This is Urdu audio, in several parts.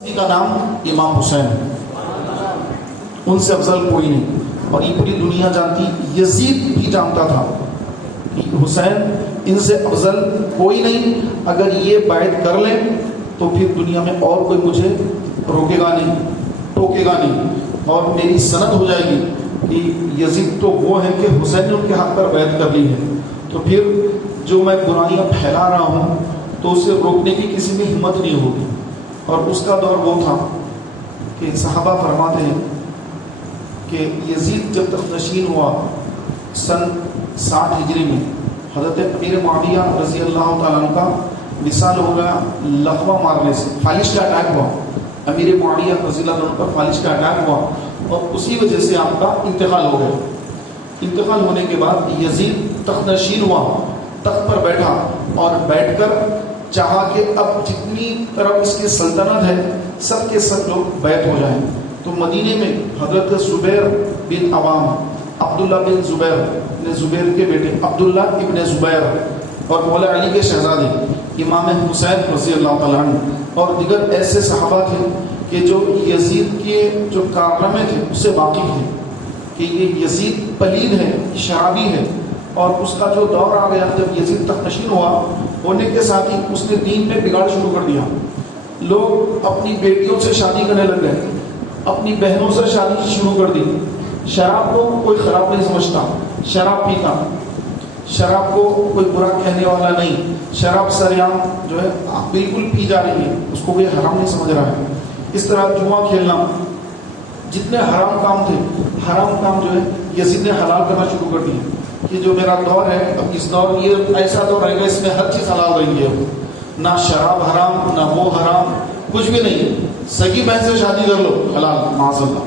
کا نام امام حسین، ان سے افضل کوئی نہیں، اور یہ پوری دنیا جانتی، یزید بھی جانتا تھا کہ حسین ان سے افضل کوئی نہیں، اگر یہ بیعت کر لیں تو پھر دنیا میں اور کوئی مجھے روکے گا نہیں، ٹوکے گا نہیں، اور میری سند ہو جائے گی کہ یزید تو وہ ہے کہ حسین نے ان کے حق پر بیعت کر لی ہے، تو پھر جو میں برائیاں پھیلا رہا ہوں تو اسے روکنے کی کسی میں ہمت نہیں ہوگی۔ اور اس کا دور وہ تھا کہ صحابہ فرماتے ہیں کہ یزید جب تک نشین ہوا سن 60 ہجری میں، حضرت امیر معاویہ رضی اللہ تعالیٰ عنہ کا وصال ہو گیا لقوہ مارنے سے، فالج کا اٹیک ہوا، امیر معاویہ رضی اللہ عنہ پر فالج کا اٹیک ہوا اور اسی وجہ سے آپ کا انتقال ہو گیا۔ انتقال ہونے کے بعد یزید تخت نشین ہوا، تخت پر بیٹھا اور بیٹھ کر چاہا کہ اب جتنی طرف اس کی سلطنت ہے سب کے سب لوگ بیعت ہو جائیں، تو مدینے میں حضرت زبیر بن عوام، عبداللہ بن زبیر نے زبیر کے بیٹے عبداللہ ابن زبیر اور مولا علی کے شہزادے امام حسین رضی اللہ تعالیٰ عنہ اور دیگر ایسے صحابہ تھے کہ جو یزید کے جو کارنامے تھے اس سے واقف تھے کہ یہ یزید پلید ہے، شرابی ہے، اور اس کا جو دور آ گیا جب یزید تخت نشین ہوا ہونے کے ساتھ ہی اس نے دین میں بگاڑ شروع کر دیا، لوگ اپنی بیٹیوں سے شادی کرنے لگ گئے، اپنی بہنوں سے شادی شروع کر دی، شراب کو کوئی خراب نہیں سمجھتا، شراب پیتا، شراب کو کوئی برا کہنے والا نہیں، شراب سریعام جو ہے بالکل پی جا رہی ہے، اس کو کوئی حرام نہیں سمجھ رہا ہے۔ اس طرح جوا کھیلنا، جتنے حرام کام تھے، حرام کام جو ہے یزید نے حلال کرنا شروع کر دیا کہ جو میرا دور ہے اب اس دور یہ ایسا دور رہے گا اس میں ہر چیز حلال رہی ہے، نہ شراب حرام نہ وہ حرام، کچھ بھی نہیں، سگی بہن سے شادی کر لو حلال معاذ اللہ۔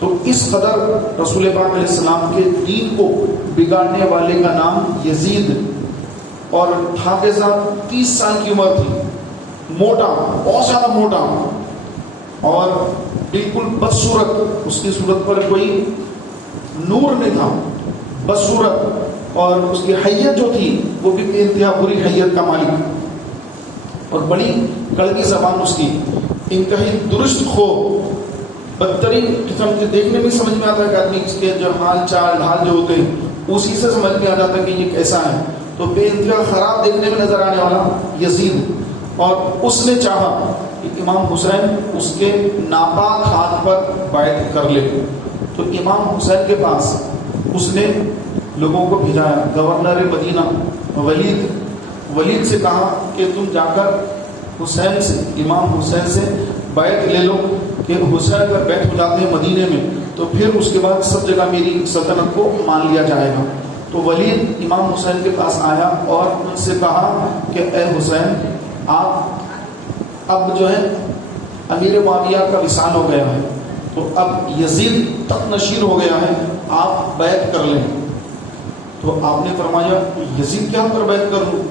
تو اس قدر رسول پاک علیہ السلام کے دین کو بگاڑنے والے کا نام یزید، اور حافظہ 30 سال کی عمر تھی، موٹا، بہت زیادہ موٹا اور بالکل بدصورت، اس کی صورت پر کوئی نور نہیں تھا، بدصورت، اور اس کی حیت جو تھی وہ بھی انتہا بری حیت کا مالک، اور بڑی کڑکی زبان اس کی، انتہائی درست خو، بدترین قسم کے، دیکھنے میں سمجھ میں آتا ہے کہ آدمی اس کے جو حال چال ڈھال جو ہوتے ہیں اسی سے سمجھ میں آ جاتا ہے کہ یہ کیسا ہے، تو بے انتہا خراب دیکھنے میں نظر آنے والا یزید، اور اس نے چاہا کہ امام حسین اس کے ناپاک ہاتھ پر بیعت کر لے، تو امام حسین کے پاس اس نے لوگوں کو بھیجایا، گورنر مدینہ ولید سے کہا کہ تم جا کر حسین سے، امام حسین سے بیعت لے لو کہ حسین اگر بیعت ہو جاتے ہیں مدینے میں تو پھر اس کے بعد سب جگہ میری سلطنت کو مان لیا جائے گا۔ تو ولید امام حسین کے پاس آیا اور ان سے کہا کہ اے حسین، آپ اب جو ہے امیر معاویہ کا وصال ہو گیا ہے، تو اب یزید تخت نشین ہو گیا ہے، آپ بیعت کر لیں۔ تو آپ نے فرمایا یزید کے ہاتھ پر بیعت کر لوں؟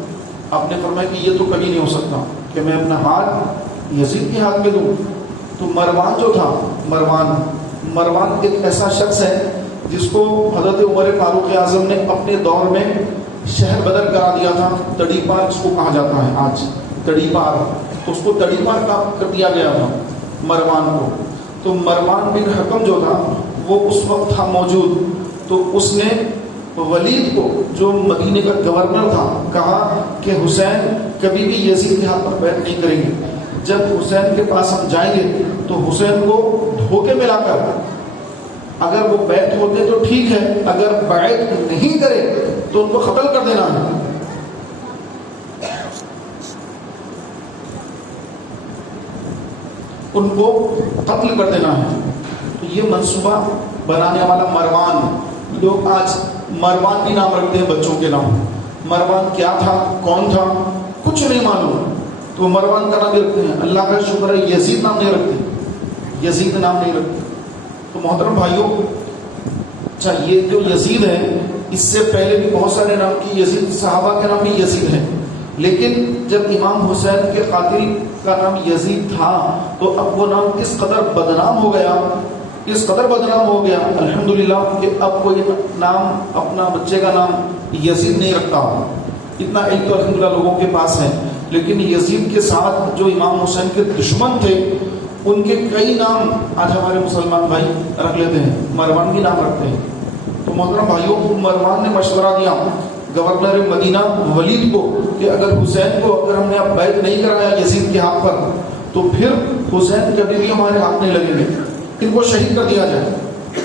آپ نے فرمایا کہ یہ تو کبھی نہیں ہو سکتا کہ میں اپنا ہاتھ یزید کے ہاتھ میں دوں۔ تو مروان جو تھا، مروان ایک ایسا شخص ہے جس کو حضرت عمر فاروق اعظم نے اپنے دور میں شہر بدر کرا دیا تھا، تڑی پار اس کو کہا جاتا ہے آج، تڑی پار، تو اس کو تڑی پار کا کر دیا گیا تھا مروان کو۔ تو مروان بن حکم جو تھا وہ اس وقت تھا موجود، تو اس نے ولید کو جو مدینے کا گورنر تھا کہا کہ حسین کبھی بھی یزید کے ہاتھ پر بیعت نہیں کریں گے، جب حسین کے پاس ہم جائیں گے تو حسین کو دھوکے میں لا کر اگر وہ بیعت ہوتے تو ٹھیک ہے، اگر بیعت نہیں کرے تو ان کو قتل کر دینا ہے۔ ان کو قتل کر دینا ہے۔ تو یہ منصوبہ بنانے والا مروان، لوگ آج مروان بھی نام رکھتے ہیں بچوں کے نام، مروان کیا تھا، کون تھا، کچھ نہیں معلوم، تو مروان کا نام بھی رکھتے ہیں۔ اللہ کا شکر ہے یزید نام نہیں رکھتے، یزید نام نہیں رکھتے۔ تو محترم بھائیوں، اچھا یہ جو یزید ہے اس سے پہلے بھی بہت سارے نام کی یزید، صحابہ کے نام بھی یزید ہیں، لیکن جب امام حسین کے قاتل کا نام یزید تھا تو اب وہ نام اس قدر بدنام ہو گیا، اس قدر بدنام ہو گیا الحمدللہ کہ اب کوئی نام اپنا بچے کا نام یزید نہیں رکھتا۔ اتنا علم تو الحمدللہ لوگوں کے پاس ہے، لیکن یزید کے ساتھ جو امام حسین کے دشمن تھے ان کے کئی نام آج ہمارے مسلمان بھائی رکھ لیتے ہیں، مروان بھی نام رکھتے ہیں. تو محترم بھائیوں، مروان نے مشورہ دیا گورنر مدینہ ولید کو کہ اگر حسین کو اگر ہم نے اب بیعت نہیں کرایا یزید کے ہاتھ پر تو پھر حسین کبھی بھی ہمارے ہاتھ نہیں لگیں گے، ان کو شہید کر دیا جائے.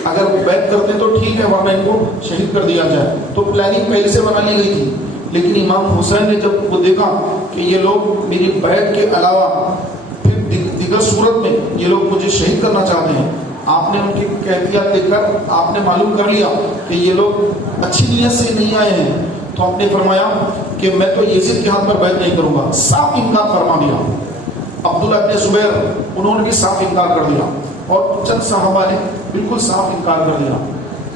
اگر وہ بیعت کرتے تو ٹھیک ہے، ورنہ ان کو شہید کر دیا جائے. تو پلاننگ پہلے سے بنا لی گئی تھی. لیکن امام حسین نے جب وہ دیکھا کہ یہ لوگ میری بیعت کے علاوہ پھر دیگر صورت میں یہ لوگ مجھے شہید کرنا چاہتے ہیں، آپ نے ان کی کیفیت دیکھ کر آپ نے معلوم کر لیا کہ یہ لوگ اچھی نیت سے نہیں آئے ہیں، تو آپ نے فرمایا کہ میں تو یزید کے ہاتھ پر بیعت نہیں کروں گا. صاف انکار فرما دیا. عبداللہ ابن زبیر انہوں نے بھی صاف انکار کر دیا، اور چند صحابہ نے بالکل صاف انکار کر دیا.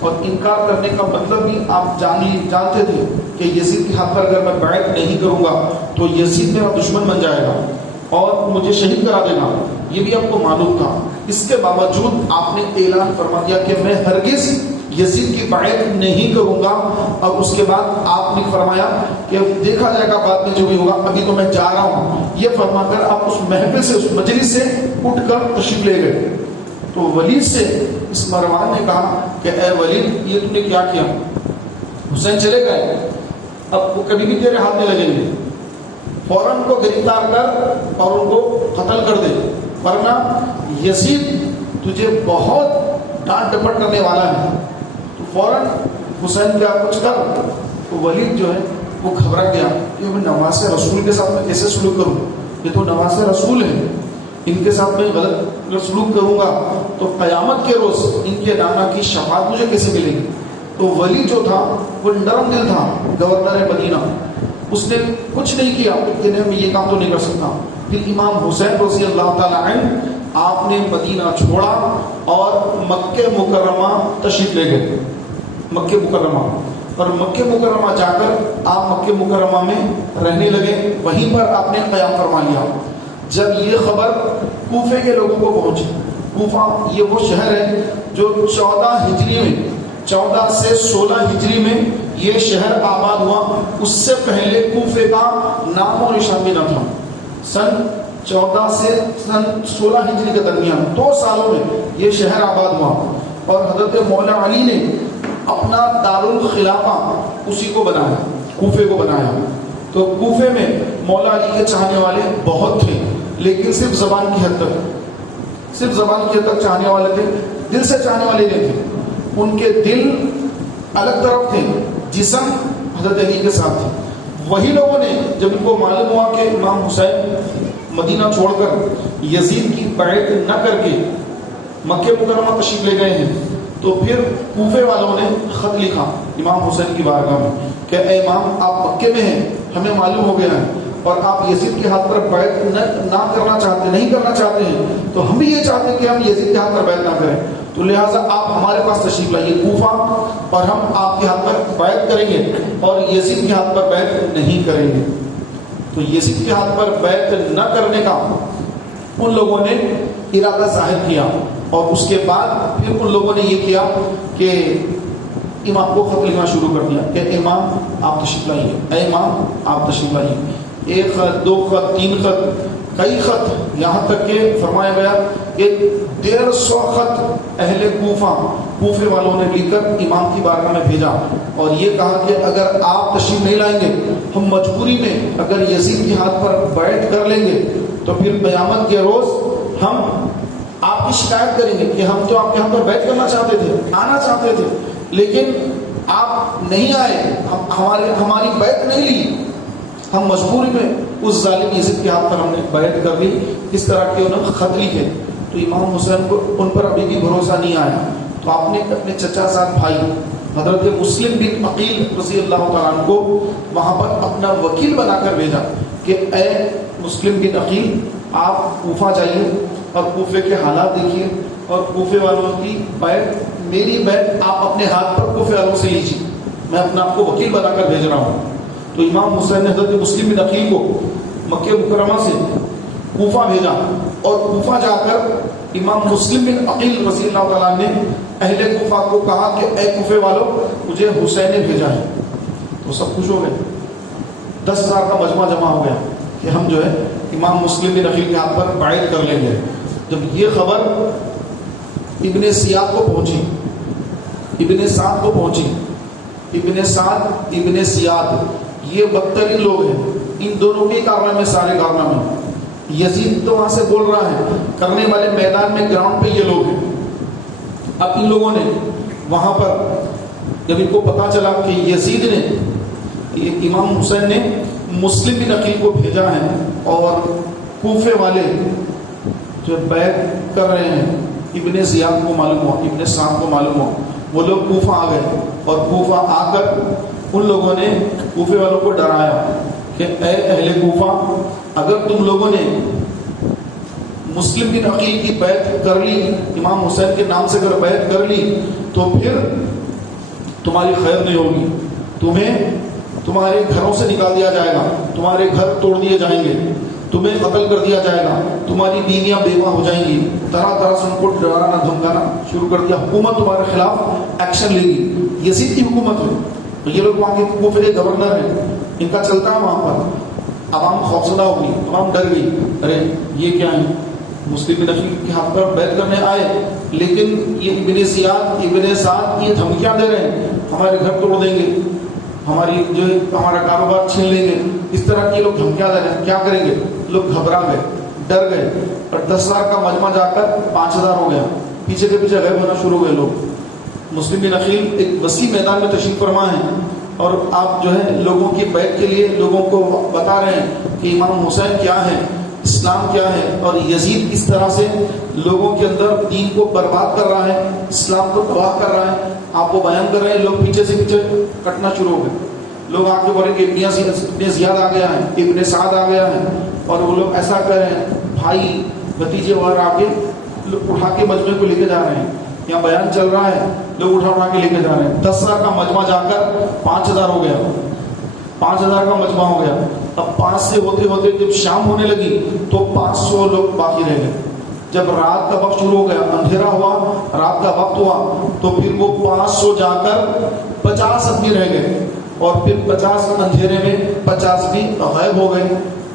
اور انکار کرنے کا مطلب بھی آپ جانتے تھے کہ یزید کے ہاتھ پر اگر میں بیعت نہیں کروں گا تو یزید میرا دشمن بن جائے گا اور مجھے شہید کرا دے گا، یہ بھی آپ کو معلوم تھا. اس کے باوجود آپ نے اعلان فرما دیا کہ میں ہرگز یزید کی بیعت نہیں کروں گا. اور اس کے بعد آپ نے فرمایا کہ دیکھا جائے گا بعد میں جو بھی ہوگا، ابھی تو میں جا رہا ہوں. یہ فرما کر آپ اس محفل سے، اس مجلس سے اٹھ کر تشریف لے گئے. تو ولید سے اس مروان نے کہا کہ اے ولید، یہ تم نے کیا کیا؟ حسین چلے گئے، اب وہ کبھی بھی تیرے ہاتھ میں لگیں گے، فوراً کو گرفتار کر اور ان کو قتل کر دے، ورنہ یزید تجھے بہت ڈانٹ ڈپٹ کرنے والا ہے. تو فوراً حسین کیا کچھ کر. تو ولید جو ہے وہ گھبرا گیا کہ میں نواز رسول کے ساتھ میں کیسے سلوک کروں، یہ تو نواز رسول ہے، ان کے ساتھ میں غلط سلوک کروں گا تو قیامت کے روز ان کے نانا کی شفاعت مجھے کیسے ملے گی. تو ولید جو تھا وہ نرم دل تھا، گورنر مدینہ، اس نے کچھ نہیں کیا کہ میں یہ کام تو نہیں کر سکتا. پھر امام حسین رضی اللہ تعالیٰ عنہ آپ نے مدینہ چھوڑا اور مکہ مکرمہ تشریف لے گئے. مکہ مکرمہ، اور مکہ مکرمہ جا کر آپ مکہ مکرمہ میں رہنے لگے، وہیں پر آپ نے قیام فرما لیا. جب یہ خبر کوفے کے لوگوں کو پہنچی، کوفہ یہ وہ شہر ہے جو 14 ہجری میں، 14 سے 16 ہجری میں یہ شہر آباد ہوا. اس سے پہلے کوفے کا نام و نشان بھی نہ تھا. سن 14 سے سن 16 ہجری کے درمیان 2 سالوں میں یہ شہر آباد ہوا. اور حضرت مولا علی نے اپنا دارالخلافہ اسی کو بنایا، کوفے کو بنایا. تو کوفے میں مولا علی کے چاہنے والے بہت تھے، لیکن صرف زبان کی حد تک چاہنے والے تھے، دل سے چاہنے والے نہیں تھے. ان کے دل الگ طرف تھے، جسم حضرت علی کے ساتھ تھے. وہی لوگوں نے جب ان کو معلوم ہوا کہ امام حسین مدینہ چھوڑ کر یزید کی بیعت نہ کر کے مکہ مکرمہ تشریف لے گئے ہیں، تو پھر کوفے والوں نے خط لکھا امام حسین کی بارگاہ میں کہ اے امام، آپ مکے میں ہیں، ہمیں معلوم ہو گیا ہے، اور آپ یزید کے ہاتھ پر بیعت نہ کرنا چاہتے، نہیں کرنا چاہتے ہیں، تو ہم بھی یہ چاہتے ہیں کہ ہم یزید کے ہاتھ پر بیعت نہ کریں. تو لہٰذا آپ ہمارے پاس تشریف لائیے کوفہ، اور ہم آپ کے ہاتھ پر بیعت کریں گے اور یزید کے ہاتھ پر بیعت نہیں کریں گے. تو یزید کے ہاتھ پر بیعت نہ کرنے کا ان لوگوں نے ارادہ ظاہر کیا. اور اس کے بعد پھر ان لوگوں نے یہ کیا کہ امام کو خط لکھنا شروع کر دیا کہ امام آپ تشریف لائیے، اے امام آپ تشریف لائیے. 1 خط، 2 خط، 3 خط، کئی خط، یہاں تک کہ فرمایا گیا کہ 150 خط اہل کوفے والوں نے لکھ کر امام کی بارگاہ میں بھیجا اور یہ کہا کہ اگر آپ تشریف نہیں لائیں گے، ہم مجبوری میں اگر یزید کے ہاتھ پر بیعت کر لیں گے تو پھر قیامت کے روز ہم آپ کی شکایت کریں گے کہ ہم تو آپ کے ہاتھ پر بیعت کرنا چاہتے تھے، آنا چاہتے تھے، لیکن آپ نہیں آئے، ہماری بیعت نہیں لی، ہم مجبوری میں اس ظالم یزید کے ہاتھ پر ہم نے بیعت کر لی. اس طرح کے انہوں نے خط لکھے. تو امام حسین کو ان پر ابھی بھی بھروسہ نہیں آیا. تو آپ نے اپنے چچا زاد بھائی حضرت مسلم بن عقیل رضی اللہ تعالیٰ عنہ کو وہاں پر اپنا وکیل بنا کر بھیجا کہ اے مسلم بن عقیل، آپ کوفہ جائیے اور کوفے کے حالات دیکھیے اور کوفے والوں کی بیعت، میری بیعت آپ اپنے ہاتھ پر کوفے والوں سے لیجیے، میں اپنا آپ کو وکیل بنا کر بھیج رہا ہوں. تو امام حسین نے حضرت مسلم بن عقیل کو مکہ مکرمہ سے کوفہ بھیجا اور کوفہ جا کر امام مسلم بن عقیل رضی اللہ تعالیٰ نے اہل کوفہ کو کہا کہ اے کوفے والوں، مجھے حسین نے بھیجا ہے. تو سب خوش ہو گئے، 10,000 کا مجمع جمع ہو گیا کہ ہم جو ہے امام مسلم بن عقیل کے ہاتھ پر بیعت کر لیں گے. جب یہ خبر ابن سیاد کو پہنچی، ابن سعد کو پہنچی، ابن سعد ابن سیاد یہ بدترین لوگ ہیں، ان دونوں کے کارنامے سارے کارنامے، یزید تو وہاں سے بول رہا ہے، کرنے والے میدان میں گراؤنڈ پہ یہ لوگ ہیں۔ اب ان لوگوں نے وہاں پر جب ان کو پتا چلا کہ یزید نے، امام حسین نے مسلم بن عقیل کو بھیجا ہے اور کوفے والے جو بیعت کر رہے ہیں، ابن زیاد کو معلوم ہوا، ابن سعد کو معلوم ہوا، وہ لوگ کوفہ آ گئے اور کوفہ آ کر ان لوگوں نے کوفے والوں کو ڈرایا کہ اے اہل کوفہ، اگر تم لوگوں نے مسلم بن عقیل کی بیعت کر لی، امام حسین کے نام سے اگر بیعت کر لی تو پھر تمہاری خیر نہیں ہوگی، تمہیں تمہارے گھروں سے نکال دیا جائے گا، تمہارے گھر توڑ دیے جائیں گے، تمہیں قتل کر دیا جائے گا، تمہاری بیویاں بیوہ ہو جائیں گی، طرح طرح سے ان کو ڈرانا دھمکانا شروع کر دیا، حکومت تمہارے خلاف ایکشن لے گی، یزید کی حکومت ہے، یہ لوگ وہاں کے کوفے کے گورنر ہیں، ان کا چلتا ہے وہاں پر، عوام خوفزدہ ہو گئی، عوام ڈر گئی، ارے یہ کیا ہے، مسلم بن عقیل کے ہاتھ پر بیعت کرنے آئے لیکن یہ ابن زیاد ابن سعد یہ دھمکیاں دے رہے ہیں، ہمارے گھر توڑ دیں گے، ہماری جو ہمارا کاروبار چھین لیں گے، اس طرح کے لوگ دھمکیاں دے رہے ہیں، کیا کریں گے؟ لوگ گھبرا گئے، ڈر گئے، اور 10,000 کا مجمع جا کر 5,000 ہو گیا، پیچھے کے پیچھے غائب ہونا شروع ہوئے لوگ۔ مسلم بن عقیل ایک وسیع میدان میں تشریف فرما ہے اور آپ جو ہے لوگوں کی بیعت کے لیے لوگوں کو بتا رہے ہیں کہ امام حسین کیا ہے، اسلام کیا ہے، اور یزید کس طرح سے لوگوں کے اندر دین کو برباد کر رہا ہے، اسلام کو تباہ کر رہا ہے، آپ کو بیان کر رہے ہیں۔ لوگ پیچھے سے پیچھے کٹنا شروع ہو گئے، لوگ آ کے بولے کہ ابن زیاد آ گیا ہے، ابن سعد آ گیا ہے، اور وہ لوگ ایسا کر رہے ہیں، بھائی بھتیجے وغیرہ آ کے اٹھا کے مجمع کو لے کے جا رہے ہیں، یہاں بیان چل رہا ہے، لوگ اٹھا کے لے کے جا رہے ہیں۔ 10,000 کا مجمع جا کر 5,000 ہو گیا، 5,000 کا مجمع ہو گیا۔ اب 5 سے ہوتے ہوتے جب شام ہونے لگی تو 500 لوگ باقی رہ گئے۔ جب رات کا وقت شروع ہو گیا، اندھیرا ہوا، رات کا وقت ہوا، تو پھر وہ 500 جا کر 50 آدمی رہ گئے، اور پھر 50 اندھیرے میں 50 بھی غائب ہو گئے،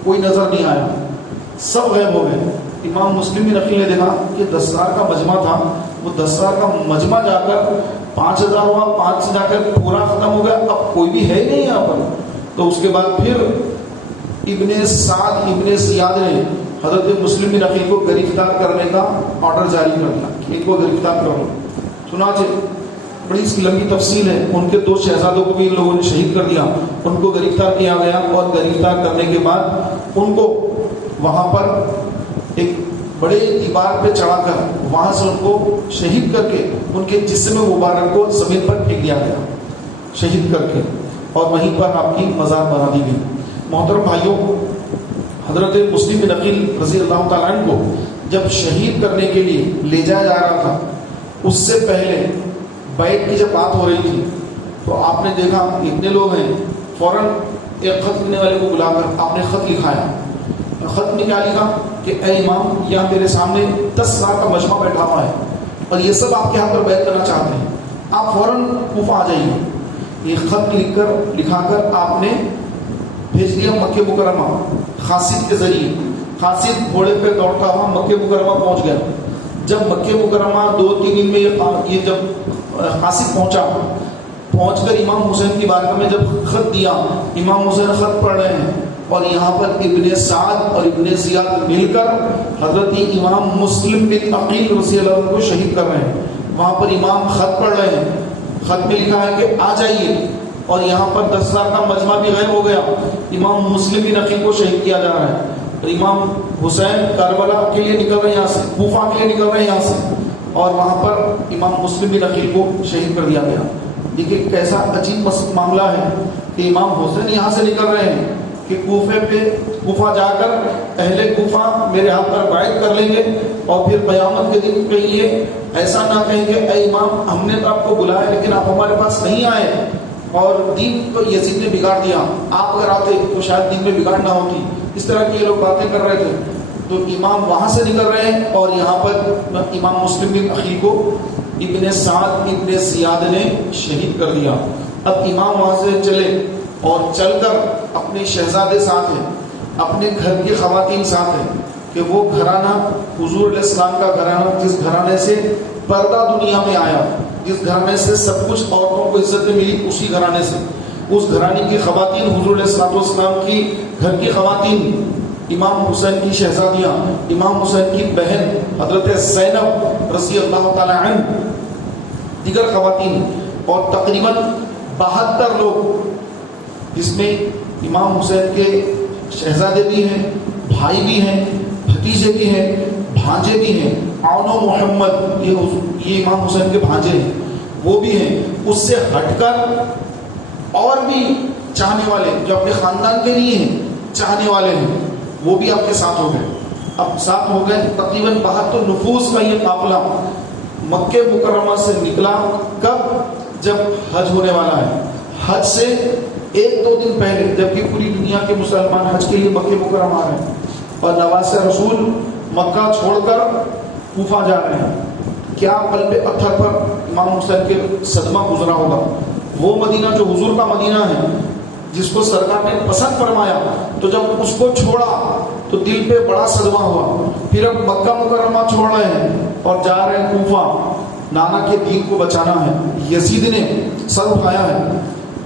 کوئی نظر نہیں آیا، سب غائب ہو گئے۔ امام مسلم بن عقیل نے دیکھا کہ 10,000 کا مجمع تھا، وہ 10,000 کا مجمع جا کر 5,000 ہوا، 5 سے جا کر پورا ختم ہو گیا، اب کوئی بھی ہے ہی نہیں یہاں پر۔ تو اس کے بعد پھر ابن سعد ابن زیاد نے حضرت مسلم بن عقیل کو گرفتار کرنے کا آرڈر جاری کر دیا کہ ان کو گرفتار کرو۔ چنانچہ بڑی اس کی لمبی تفصیل ہے، ان کے 2 شہزادوں کو بھی ان لوگوں نے شہید کر دیا، ان کو گرفتار کیا گیا، اور گرفتار کرنے کے بعد ان کو وہاں پر ایک بڑے دیوار پہ چڑھا کر وہاں سے ان کو شہید کر کے ان کے جسم مبارک کو زمین پر پھینک دیا گیا، شہید کر کے، اور وہیں پر آپ کی مزار بنا دی گئی۔ محترم بھائیوں، حضرت مسلم بن عقیل رضی اللہ تعالیٰ عنہ کو جب شہید کرنے کے لیے لے جایا جا رہا تھا، اس سے پہلے بیعت کی جب بات ہو رہی تھی تو آپ نے دیکھا اتنے لوگ ہیں، فوراً ایک خط لکھنے والے کو بلا کر آپ نے خط لکھایا۔ خط میں کیا لکھا کہ اے امام، یہاں میرے سامنے 10,000 کا مجمع بیٹھا ہوا ہے اور یہ سب آپ کے ہاتھ پر بیعت کرنا چاہتے ہیں، آپ فوراً کوفہ آ جائیے۔ یہ خط لکھا کر آپ نے بھیج دیا مکہ مکرمہ خاصد کے ذریعے۔ خاصد گھوڑے پہ دوڑتا ہوا مکہ مکرمہ پہنچ گیا۔ جب مکہ مکرمہ 2-3 دن میں یہ جب خاصد پہنچ کر امام حسین کی بارگاہ میں جب خط دیا، امام حسین خط پڑھ رہے ہیں، اور یہاں پر ابن سعد اور ابن زیاد مل کر حضرت امام مسلم بن عقیل رضی اللہ عنہ کو شہید کر رہے ہیں۔ وہاں پر امام خط پڑھ رہے ہیں، خط میں لکھا ہے کہ آ جائیے، اور یہاں پر 10,000 کا مجمع بھی غائب ہو گیا، امام مسلم بن عقیل کو شہید کیا جا رہا ہے، اور امام حسین کربلا کے لیے نکل رہے ہیں یہاں سے، کوفہ کے لیے نکل رہے ہیں یہاں سے، اور وہاں پر امام مسلم بن عقیل کو شہید کر دیا گیا۔ دیکھیے کیسا عجیب معاملہ ہے کہ امام حسین یہاں سے نکل رہے ہیں کہ کوفہ جا کر اہل کوفہ میرے ہاتھ پر بیعت کر لیں گے، اور پھر قیامت کے دن کہیے ایسا نہ کہیں کہ اے امام ہم نے تو آپ کو بلایا لیکن آپ ہمارے پاس نہیں آئے، اور دین کو یزید نے بگاڑ دیا، آپ اگر آتے تو شاید دین میں بگاڑ نہ ہوتی۔ اس طرح کی یہ لوگ باتیں کر رہے تھے۔ تو امام وہاں سے نکل رہے ہیں، اور یہاں پر امام مسلم بن عقیل کو ابن سعد ابن زیاد نے شہید کر دیا۔ اب امام وہاں سے چلے اور چل کر اپنے شہزادے ساتھ ہیں، اپنے گھر کی خواتین ساتھ ہیں، کہ وہ گھرانہ حضور علیہ السلام کا گھرانہ، جس گھرانے سے پردہ دنیا میں آیا، جس گھرانے سے سب کچھ عورتوں کو عزت ملی، اسی گھرانے سے، اس گھرانے کی خواتین، حضور علیہ السلام کی گھر کی خواتین، امام حسین کی شہزادیاں، امام حسین کی بہن حضرت زینب رضی اللہ تعالی عنہ، دیگر خواتین، اور تقریباً 72 لوگ، جس میں امام حسین کے شہزادے بھی ہیں، بھائی بھی ہیں، بھتیجے بھی ہیں، بھانجے بھی ہیں، عون و محمد یہ امام حسین کے بھانجے ہیں، وہ بھی ہیں۔ اس سے ہٹ کر اور بھی چاہنے والے جو اپنے خاندان کے لیے ہیں، چاہنے والے ہیں، وہ بھی آپ کے ساتھ ہو گئے۔ اب ساتھ ہو گئے تقریباً 72 نفوس کا یہ قافلہ مکہ مکرمہ سے نکلا۔ کب؟ جب حج ہونے والا ہے۔ حج سے 1-2 دن پہلے، جبکہ پوری دنیا کے مسلمان حج کے لیے مکہ مکرمہ آ رہے ہیں، اور نواسہ رسول مکہ چھوڑ کر کوفہ جا رہے ہیں۔ کیا قلب پتھر پر امام حسین کے صدمہ گزرا ہوگا؟ وہ مدینہ جو حضور کا مدینہ ہے، جس کو سرکار نے پسند فرمایا، تو جب اس کو چھوڑا تو دل پہ بڑا صدمہ ہوا۔ پھر اب مکہ مکرمہ چھوڑ رہے ہیں اور جا رہے ہیں کوفہ، نانا کے دین کو بچانا ہے۔ یزید نے سر اٹھایا ہے،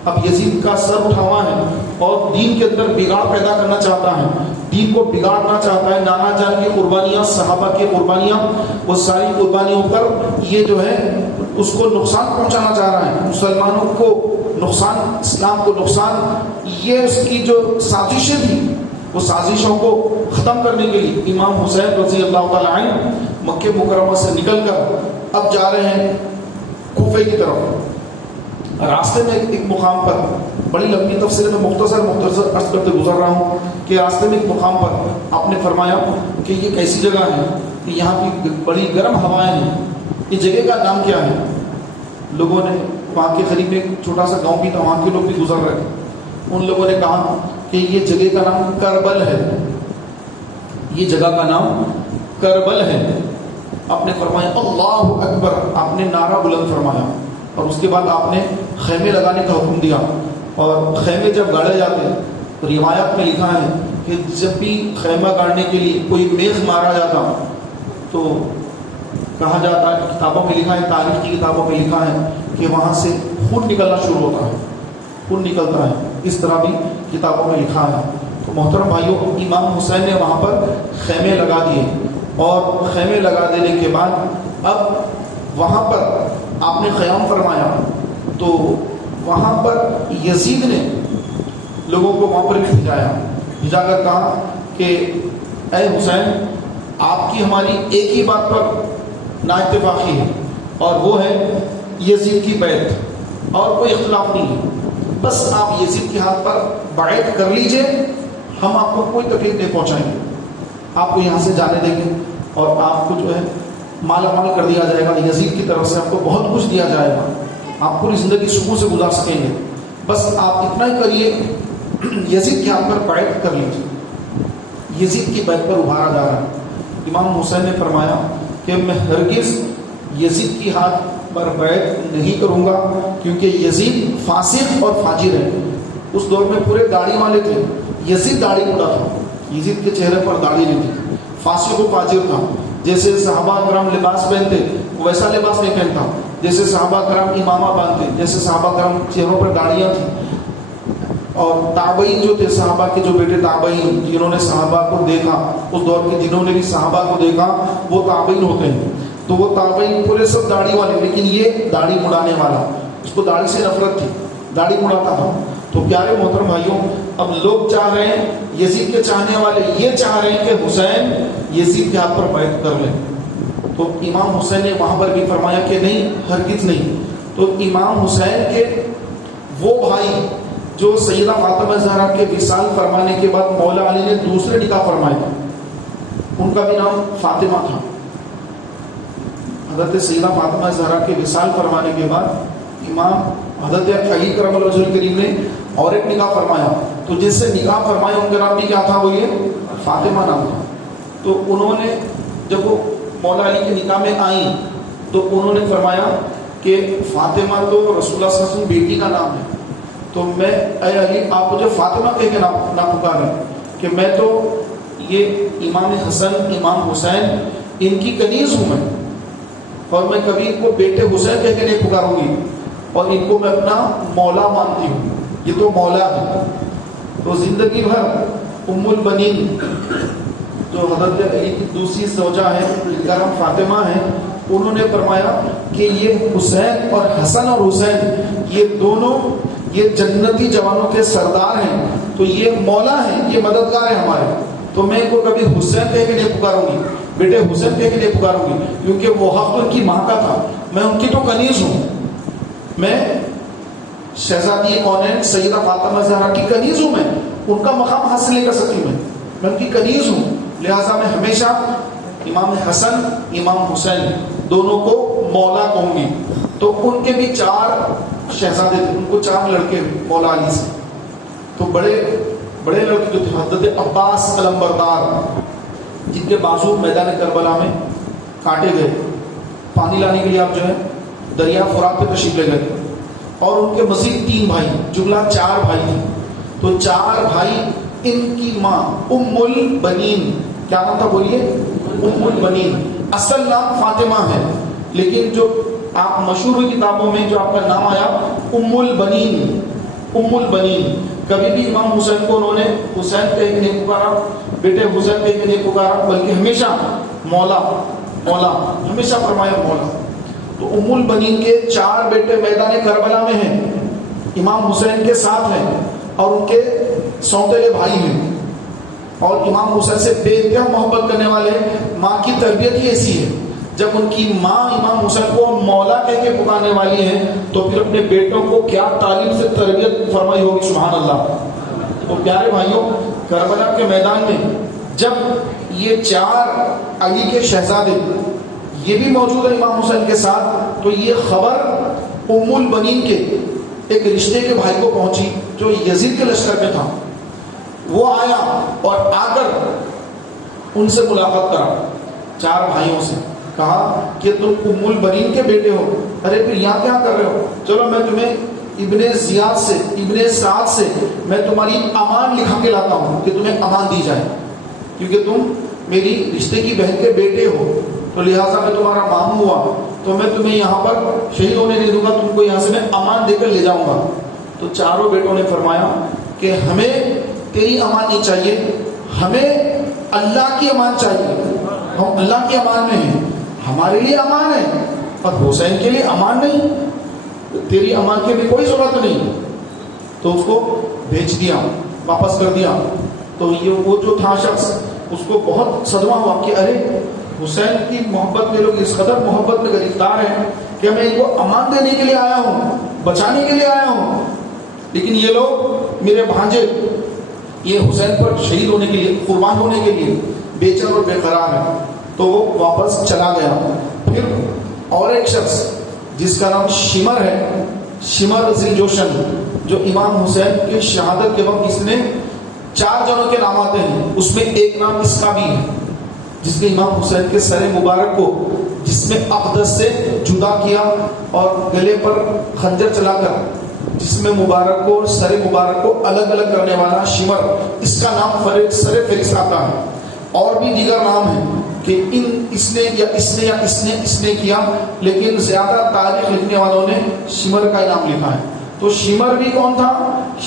اب یزید کا سر اٹھاوا ہے اور دین کے اندر بگاڑ پیدا کرنا چاہتا ہے، دین کو بگاڑنا چاہتا ہے۔ نانا جان کی قربانیاں، صحابہ کی قربانیاں، وہ ساری قربانیوں پر یہ جو ہے اس کو نقصان پہنچانا چاہ رہا ہے، مسلمانوں کو نقصان، اسلام کو نقصان۔ یہ اس کی جو سازشیں تھیں، وہ سازشوں کو ختم کرنے کے لیے امام حسین رضی اللہ تعالی عنہ مکہ مکرمہ سے نکل کر اب جا رہے ہیں کوفے کی طرف۔ راستے میں ایک مقام پر، بڑی لمبی تفسیر میں مختصر عرض کرتے گزر رہا ہوں کہ راستے میں ایک مقام پر آپ نے فرمایا کہ یہ کیسی جگہ ہے کہ یہاں کی بڑی گرم ہوائیں ہیں، یہ جگہ کا نام کیا ہے؟ لوگوں نے، وہاں کے قریب ایک چھوٹا سا گاؤں بھی تھا، وہاں کے لوگ بھی گزر رہے تھے، ان لوگوں نے کہا کہ یہ جگہ کا نام کربل ہے، یہ جگہ کا نام کربل ہے۔ آپ نے فرمایا اللہ اکبر، آپ نے نعرہ بلند فرمایا، اور اس کے بعد آپ نے خیمے لگانے کا حکم دیا۔ اور خیمے جب گاڑے جاتے، تو روایات میں لکھا ہے کہ جب بھی خیمہ گاڑنے کے لیے کوئی میخ مارا جاتا تو کہا جاتا ہے، کتابوں میں لکھا ہے، تاریخ کی کتابوں میں لکھا ہے کہ وہاں سے خون نکلنا شروع ہوتا ہے، خون نکلتا ہے، اس طرح بھی کتابوں میں لکھا ہے۔ تو محترم بھائیوں، امام حسین نے وہاں پر خیمے لگا دیے، اور خیمے لگا دینے کے بعد اب وہاں پر آپ نے قیام فرمایا، تو وہاں پر یزید نے لوگوں کو وہاں پر بھی بھیجا کر کہا کہ اے حسین، آپ کی ہماری ایک ہی بات پر نا اتفاقی ہے، اور وہ ہے یزید کی بیعت، اور کوئی اختلاف نہیں ہے۔ بس آپ یزید کے ہاتھ پر بیعت کر لیجئے، ہم آپ کو کوئی تکلیف نہیں پہنچائیں گے، آپ کو یہاں سے جانے دیں گے، اور آپ کو جو ہے مالا مال کر دیا جائے گا، یزید کی طرف سے آپ کو بہت کچھ دیا جائے گا، آپ پوری زندگی سکون سے گزار سکیں گے، بس آپ اتنا ہی کریے، یزید کے ہاتھ پر بیعت کر لیجیے۔ یزید کی بیعت پر ابھارا جا رہا ہے۔ امام حسین نے فرمایا کہ میں ہرگز یزید کی ہاتھ پر بیعت نہیں کروں گا، کیونکہ یزید فاسق اور فاجر ہے۔ اس دور میں پورے داڑھی والے تھے، یزید داڑھی مڑا تھا، یزید کے چہرے پر داڑھی نہیں تھی، فاسق و فاجر تھا۔ جیسے صحابہ کرام لباس پہنتے ویسا لباس نہیں پہنتا، جیسے صحابہ کرام امامہ باندھتے، جیسے صحابہ کرام چہروں پر داڑیاں تھیں۔ اور تابعین جو تھے، صحابہ کے جو بیٹے تابعین، جنہوں نے صحابہ کو دیکھا، اس دور کے جنہوں نے بھی صحابہ کو دیکھا، وہ تابعین ہوتے ہیں۔ تو وہ تابعین پورے سب داڑھی والے، لیکن یہ داڑھی مڑانے والا، اس کو داڑھی سے نفرت تھی، داڑھی مڑاتا تھا۔ تو پیارے محترم بھائیوں، اب لوگ چاہ رہے ہیں، یزید کے چاہنے والے یہ چاہ رہے ہیں کہ حسین یزید کے ہاتھ پر بیعت کر لیں۔ تو امام حسین نے وہاں پر بھی فرمایا کہ نہیں، ہرگز نہیں۔ تو امام حسین کے وہ بھائی جو سیدہ فاطمہ زہرا کے وصال فرمانے کے بعد مولا علی نے دوسرے نکاح فرمائے تھے، ان کا بھی نام فاطمہ تھا۔ حضرت سیدہ فاطمہ زہرا کے وصال فرمانے کے بعد امام حضرت علی کرم اللہ وجہہ کریم نے اور ایک نکاح فرمایا، تو جس سے نکاح فرمایا ان کا نام بھی کیا تھا؟ وہ یہ فاطمہ نام تھا۔ تو انہوں نے جب وہ مولا علی کے نکاح میں آئیں تو انہوں نے فرمایا کہ فاطمہ تو رسول اللہ صلی اللہ علیہ وسلم بیٹی کا نام ہے، تو میں اے علی آپ مجھے فاطمہ کہہ کے نہ پکاریں، کہ میں تو یہ امام حسن امام حسین ان کی کنیز ہوں میں، اور میں کبھی ان کو بیٹے حسین کہہ کے نہیں پکاروں گی، اور ان کو میں اپنا مولا مانتی ہوں، یہ تو مولا ہے۔ تو زندگی بھر ام البنین جو حضرت علی کی دوسری زوجہ ہے، ان کا نام فاطمہ ہے، انہوں نے فرمایا کہ یہ حسین اور حسن اور حسین یہ دونوں یہ جنتی جوانوں کے سردار ہیں، تو یہ مولا ہیں، یہ مددگار ہیں ہمارے، تو میں ان کو کبھی حسین کہہ کے نہیں پکاروں گی، بیٹے حسین کہہ کے نہیں پکاروں گی، کیونکہ وہ حق ان کی ماں کا تھا، میں ان کی تو کنیز ہوں، میں شہزادی کونین سیدہ فاطمہ زہرا کی کنیز ہوں، میں ان کا مقام حاصل نہیں کر سکتی، میں ان کی کنیز ہوں، لہٰذا میں ہمیشہ امام حسن امام حسین دونوں کو مولا کہوں گی۔ تو ان کے بھی 4 شہزادے تھے، ان کو 4 لڑکے مولا علی سے، تو بڑے بڑے لڑکے جو تھے حضرت عباس علمبردار، جن کے بازو میدان کربلا میں کاٹے گئے، پانی لانے کے لیے آپ جو ہے دریا فرات پہ تشریف لے گئے، اور ان کے مزید 3 بھائی، جملہ 4 بھائی تھے، تو 4 بھائی، ان کی ماں ام البنین، کیا نام تھا بولیے؟ ام البنین، اصل نام فاطمہ ہے، لیکن جو آپ مشہور کتابوں میں جو آپ کا نام آیا ام البنین، ام البنین، کبھی بھی امام حسین کو انہوں نے حسین کہہ کے نہیں پکارا، بیٹے حسین کہہ کے نہیں پکارا، بلکہ ہمیشہ مولا مولا، ہمیشہ فرمایا مولا۔ تو ام البنین کے 4 بیٹے میدان کربلا میں ہیں، امام حسین کے ساتھ ہیں، اور ان کے سوتیلے بھائی ہیں، اور امام حسین سے بے انتہا محبت کرنے والے، ماں کی تربیت ہی ایسی ہے، جب ان کی ماں امام حسین کو مولا کہہ کے پکارنے والی ہے تو پھر اپنے بیٹوں کو کیا تعلیم سے تربیت فرمائی ہوگی، سبحان اللہ۔ تو پیارے بھائیوں، کربلا کے میدان میں جب یہ 4 علی کے شہزادے یہ بھی موجود ہے امام حسین کے ساتھ، تو یہ خبر ام البنین کے ایک رشتے کے بھائی کو پہنچی جو یزید کے لشکر میں تھا، وہ آیا اور آ کر ان سے ملاقات کرا، 4 بھائیوں سے کہا کہ تم ام البنین کے بیٹے ہو، ارے پھر یہاں کیا کر رہے ہو، چلو میں تمہیں ابن زیاد سے ابن سعد سے میں تمہاری امان لکھا کے لاتا ہوں کہ تمہیں امان دی جائے، کیونکہ تم میری رشتے کی بہن کے بیٹے ہو، تو لہٰذا میں تمہارا ماموں ہوا، تو میں تمہیں یہاں پر شہید ہونے نہیں دوں گا، تم کو یہاں سے میں امان دے کر لے جاؤں گا۔ تو 4 بیٹوں نے فرمایا کہ ہمیں تیری امان نہیں چاہیے، ہمیں اللہ کی امان چاہیے، ہم اللہ کی امان میں ہیں، ہمارے لیے امان ہے، اور حسین کے لیے امان نہیں، تیری امان کی بھی کوئی ضرورت نہیں۔ تو اس کو بھیج دیا، واپس کر دیا۔ تو یہ وہ جو تھا شخص، اس کو بہت صدمہ ہوا کہ ارے حسین کی محبت میں لوگ اس قدر محبت میں گرفتار ہیں کہ میں ان کو امان دینے کے لیے آیا ہوں، بچانے کے لیے آیا ہوں، لیکن یہ لوگ میرے بھانجے یہ حسین پر شہید ہونے کے لیے، قربان ہونے کے لیے بے چین اور بے قرار ہے۔ تو وہ واپس چلا گیا۔ پھر اور ایک شخص جس کا نام شمر ہے، شمر ذیلجوشن، جو امام حسین کی شہادت کے وقت اس نے 4 جنوں کے نام آتے ہیں، اس میں ایک نام اس کا بھی ہے، جس نے امام حسین کے سر مبارک کو جس میں اقدس سے جدا کیا اور گلے پر خنجر چلا کر جس میں مبارک کو سر مبارک کو الگ الگ کرنے والا شمر، اس کا نام سر فہرست آتا ہے۔ اور بھی دیگر نام ہیں کہ اس نے کیا، لیکن زیادہ تاریخ لکھنے والوں نے شمر کا نام لکھا ہے۔ تو شمر بھی کون تھا؟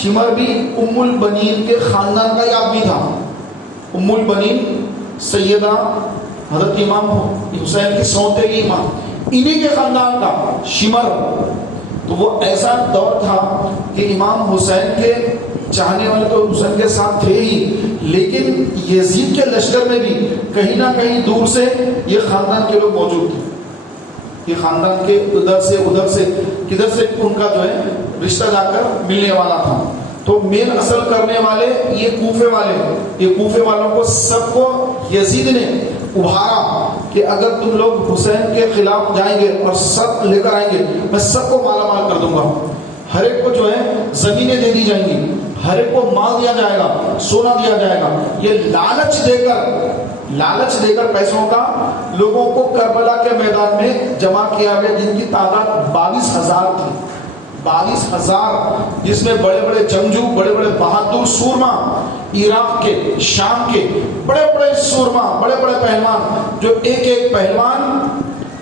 شمر بھی ام البنین کے خاندان کا ہی آدمی تھا۔ ام البنین سیدہ حضرت امام حسین کی سوتیلی ماں، انہی کے خاندان کا شمر۔ تو وہ ایسا دور تھا کہ امام حسین کے چاہنے والے تو حسین کے ساتھ تھے ہی، لیکن یزید کے لشکر میں بھی کہیں نہ کہیں دور سے یہ خاندان کے لوگ موجود تھے، یہ خاندان کے ادھر سے کدھر سے ان کا جو ہے رشتہ جا کر ملنے والا تھا۔ تو مین اصل کرنے والے یہ کوفے والے، یہ کوفے والوں کو سب کو یزید نے ابھارا کہ اگر تم لوگ حسین کے خلاف جائیں گے اور سب لے کر آئیں گے، میں سب کو مالا مال کر دوں گا، ہر ایک کو جو ہے زمینیں دے دی جائیں گی، ہر ایک کو مال دیا جائے گا، سونا دیا جائے گا۔ یہ لالچ دے کر پیسوں کا لوگوں کو کربلا کے میدان میں جمع کیا گیا، جن کی تعداد 22,000 تھی، 22,000، جس میں بڑے بڑے جنگجو، بڑے بڑے بہادر سورما عراق کے، شام کے بڑے بڑے سورما، بڑے بڑے پہلوان، جو ایک ایک پہلوان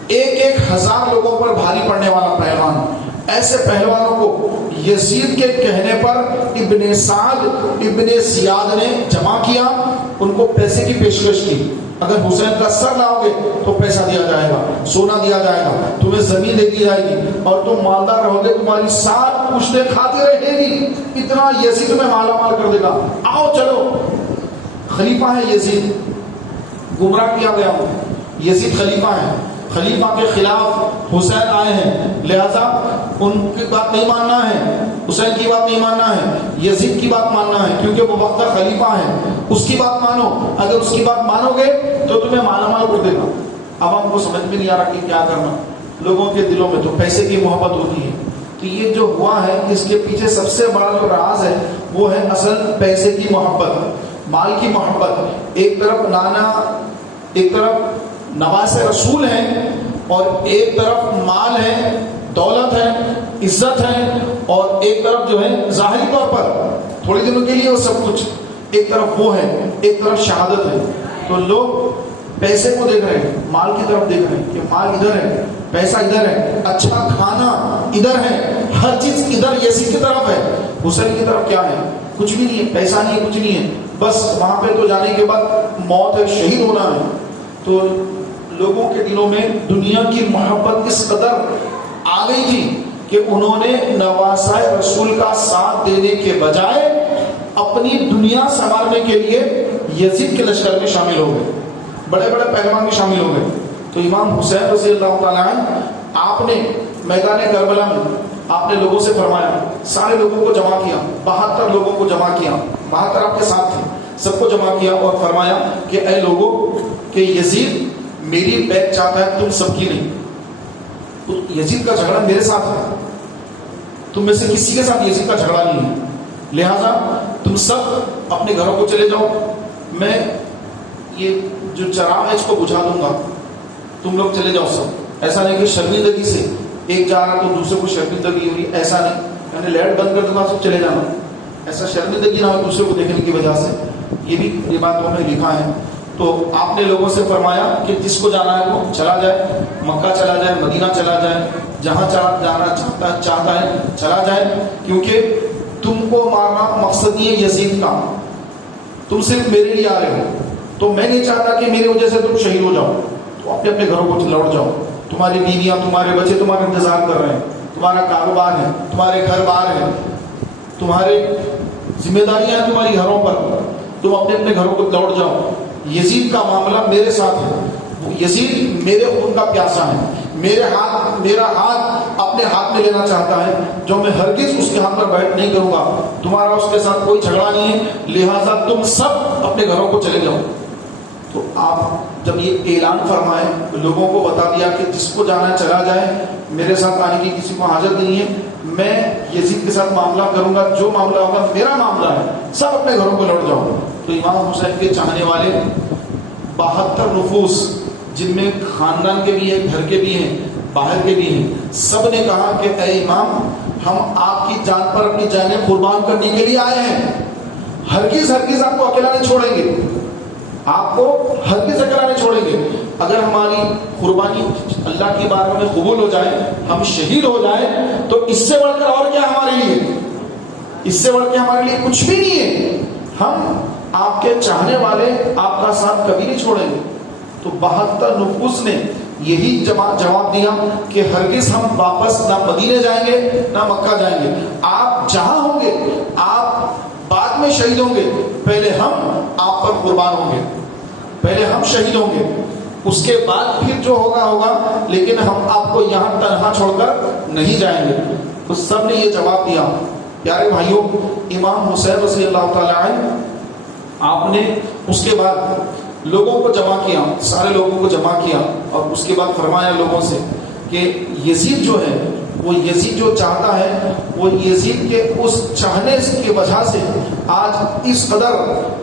ایک ایک ہزار لوگوں پر بھاری پڑنے والا پہلوان، ایسے پہلوانوں کو یزید کے کہنے پر ابن سعد ابن زیاد نے جمع کیا، ان کو پیسے کی پیشکش کی، اگر حسین کا سر لاؤ گے تو پیسہ دیا جائے گا، سونا دیا جائے گا، تمہیں زمین دے دی جائے گی، اور تم مالدار رہو گے، تمہاری سات پشتیں کھاتی رہے گی، اتنا یزید تمہیں مالا مال کر دے گا، آؤ چلو۔ خلیفہ ہے یزید، گمراہ کیا گیا ہو، یزید خلیفہ ہے، خلیفہ کے خلاف حسین آئے ہیں، لہذا ان کی بات نہیں ماننا ہے، حسین کی بات نہیں ماننا ہے، یزید کی بات ماننا ہے، کیونکہ وہ وقت کا خلیفہ ہے، اس کی بات مانو، اگر اس کی بات مانو گے تو تمہیں مالا مال کر دے گا۔ اب ہم کو سمجھ میں نہیں آ رہا کہ کیا کرنا، لوگوں کے دلوں میں تو پیسے کی محبت ہوتی ہے، تو یہ جو ہوا ہے اس کے پیچھے سب سے بڑا جو راز ہے وہ ہے اصل پیسے کی محبت، مال کی محبت۔ ایک طرف نانا، ایک طرف نواز رسول ہیں، اور ایک طرف مال ہے، دولت ہے، عزت ہے، اور ایک طرف جو ہے ظاہری طور پر تھوڑے دنوں کے لیے وہ سب کچھ، ایک طرف وہ ہے، ایک طرف شہادت ہے۔ تو لوگ پیسے کو دیکھ رہے ہیں، مال کی طرف دیکھ رہے ہیں کہ مال ادھر ہے، پیسہ ادھر ہے، اچھا کھانا ادھر ہے، ہر چیز ادھر یزید کی طرف ہے، حسین کی طرف کیا ہے؟ کچھ بھی نہیں ہے، پیسہ نہیں ہے، کچھ نہیں ہے، بس وہاں پہ تو جانے کے بعد موت ہے، شہید ہونا ہے۔ تو لوگوں کے دلوں میں دنیا کی محبت اس قدر آ گئی تھی کہ انہوں نے نواسہ رسول کا ساتھ دینے کے بجائے اپنی دنیا سنوارنے کے لیے یزید کے لشکر میں شامل ہو گئے، بڑے بڑے پہلوان بھی شامل ہو گئے۔ تو امام حسین رضی اللہ تعالیٰ عنہ، آپ نے میدان کربلا میں آپ نے لوگوں سے فرمایا، سارے لوگوں کو جمع کیا، 72 لوگوں کو جمع کیا، 72 آپ کے ساتھ تھے، سب کو جمع کیا اور فرمایا کہ اے لوگوں، کہ یزید میری بیعت چاہتا ہے، تم سب کی نہیں، تو یزید کا جھگڑا میرے ساتھ ہے، تم میں سے کسی کے ساتھ یزید کا جھگڑا نہیں ہے، لہذا تم سب اپنے گھروں کو چلے جاؤ، میں یہ جو چراغ ہے اس کو بجھا دوں گا، تم لوگ چلے جاؤ سب۔ ایسا نہیں کہ شرمندگی سے ایک جا رہا تو دوسرے کو شرمندگی ہوئی، ایسا نہیں، میں نے لائٹ بند کر دوں گا سب چلے جانا، ایسا شرمندگی نہ ہو دوسرے کو دیکھنے کی وجہ سے، یہ بھی یہ باتوں میں لکھا ہے۔ تو آپ نے لوگوں سے فرمایا کہ جس کو جانا ہے وہ چلا جائے، مکہ چلا جائے، مدینہ چلا جائے، جہاں جانا چاہتا ہے چلا جائے، کیونکہ تم کو مارنا مقصد نہیں ہے یزید کا، تم صرف میرے لیے آ رہے ہو، تو میں نہیں چاہتا کہ میری وجہ سے تم شہید ہو جاؤ، تو اپنے اپنے گھروں کو لوٹ جاؤ، تمہاری بیویاں، تمہارے بچے تمہارا انتظار کر رہے ہیں، تمہارا کاروبار ہے، تمہارے گھر بار ہے، تمہارے ذمہ داریاں ہیں تمہاری گھروں پر، تم اپنے اپنے گھروں کو لوٹ جاؤ، یزید کا معاملہ میرے ساتھ ہے، یزید میرے خون کا پیاسا ہے، میرا ہاتھ اپنے ہاتھ میں لینا چاہتا ہے، جو میں ہرگز اس کے ہاتھ پر بیٹھ نہیں کروں گا، تمہارا اس کے ساتھ کوئی جھگڑا نہیں ہے، لہٰذا تم سب اپنے گھروں کو چلے جاؤ۔ تو آپ جب یہ اعلان فرمائے، لوگوں کو بتا دیا کہ جس کو جانا چلا جائے، میرے ساتھ آنے کی کسی کو حاجت نہیں ہے، میں یزید کے ساتھ معاملہ کروں گا، جو معاملہ ہوگا میرا معاملہ ہے، سب اپنے گھروں کو لوٹ جاؤ۔ تو امام حسین کے چاہنے والے 72 نفوس، جن میں خاندان کے بھی ہیں، گھر کے بھی ہیں، باہر کے بھی ہیں، سب نے کہا کہ اے امام، ہم آپ کی جان پر اپنی جانیں قربان کرنے کے لیے آئے ہیں، ہرگز ہرگز آپ کو اکیلا نہیں چھوڑیں گے، آپ کو ہرگز اکیلا نہیں چھوڑیں گے، اگر ہماری قربانی اللہ کی بارگاہ میں قبول ہو جائے، ہم شہید ہو جائیں، تو اس سے بڑھ کر اور کیا ہمارے لیے، اس سے بڑھ کے ہمارے لیے کچھ بھی نہیں ہے، ہم آپ کے چاہنے والے آپ کا ساتھ کبھی نہیں چھوڑیں گے۔ تو 72 نفوس نے یہی جواب دیا کہ ہرگز ہم واپس نہ مدینے جائیں گے نہ مکہ جائیں گے، آپ جہاں ہوں گے، آپ بعد میں شہید ہوں گے، پہلے ہم آپ پر قربان ہوں گے، پہلے ہم شہید ہوں گے، اس کے بعد پھر جو ہوگا، لیکن ہم آپ کو یہاں تنہا چھوڑ کر نہیں جائیں گے۔ تو سب نے یہ جواب دیا۔ پیارے بھائیوں، امام حسین رضی اللہ تعالیٰ عنہ، آپ نے اس کے بعد لوگوں کو جمع کیا، سارے لوگوں کو جمع کیا، اور اس کے بعد فرمایا لوگوں سے کہ یزید جو ہے، وہ یزید جو چاہتا ہے، وہ یزید کے اس چاہنے کی وجہ سے آج اس قدر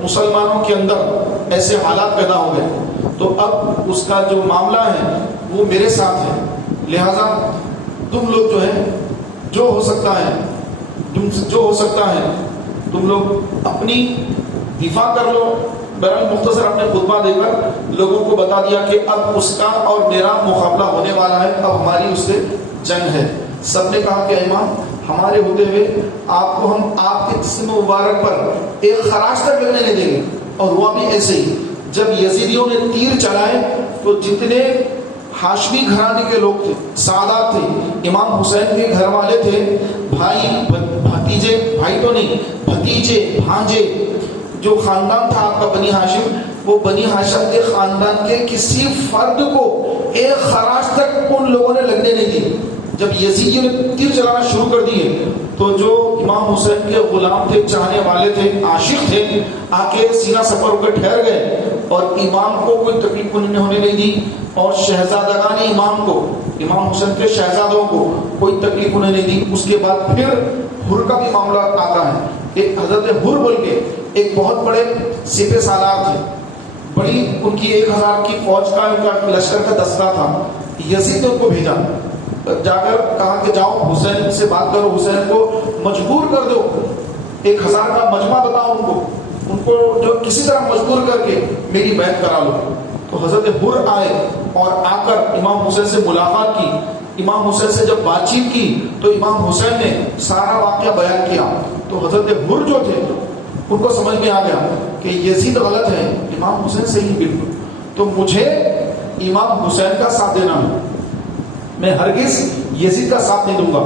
مسلمانوں کے اندر ایسے حالات پیدا ہو گئے، تو اب اس کا جو معاملہ ہے وہ میرے ساتھ ہے، لہذا تم لوگ جو ہے، جو ہو سکتا ہے تم لوگ اپنی دفاع کر لو. بہرحال مختصر اپنے خطبہ دے کر لوگوں کو بتا دیا کہ اب اس کا اور میرا مقابلہ ہونے والا ہے, اب ہماری اس سے جنگ ہے. سب نے کہا کہ امام ہمارے ہوتے ہوئے آپ کو ہم آپ کے جسم مبارک پر ایک خراش تک لگنے نہیں دیں گے. اور ہوا بھی ایسے ہی. جب یزیدیوں نے تیر چلائے تو جتنے ہاشمی گھرانے کے لوگ تھے, سادات تھے, امام حسین کے گھر والے تھے, بھائی بھتیجے, بھائی تو نہیں بھتیجے بھانجے, جو خاندان تھا آپ کا بنی ہاشم, وہ بنی ہاشم کے خاندان کے کسی فرد کو ایک خراش تک ان لوگوں نے لگنے نہیں دی. جب یزیدیوں نے تیر چلانا شروع کر دیے تو جو امام حسین کے غلام تھے, چاہنے والے تھے, عاشق تھے, آ کے سینہ سفر ہو کر ٹھہر گئے اور امام کو کوئی تکلیف انہوں نے ہونے نہیں دی. اور شہزادگان امام کو, امام حسین کے شہزادوں کو کوئی تکلیف انہیں نہیں دی. اس کے بعد پھر حر کا بھی معاملہ آتا ہے. ایک حضرت حر بول کے ایک بہت بڑے سپہ سالار تھے, بڑی ان کی 1000 کی فوج کا ان کا لشکر کا دستہ تھا. یزید نے ان کو بھیجا, جا کر کہا کہ جاؤ حسین سے بات کرو, حسین کو مجبور کر دو, 1000 کا مجمع بتاؤ ان کو جو کسی طرح مجبور کر کے میری بیعت کرا لو. تو حضرت حر آئے اور آ کر امام حسین سے ملاقات کی. امام حسین سے جب بات چیت کی تو امام حسین نے سارا واقعہ بیان کیا. تو حضرت حر جو تھے ان کو سمجھ میں آ گیا کہ یزید غلط ہے, امام حسین صحیح بالکل, تو مجھے امام حسین کا ساتھ دینا ہے, میں ہرگز یزید کا ساتھ نہیں دوں گا.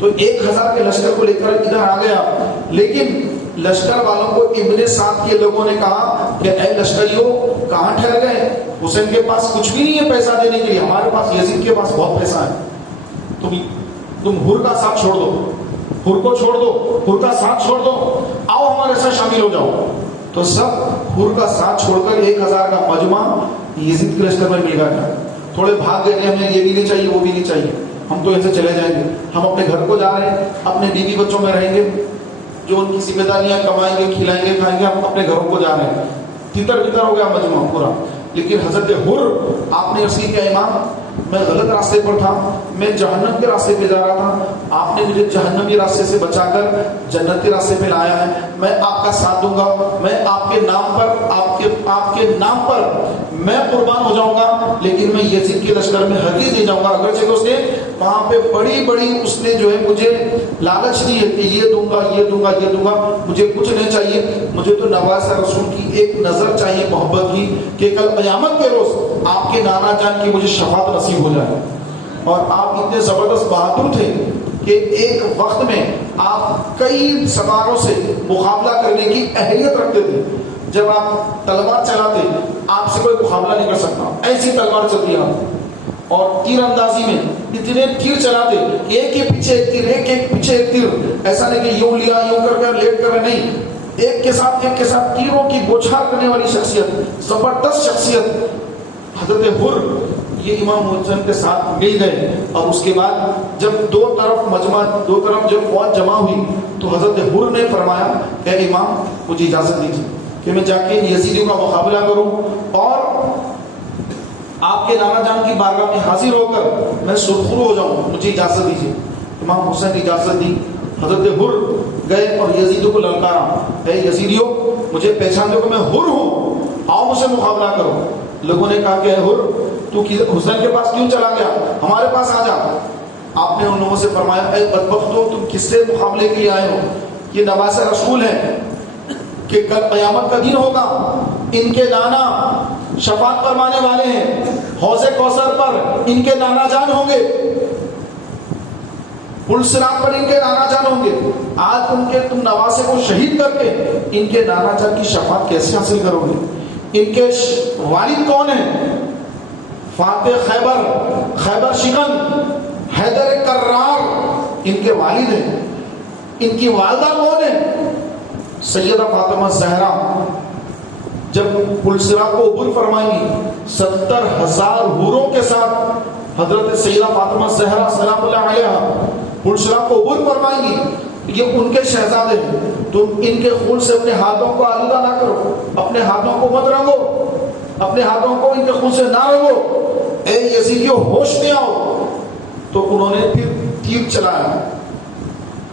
تو 1000 کے لشکر کو لے کر ادھر آ گیا. لیکن لشکر والوں کو ابن سعد کے لوگوں نے کہا کہ اے لشکریوں کہاں ٹھہر گئے, حسین کے پاس کچھ بھی نہیں ہے پیسہ دینے کے لیے, ہمارے پاس یزید کے پاس بہت پیسہ ہے, تم حر کا ساتھ چھوڑ دو, حر کو چھوڑ دو, حر کا ساتھ چھوڑ دو, آؤ ہمارے ساتھ شامل ہو جاؤ. تو سب حر کا ساتھ چھوڑ کر 1000 کا مجمع یزید کے لشکر میں مل گیا. تھوڑے بھاگ گئے, ہمیں یہ بھی نہیں چاہیے وہ بھی نہیں چاہیے, ہم تو ایسے چلے جائیں گے, ہم اپنے گھر کو جا رہے ہیں, اپنے بیوی بچوں میں رہیں گے, جو ان کی ذمہ داریاں کمائیں گے, کھلائیں گے, کھائیں گے, ہم اپنے گھروں کو جا رہے ہیں. تتر بتر ہو گیا مجمع پورا. لیکن حضرت حر آپ نے عرض کیا امام میں غلط راستے پر تھا, میں جہنم کے راستے پہ جا رہا تھا, آپ نے مجھے جہنمی راستے سے بچا کر جنت کے راستے پہ لایا ہے, میں آپ کا ساتھ دوں گا, میں آپ کے نام پر میں قربان ہو جاؤں گا, لیکن میں یزید کے لشکر میں ہرگز نہیں جاؤں گا. اگرچہ کہ اس نے وہاں پہ بڑی اس نے جو ہے مجھے لالچ دی ہے کہ یہ دوں گا یہ دوں گا یہ دوں گا, مجھے کچھ نہیں چاہیے, مجھے تو نواز رسول کی ایک نظر چاہیے محبت کی, کہ کل قیامت کے روز آپ کے نانا جان کی مجھے شفاعت نصیب ہو جائے. اور آپ اتنے زبردست بہادر تھے کہ ایک وقت میں آپ کئی سواروں سے مقابلہ کرنے کی اہلیت رکھتے تھے. جب آپ تلوار چلاتے آپ سے کوئی مقابلہ نہیں کر سکتا, ایسی تلوار چلتی آپ. اور تیر اندازی میں اتنے تیر چلاتے, ایک کے پیچھے ایک تیر, ایک پیچھے ایک تیر, ایسا نہیں کہ یوں لیا یوں کر کے لیٹ کر, نہیں, ایک کے ساتھ تیروں کی بوچھار کرنے والی شخصیت, زبردست شخصیت. حضرت حر یہ امام حسین کے ساتھ مل گئے. اور اس کے بعد جب دو طرف جب فوج جمع ہوئی تو حضرت حر نے فرمایا کہ امام مجھے اجازت دیجیے کہ میں جا کے یزیدیوں کا مقابلہ کروں اور آپ کے نانا جان کی بارگاہ میں حاضر ہو کر میں سرخرو ہو جاؤں, مجھے اجازت دیجیے. امام حسین نے اجازت دی. حضرت حر گئے اور یزیدیوں کو للکارا, اے یزیدیوں مجھے پہچان دو کہ میں حر ہوں, آؤ مجھ سے مقابلہ کرو. لوگوں نے کہا کہ اے حر تو حسین کے پاس کیوں چلا گیا, ہمارے پاس آ جا. آپ نے ان لوگوں سے فرمایا اے بدبختو تم کس سے مقابلے کے لیے آئے ہو, یہ نواز رسول ہے کہ کل قیامت کا دن ہوگا, ان کے نانا شفاعت فرمانے والے ہیں, حوض کوثر پر ان کے نانا جان ہوں گے, پل صراط پر ان کے نانا جان ہوں گے. آج ان کے تم نواسے کو شہید کر کے ان کے نانا جان کی شفاعت کیسے حاصل کرو گے؟ ان کے والد کون ہیں؟ فاتح خیبر شکن حیدر کرار ان کے والد ہیں. ان کی والدہ کون ہے؟ سیدہ فاطمہ زہرا. جب پلسرا کو عبور فرمائیں گی 70,000 حوروں کے ساتھ حضرت سیدہ فاطمہ زہرا سلام اللہ علیہا پلسرا کو عبور فرمائیں گی, یہ ان کے شہزادے ہیں. تم ان کے خون سے اپنے ہاتھوں کو آلودہ نہ کرو, اپنے ہاتھوں کو مت رنگو, اپنے ہاتھوں کو ان کے خون سے نہ رنگو. اے یزیدیو ہوش میں آؤ. تو انہوں نے پھر تیر چلایا.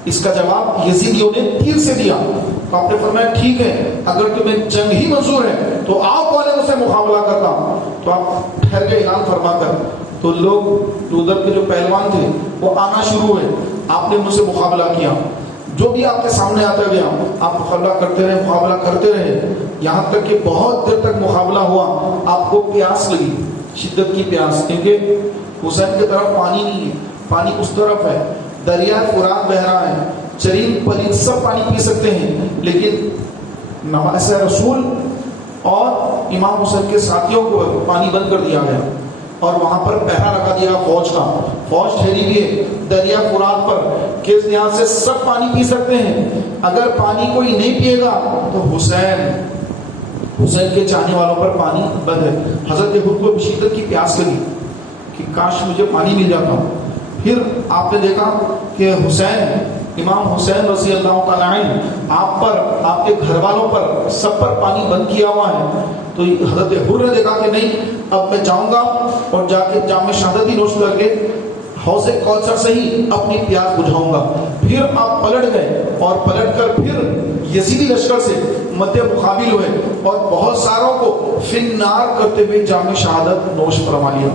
اس کا جواب یزیدیوں نے تیر سے دیا. تو آپ نے فرمایا ٹھیک ہے اگر تمہیں جنگ ہی منظور ہے تو آؤ کون ہے مجھ سے مقابلہ کرتا ہوں. تو آپ ٹھہر گئے اعلان فرما کر. تو لوگ ادھر کے جو پہلوان تھے وہ آنا شروع ہوئے. آپ نے مجھ سے مقابلہ کیا, جو بھی آپ کے سامنے آتا گیا آپ مقابلہ کرتے رہے یہاں تک کہ بہت دیر تک مقابلہ ہوا. آپ کو پیاس لگی, شدت کی پیاس, کیونکہ حسین کی طرف پانی نہیں ہے, پانی اس طرف ہے, دریا فرات بہ رہا ہے, چرین پلند سب پانی پی سکتے ہیں, لیکن نماز رسول اور امام حسین کے ساتھیوں کو پانی بند کر دیا گیا اور وہاں پر پہرا لگا دیا فوج کا. فوج ٹھہری ہوئی ہے دریا فرات پر کہ یہاں سے سب پانی پی سکتے ہیں, اگر پانی کوئی نہیں پیے گا تو حسین کے چاہنے والوں پر پانی بند ہے. حضرت خود کو شدت کی پیاس لگی کہ کاش مجھے پانی مل جاتا. پھر آپ نے دیکھا کہ امام حسین رضی اللہ تعالیٰ عنہ آپ پر, آپ کے گھر والوں پر, سب پر پانی بند کیا ہوا ہے. تو حضرت حر نے دیکھا کہ نہیں اب میں جاؤں گا اور جا کے جام شہادت ہی نوش کر کے حوض کوثر سے ہی اپنی پیاس بجھاؤں گا. پھر آپ پلٹ گئے اور پلٹ کر پھر یزیدی لشکر سے مدِ مقابل ہوئے اور بہت ساروں کو فی النار کرتے ہوئے جام شہادت نوش فرما لیا,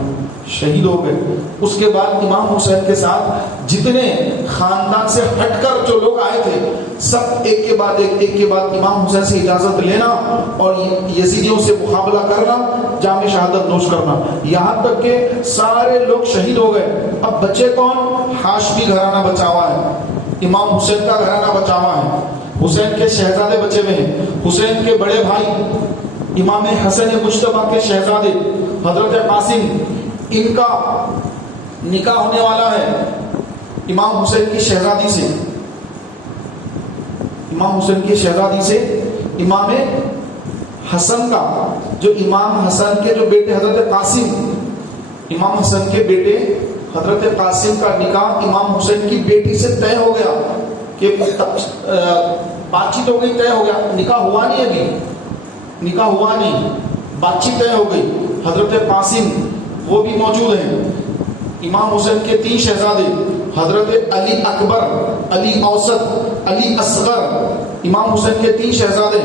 شہید ہو گئے. اس کے بعد امام حسین کے ساتھ جتنے خاندان سے ہٹ کر جو لوگ آئے تھے سب ایک کے بعد امام حسین سے اجازت لینا اور یزیدیوں سے مقابلہ کرنا, جام شہادت نوش کرنا, یہاں تک کہ سارے لوگ شہید ہو گئے. اب بچے کون؟ ہاشمی گھرانہ بچا ہوا ہے, امام حسین کا گھرانہ بچا ہوا ہے, حسین کے شہزادے بچے ہوئے ہیں, حسین کے بڑے بھائی امام حسن مجتبیٰ کے شہزادے حضرت قاسم, ان کا نکاح ہونے والا ہے امام حسین کی شہزادی سے, امام حسین کی شہزادی سے امام حسن کا, جو امام حسن کے جو بیٹے حضرت قاسم, امام حسن کے بیٹے حضرت قاسم کا نکاح امام حسین کی بیٹی سے طے ہو گیا کہ بات چیت ہو گئی, طے ہو گیا, نکاح ہوا نہیں, ابھی نکاح ہوا نہیں, بات چیت طے ہو گئی. حضرت قاسم وہ بھی موجود ہیں. امام حسین کے 3 شہزادے حضرت علی اکبر, علی اوسط, علی اصغر, امام حسین کے 3 شہزادے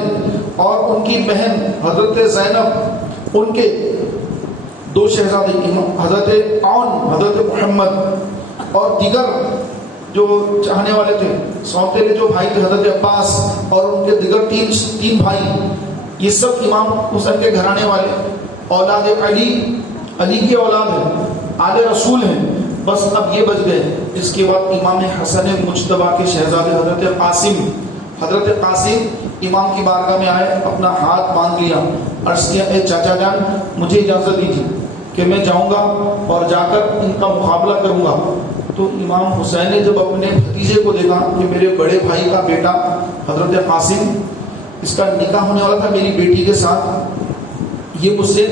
اور ان کی بہن حضرت زینب, ان کے 2 شہزادے حضرت عون, حضرت محمد اور دیگر جو چاہنے والے تھے, سوتیلے جو بھائی تھے حضرت عباس اور ان کے دیگر 3 بھائی, یہ سب امام حسین کے گھرانے والے, اولاد علی کی اولاد ہے, آل رسول ہیں. بس اب یہ بچ گئے. اس کے بعد امام حسن مجتبیٰ کے شہزادے حضرت قاسم امام کی بارگاہ میں آئے, اپنا ہاتھ باندھ لیا, عرض کیا اے چاچا جان مجھے اجازت دیجیے کہ میں جاؤں گا اور جا کر ان کا مقابلہ کروں گا. تو امام حسین نے جب اپنے بھتیجے کو دیکھا کہ میرے بڑے بھائی کا بیٹا حضرت قاسم, اس کا نکاح ہونے والا تھا میری بیٹی کے ساتھ, یہ مجھ سے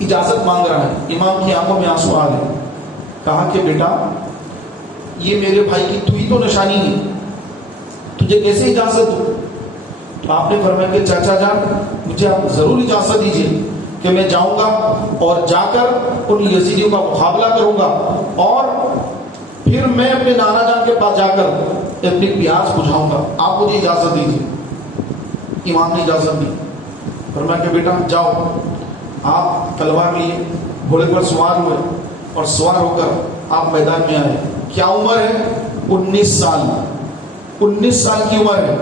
اجازت مانگ رہا ہے, امام کی آنکھوں میں آنسو آ گئے. کہا کہ بیٹا یہ میرے بھائی کی تو ہی تو نشانی ہے, تجھے کیسے اجازت دو؟ تو آپ نے فرمایا کہ چاچا جان مجھے آپ ضرور اجازت دیجیے کہ میں جاؤں گا اور جا کر ان یزیدیوں کا مقابلہ کروں گا اور پھر میں اپنے نانا جان کے پاس جا کر اپنی پیاس بجھاؤں گا, آپ مجھے اجازت دیجیے. امام نے اجازت دی, فرمایا کہ بیٹا جاؤ. آپ تلوار لیے گھوڑے پر سوار ہوئے اور سوار ہو کر آپ میدان میں آئے. کیا عمر ہے؟ 19 سال. 19 سال کی عمر ہے.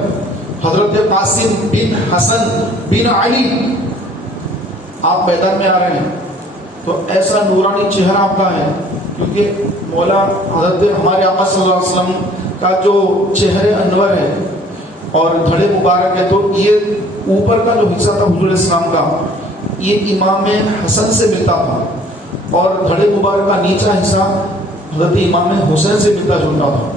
حضرت قاسم بن حسن بن علی آپ میدان میں آ رہے ہیں تو ایسا نورانی چہرہ آپ کا ہے, کیونکہ مولا حضرت ہمارے آقا صلی اللہ علیہ وسلم کا جو چہرے انور ہے اور دھڑے مبارک ہے, تو یہ اوپر کا جو حصہ تھا حضور اسلام کا یہ امام حسن سے ملتا تھا اور دھڑے مبارک کا نیچا حصہ حضرت امام حسین سے ملتا جلتا تھا.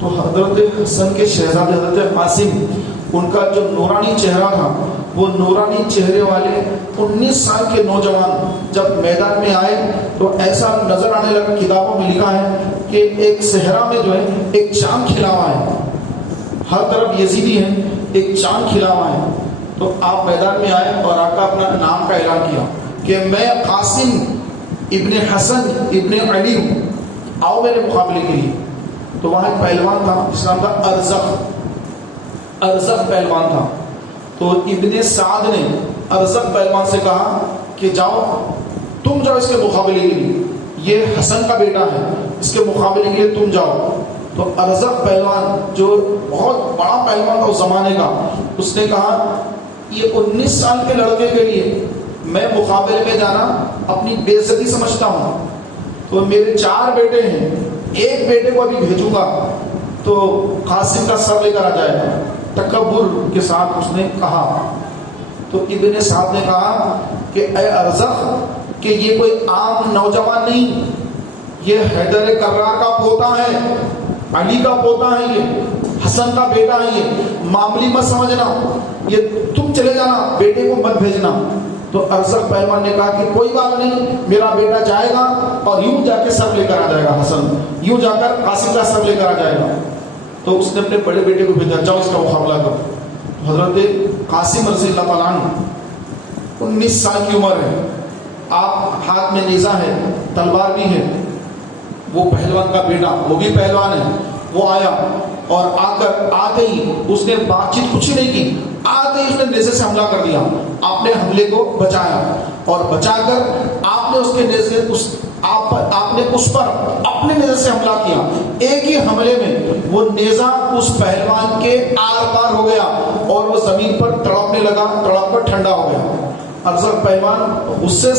تو حضرت حسن کے شہزادے حضرت قاسم, ان کا جو نورانی چہرہ تھا وہ نورانی چہرے والے 19 سال کے نوجوان جب میدان میں آئے تو ایسا نظر آنے لگا, کتابوں میں لکھا ہے کہ ایک صحرا میں جو ہے ایک چاند کھلا ہوا ہے, ہر طرف یزیدی ہیں, ایک چاند کھلا ہوا ہے. تو آپ میدان میں آئے اور آقا اپنا نام کا اعلان کیا کہ میں قاسم ابن حسن ابن علی ہوں, آؤ میرے مقابلے کے لیے. تو وہاں ایک پہلوان تھا جس کا نام تھا ارزق. ارزق پہلوان تھا. تو ابن سعد نے ارزق پہلوان سے کہا کہ جاؤ تم جاؤ اس کے مقابلے کے لیے, یہ حسن کا بیٹا ہے, اس کے مقابلے کے لیے تم جاؤ. تو ارزق پہلوان جو بہت بڑا پہلوان تھا اس زمانے کا, اس نے کہا یہ 19 سال کے لڑکے کے لیے میں مقابلے میں جانا اپنی بے عزتی سمجھتا ہوں. تو میرے 4 بیٹے ہیں, ایک بیٹے کو ابھی بھیجوں گا تو قاسم کا سر لے کر آ جائے گا. تکبر کے ساتھ اس نے کہا. تو ابن سعد نے کہا کہ اے ارزق کہ یہ کوئی عام نوجوان نہیں, یہ حیدر کرار کا پوتا ہے, علی کا پوتا ہے, یہ حسن کا بیٹا ہے, یہ معمولی مت سمجھنا, یہ تم چلے جانا, بیٹے کو مت بھیجنا. تو ارزق پہلوان نے کہا کہ کوئی بات نہیں, میرا بیٹا جائے گا اور یوں جا کے سب لے کر آ جائے گا, حسن یوں جا کر قاسم کا سب لے کر آ جائے گا. تو اس نے اپنے بڑے بیٹے کو بھیجا, جاؤ اس کا مقابلہ کرو. حضرت قاسم رضی اللہ تعالیٰ عنہ 19 سال کی عمر ہے, آپ ہاتھ میں نیزہ ہے, تلوار بھی ہے. وہ پہلوان کا بیٹا, وہ بھی پہلوان ہے, وہ آیا اور آتے ہی اس نے بات چیت کچھ نہیں کی, آتے ہی اس نے نیزے سے حملہ کر دیا. آپ نے حملے کو بچایا اور بچا کر آپ نے اس کے نیزے آپ نے اس پر اپنے نیزے سے حملہ کیا. ایک ہی حملے میں وہ نیزہ اس پہلوان کے آر پار ہو گیا اور وہ زمین پر تڑپنے لگا, تڑپ کر ٹھنڈا ہو گیا. ارزق پہلوان غصے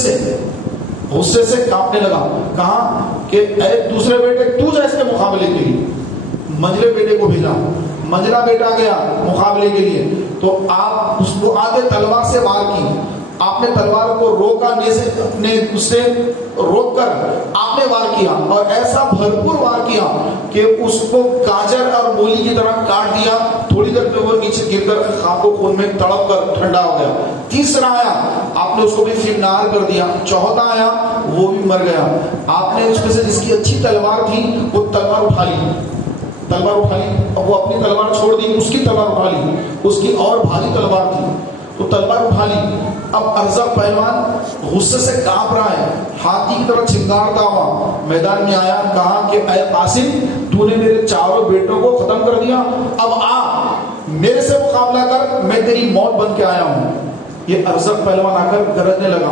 سے کانپنے لگا. کہا کہ اے دوسرے بیٹے تو جا اس کے مقابلے کے لیے. منجلے بیٹے کو بھیجا, منجلا بیٹا گیا مقابلے کے لیے. تو آپ اس کو آتے تلوار سے وار کی, آپ نے تلوار کو روکا, نیزے نے اس سے روک کر آپ نے وار کیا اور ایسا بھرپور وار کیا کہ اس کو گاجر اور مولی کی طرح کاٹ دیا. تھوڑی دیر پہ وہ نیچے گر کر خاک و خون میں تڑپ کر ٹھنڈا ہو گیا. تیسرا آیا, آپ نے اس کو بھی فنار کر دیا. چوتھا آیا, وہ بھی مر گیا. آپ نے اس میں سے جس کی اچھی تلوار تھی وہ تلوار اٹھا لی, اب وہ اپنی تلوار چھوڑ دی, اس کی تلوار اٹھا لی, اس کی اور بھاری تلوار تھی تو تلوار اٹھا لی. اب ارزق پہلوان غصے سے کانپ رہا ہے, ہاتھی کی طرح چنگارتا ہوا میدان میں آیا. کہا کہ اے قاسم تو نے میرے 4 بیٹوں کو ختم کر دیا, اب آ میرے سے مقابلہ کر, میں تیری موت بن کے آیا ہوں. یہ ارزق پہلوان آ کر گرجنے لگا.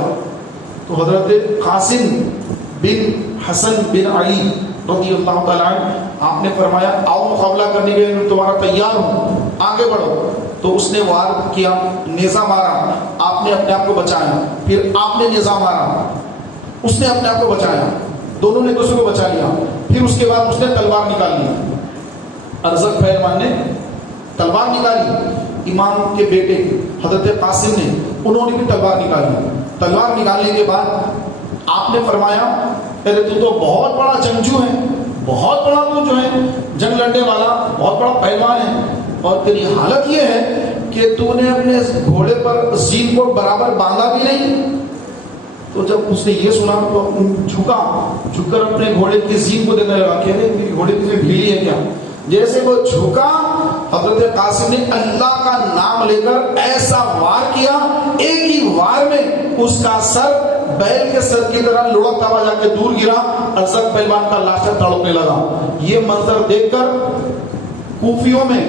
تو حضرت قاسم بن حسن بن علی رضی اللہ تعالیٰ عنہ آپ نے فرمایا آؤ مقابلہ کرنے کے لیے تمہارا تیار ہوں, آگے بڑھو. تو اس نے وار کیا, نیزہ مارا, آپ نے اپنے آپ کو بچایا. پھر آپ نے نیزہ مارا, اس نے اپنے آپ کو بچایا, دونوں نے دوسرے کو بچا لیا. پھر اس کے بعد اس نے تلوار نکال لی. ارزق پہلوان نے تلوار نکالی. امام کے بیٹے حضرت قاسم نے, انہوں نے بھی تلوار نکالی. تلوار نکالنے کے بعد آپ نے فرمایا ارے تو بہت بڑا جنگجو ہے, بہت بڑا تو جو ہے جنگ لڑنے والا بہت بڑا پہلوان ہے, اور تیری حالت یہ ہے کہ تو نے اپنے گھوڑے پر زین کو برابر باندھا بھی نہیں. تو جب اس نے یہ سنا تو جھک کر اپنے گھوڑے کی زین کو دیکھنے لگا کہ میری گھوڑے کی زین ڈھیلی ہے کیا. جیسے وہ جھکا, حضرت قاسم نے اللہ کا نام لے کر ایسا وار کیا, ایک ہی وار میں اس کا سر بیل کے سر کی طرح لڑکتا ہوا جا کے دور گرا. ارزق پہلوان کا لاشا تڑپنے لگا. یہ منظر دیکھ کر کوفیوں میں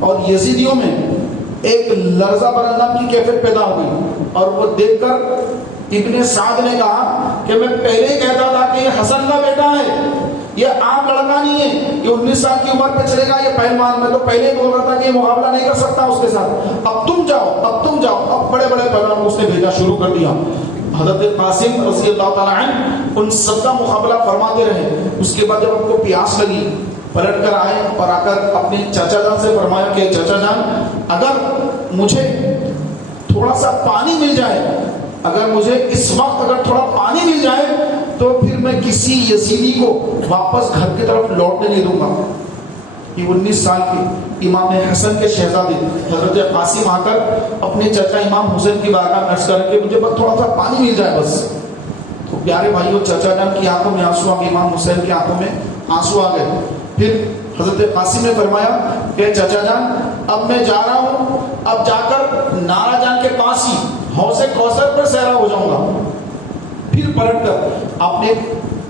اور یزیدیوں میں ایک لرزہ برندہ کی کیفیت پیدا ہو گئی, اور وہ دیکھ کر ابن سعد نے کہا کہ میں پہلے ہی کہتا تھا کہ یہ حسن کا بیٹا ہے, یہ عام لڑکا نہیں ہے, یہ 19 سال کی عمر پہ چلے گا, یہ پہلوان. میں تو پہلے ہی بول رہا تھا کہ یہ مقابلہ نہیں کر سکتا اس کے ساتھ. اب تم جاؤ. اب بڑے بڑے پہلوان اس نے بھیجا شروع کر دیا. حضرت قاسم رضی اللہ تعالیٰ عنہ ان سب کا مقابلہ فرماتے رہے. اس کے بعد جب ان کو پیاس لگی پلٹ کر آئے اور آ کر اپنے چاچا جان سے فرمایا کہ چاچا جان اگر مجھے تھوڑا سا پانی مل جائے, اگر مجھے اس وقت اگر تھوڑا پانی مل جائے تو پھر میں کسی یزیدی کو واپس گھر کی طرف لوٹنے نہیں دوں گا. یہ 19 سال کے امام حسن کے شہزادے حضرت قاسم آ کر اپنے چچا امام حسین کی بارگاہ میں عرض کر کے مجھے بس تھوڑا سا پانی مل جائے بس. تو پیارے بھائیو, چچا جان کی آنکھوں میں آنسو آ گئے, امام حسین کی آنکھوں میں آنسو آ گئے. پھر حضرت قاسم نے فرمایا کہ چچا جان اب میں جا رہا ہوں, اب جا کر نارا جان کے پاس ہی حوض کوثر پر سیراب ہو جاؤں گا. پھر پلٹ کر آپ نے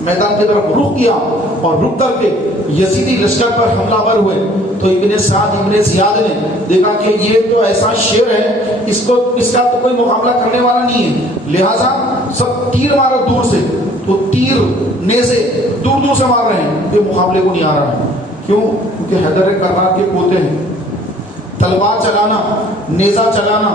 میدان کی طرف رخ کیا اور رک کر کے یزیدی لشکر پر حملہ ور ہوئے تو ابن سعد ابن زیاد نے دیکھا کہ یہ تو ایسا شیر ہے، اس کا تو کوئی مقابلہ کرنے والا نہیں ہے، لہٰذا سب تیر مارو دور سے. تو تیر نیزے دور دور سے مار رہے ہیں، یہ مقابلے کو نہیں آ رہا ہے. کیوں؟ کیونکہ حیدر کرار کے پوتے ہیں. تلوار چلانا، نیزہ چلانا،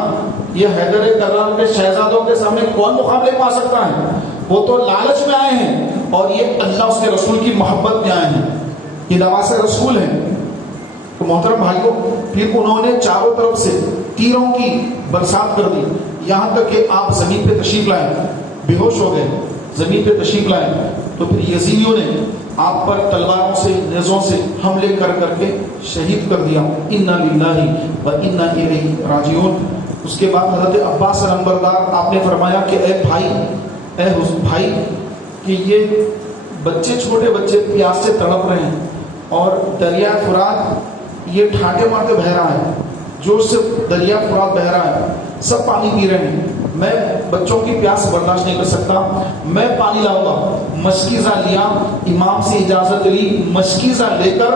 یہ حیدر کرار کے شہزادوں کے سامنے کون مقابلے میں آ سکتا ہے؟ وہ تو لالچ میں آئے ہیں اور یہ اللہ اس کے رسول کی محبت میں آئے ہیں، یہ نواز رسول ہیں. تو محترم بھائیوں، پھر انہوں نے چاروں طرف سے تیروں کی برسات کر دی، یہاں تک کہ آپ زمین پہ تشریف لائے، بے ہوش ہو گئے، زمین پہ تشریف لائے. تو پھر یزیدیوں نے آپ پر تلواروں سے نیزوں سے حملے کر کر کے شہید کر دیا. انا للہ و انا الیہ راجعون. اس کے بعد حضرت عباس علمبردار آپ نے فرمایا کہ اے بھائی کہ یہ بچے، چھوٹے بچے پیاس سے تڑپ رہے ہیں اور دریا فرات یہ ٹھاٹے مارتے بہہ رہا ہے، جوش سے دریا فرات بہہ رہا ہے، سب پانی پی رہے ہیں، میں بچوں کی پیاس برداشت نہیں کر سکتا، میں پانی لاؤں گا. مشکیزہ لیا، امام سے اجازت لی، مشکیزہ لے کر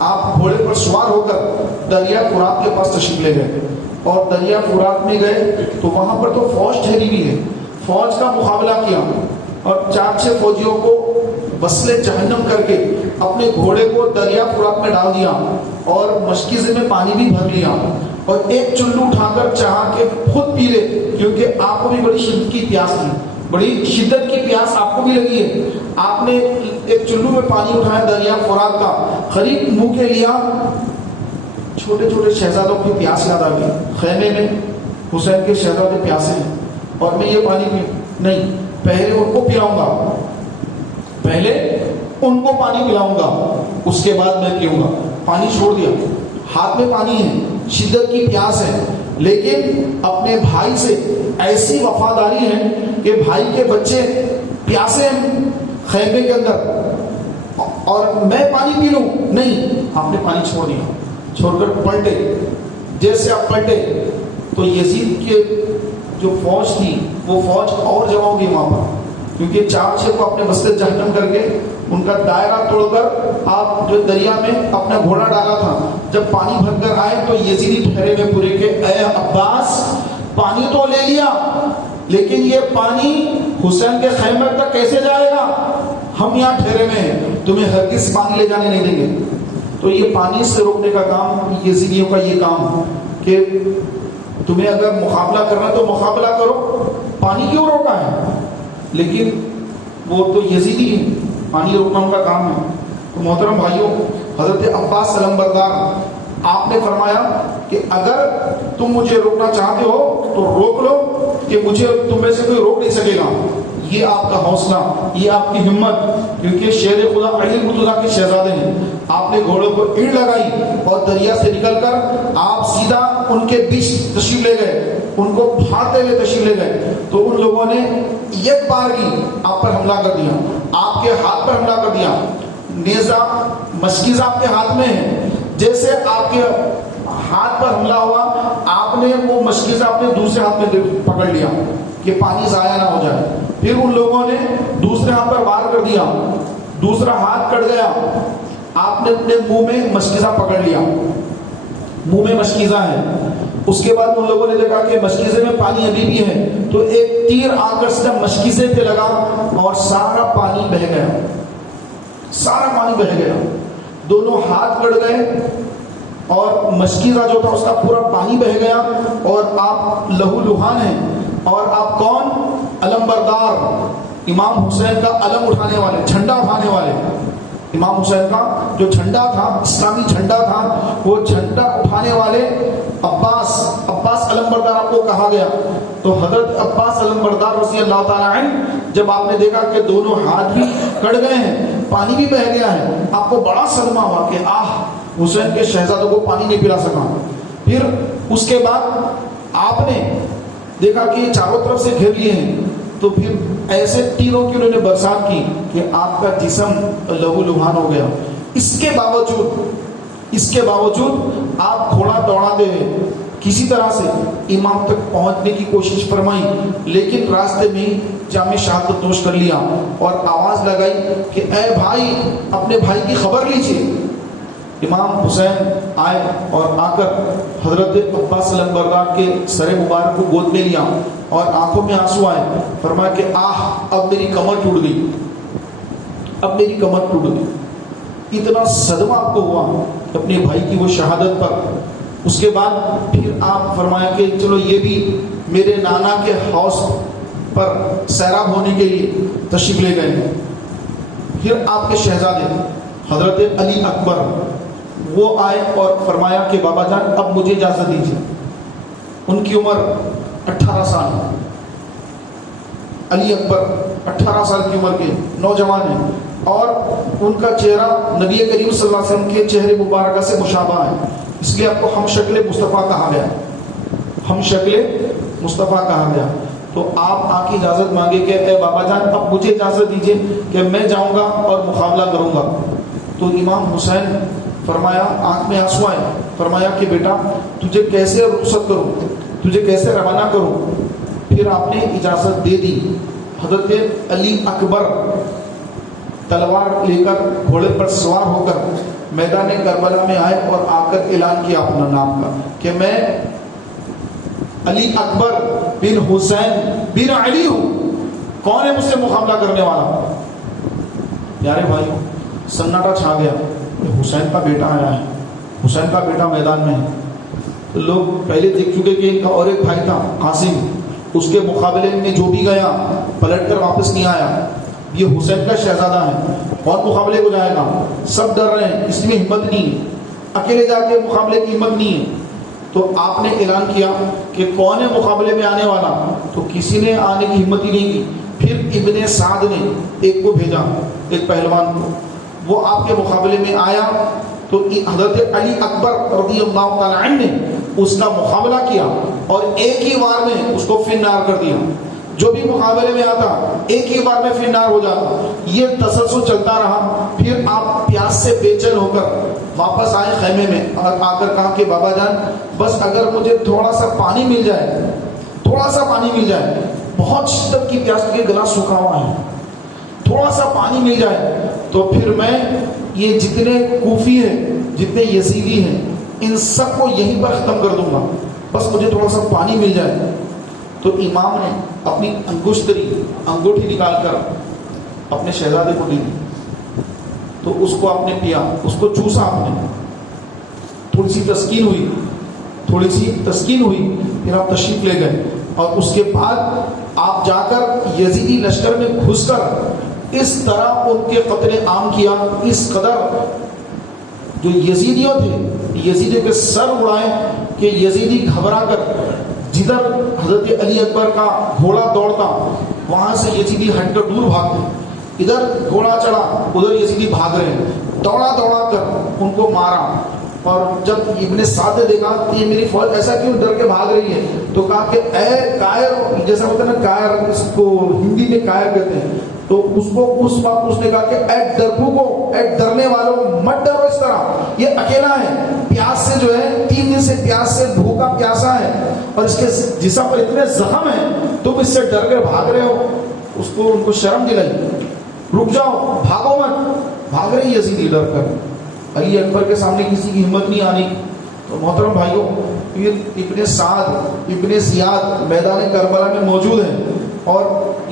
آپ گھوڑے پر سوار ہو کر دریا فرات کے پاس تشریف لے گئے. اور دریا فرات میں گئے تو وہاں پر تو فوج ٹھہری ہوئی ہے، فوج کا مقابلہ کیا اور 4-6 فوجیوں کو وصلے جہنم کر کے اپنے گھوڑے کو دریا فرات میں ڈال دیا اور مشکیزے میں پانی بھی بھر لیا اور ایک چلو اٹھا کر چاہ کے خود پی لے، کیونکہ آپ کو بھی بڑی شدت کی پیاس تھی، بڑی شدت کی پیاس آپ کو بھی لگی ہے. آپ نے ایک چلو میں پانی اٹھایا دریا فرات کا، قریب منہ کے لیا. چھوٹے چھوٹے شہزادوں کی پیاس یاد آ گئی. خیمے میں حسین کے شہزادے پیاسے ہیں اور میں یہ پانی نہیں، پہلے ان کو پلاؤں گا، پہلے ان کو پانی پلاؤں گا، اس کے بعد میں پیوں گا. پانی چھوڑ دیا، ہاتھ میں پانی ہے، شدت کی پیاس ہے، لیکن اپنے بھائی سے ایسی وفاداری ہے کہ بھائی کے بچے پیاسے ہیں خیمے کے اندر اور میں پانی پی لوں نہیں. آپ نے پانی چھوڑ دیا، چھوڑ کر پلٹے. جیسے آپ پلٹے تو یزید کے جو فوج تھی وہ فوج اور جمع ہوگی وہاں پر، کیونکہ 4-6 کو اپنے وسط جہنم کر کے ان کا دائرہ توڑ کر آپ جو دریا میں اپنا گھوڑا ڈالا تھا، جب پانی بھر کر آئے تو یزیدی ٹھہرے میں پورے کے اے عباس پانی تو لے لیا لیکن یہ پانی حسین کے خیمے تک کیسے جائے گا؟ ہم یہاں ٹھہرے میں ہیں، تمہیں ہرگز پانی لے جانے نہیں دیں گے. تو یہ پانی سے روکنے کا کام یزیدیوں کا یہ کام کہ تمہیں اگر مقابلہ کرنا تو مقابلہ کرو، پانی کیوں روکا ہے؟ لیکن وہ تو یزیدی ہیں، پانی روکنا ان کا کام ہے. تو محترم بھائیوں، حضرت عباس علمبردار آپ نے فرمایا کہ اگر تم مجھے روکنا چاہتے ہو تو روک لو، کہ مجھے تم میں سے کوئی روک نہیں سکے گا. یہ آپ کا حوصلہ، یہ آپ کی ہمت، کیونکہ شیر خدا علی اللہ کے شہزادے ہیں. آپ نے گھوڑوں کو اینٹ لگائی اور دریا سے نکل کر آپ سیدھا ان کے بیچ تشریف لے گئے، ان کو پھاڑتے ہوئے تشریف لے گئے. تو ان لوگوں نے یک بار کی آپ پر حملہ کر دیا، آپ کے ہاتھ پر حملہ کر دیا. نیزہ مشکیزہ آپ کے ہاتھ میں ہے، جیسے آپ کے ہاتھ پر حملہ ہوا آپ نے وہ مشکیزہ اپنے دوسرے ہاتھ میں پکڑ لیا کہ پانی ضائع نہ ہو جائے. پھر ان لوگوں نے دوسرے ہاتھ پر وار کر دیا، دوسرا ہاتھ کٹ گیا، آپ نے اپنے منہ میں مشکیزہ پکڑ لیا، منہ میں مشکیزہ ہے. اس کے بعد ان لوگوں نے دیکھا کہ مشکیزے میں پانی ابھی بھی ہے، تو ایک تیر آ کر سیدھا مشکیزے پہ لگا اور سارا پانی بہہ گیا، سارا پانی بہہ گیا. دونوں ہاتھ کٹ گئے اور مشکیزہ جو تھا اس کا پورا پانی بہہ گیا اور آپ لہو لہان ہیں. اور آپ کون؟ علمبردار، امام حسین کا علم اٹھانے والے، جھنڈا اٹھانے والے. امام حسین کا جو جھنڈا تھا، اسلامی جھنڈا تھا، وہ جھنڈا اٹھانے والے عباس علمبردار آپ کو کہا گیا. تو حضرت عباس علمبردار رضی اللہ تعالیٰ عنہ جب آپ نے دیکھا کہ دونوں ہاتھ بھی کٹ گئے ہیں، پانی بھی بہہ گیا ہے، آپ کو بڑا صدمہ ہوا کہ حسین کے شہزادوں کو پانی نہیں پلا سکا. پھر اس کے بعد آپ نے دیکھا کہ یہ چاروں طرف سے گھیر لیے ہیں، تو پھر ایسے تیروں کی انہوں نے برسات کی کہ آپ کا جسم لہو لہان ہو گیا. اس کے باوجود آپ گھوڑا دوڑاتے ہوئے کسی طرح سے امام تک پہنچنے کی کوشش فرمائی، لیکن راستے میں جامع شہادت نوش کر لیا اور آواز لگائی کہ اے بھائی، اپنے بھائی کی خبر لیجئے۔ امام حسین آئے اور آ کر حضرت عباس علم بردار کے سر مبارک کو گود میں لیا اور آنکھوں میں آنسو آئے، فرمایا کہ اب میری کمر ٹوٹ گئی، اب میری کمر ٹوٹ گئی۔ اتنا صدمہ آپ کو ہوا اپنے بھائی کی وہ شہادت پر۔ اس کے بعد پھر آپ فرمایا کہ چلو یہ بھی میرے نانا کے حوض پر سیراب ہونے کے لیے تشریف لے گئے۔ پھر آپ کے شہزادے حضرت علی اکبر وہ آئے اور فرمایا کہ بابا جان اب مجھے اجازت دیجیے۔ ان کی عمر 18 سال، علی اکبر 18 سال کی عمر کے نوجوان ہیں، اور ان کا چہرہ نبی کریم صلی اللہ علیہ وسلم کے چہرے مبارکہ سے مشابہ ہے، اس لیے آپ کو ہم شکل مصطفیٰ کہا گیا، ہم شکل مصطفیٰ کہا گیا۔ تو آپ آ کی اجازت مانگے کہ اے بابا جان اب مجھے اجازت دیجیے کہ میں جاؤں گا اور مقابلہ کروں گا۔ تو امام حسین فرمایا، آنکھ میں آنسو آئے، فرمایا کہ بیٹا تجھے کیسے رخصت کروں، تجھے کیسے روانہ کروں۔ پھر آپ نے اجازت دے دی۔ حضرت علی اکبر تلوار لے کر گھوڑے پر سوار ہو کر میدان کربلا میں آئے اور آ کر اعلان کیا اپنا نام کا کہ میں علی اکبر بن حسین بن علی ہوں، کون ہے مجھ سے مقابلہ کرنے والا؟ پیارے بھائیو، سناٹا چھا گیا کہ حسین کا بیٹا آیا ہے، حسین کا بیٹا میدان میں ہے۔ تو لوگ پہلے دیکھ چکے کہ ان کا اور ایک بھائی تھا قاسم، اس کے مقابلے میں جو بھی گیا پلٹ کر واپس نہیں آیا، یہ حسین کا شہزادہ ہے، کون مقابلے کو جائے گا؟ سب ڈر رہے ہیں، اس میں ہمت نہیں ہے، اکیلے جا کے مقابلے کی ہمت نہیں ہے۔ تو آپ نے اعلان کیا کہ کون ہے مقابلے میں آنے والا، تو کسی نے آنے کی ہمت ہی نہیں کی۔ پھر ابن سعد نے ایک کو بھیجا، ایک پہلوان کو، وہ آپ کے مقابلے میں آیا۔ تو حضرت علی اکبر رضی اللہ تعالی عنہ نے اس کا مقابلہ کیا اور ایک ہی بار میں اس کو فنار کر دیا۔ جو بھی مقابلے میں آتا ایک ہی بار میں فنار ہو جاتا۔ یہ تسلسل چلتا رہا۔ پھر آپ پیاس سے بے چین ہو کر واپس آئے خیمے میں اور آ کر کہا کہ بابا جان بس اگر مجھے تھوڑا سا پانی مل جائے، تھوڑا سا پانی مل جائے، بہت شدت کی پیاس کے گلا سوکھا ہوا ہے، تھوڑا سا پانی مل جائے تو پھر میں یہ جتنے کوفی ہیں، جتنے یزیدی ہیں، ان سب کو یہیں پر ختم کر دوں گا، بس مجھے تھوڑا سا پانی مل جائے۔ تو امام نے اپنی انگوٹھی نکال کر اپنے شہزادے کو دی، تو اس کو آپ نے پیا، اس کو چوسا آپ نے، تھوڑی سی تسکین ہوئی، تھوڑی سی تسکین ہوئی، پھر آپ تشریف لے گئے اور اس کے بعد آپ جا کر یزیدی لشکر میں گھس کر اس طرح ان کے قتل عام کیا، اس قدر جو یزیدیوں تھے یزیدیوں کے سر اڑائے کہ یزیدی گھبرا کر جدھر حضرت علی اکبر کا گھوڑا دوڑتا وہاں سے یزیدی ہٹ کر دور بھاگتے، ادھر گھوڑا چڑھا ادھر یزیدی بھاگ رہے ہیں، دوڑا دوڑا کر ان کو مارا۔ اور جب ابن سعد نے دیکھا کہ یہ میری فوج ایسا کیوں ڈر کے بھاگ رہی ہے، تو کہا کہ اے کائر، جیسا ہوتا ہے نا کائر، اس کو ہندی میں کائر کہتے ہیں، تو اس کو اس وقت اس نے کہا کہ اے ڈرپوکو، اے ڈرنے والوں مت ڈرو اس طرح، یہ اکیلا ہے، پیاس سے جو ہے 3 دن سے پیاس سے بھوکا پیاسا ہے اور اس کے جسم پر اتنے زخم ہیں، تم اس سے ڈر کر بھاگ رہے ہو۔ اس کو ان کو شرم دلائی، رک جاؤ، بھاگو مت، بھاگ رہی یزیدی ڈر کر۔ علی اکبر کے سامنے کسی کی ہمت نہیں آنی۔ تو محترم بھائیوں، پھر ابن سعد ابن زیاد میدان کربلا میں موجود ہیں اور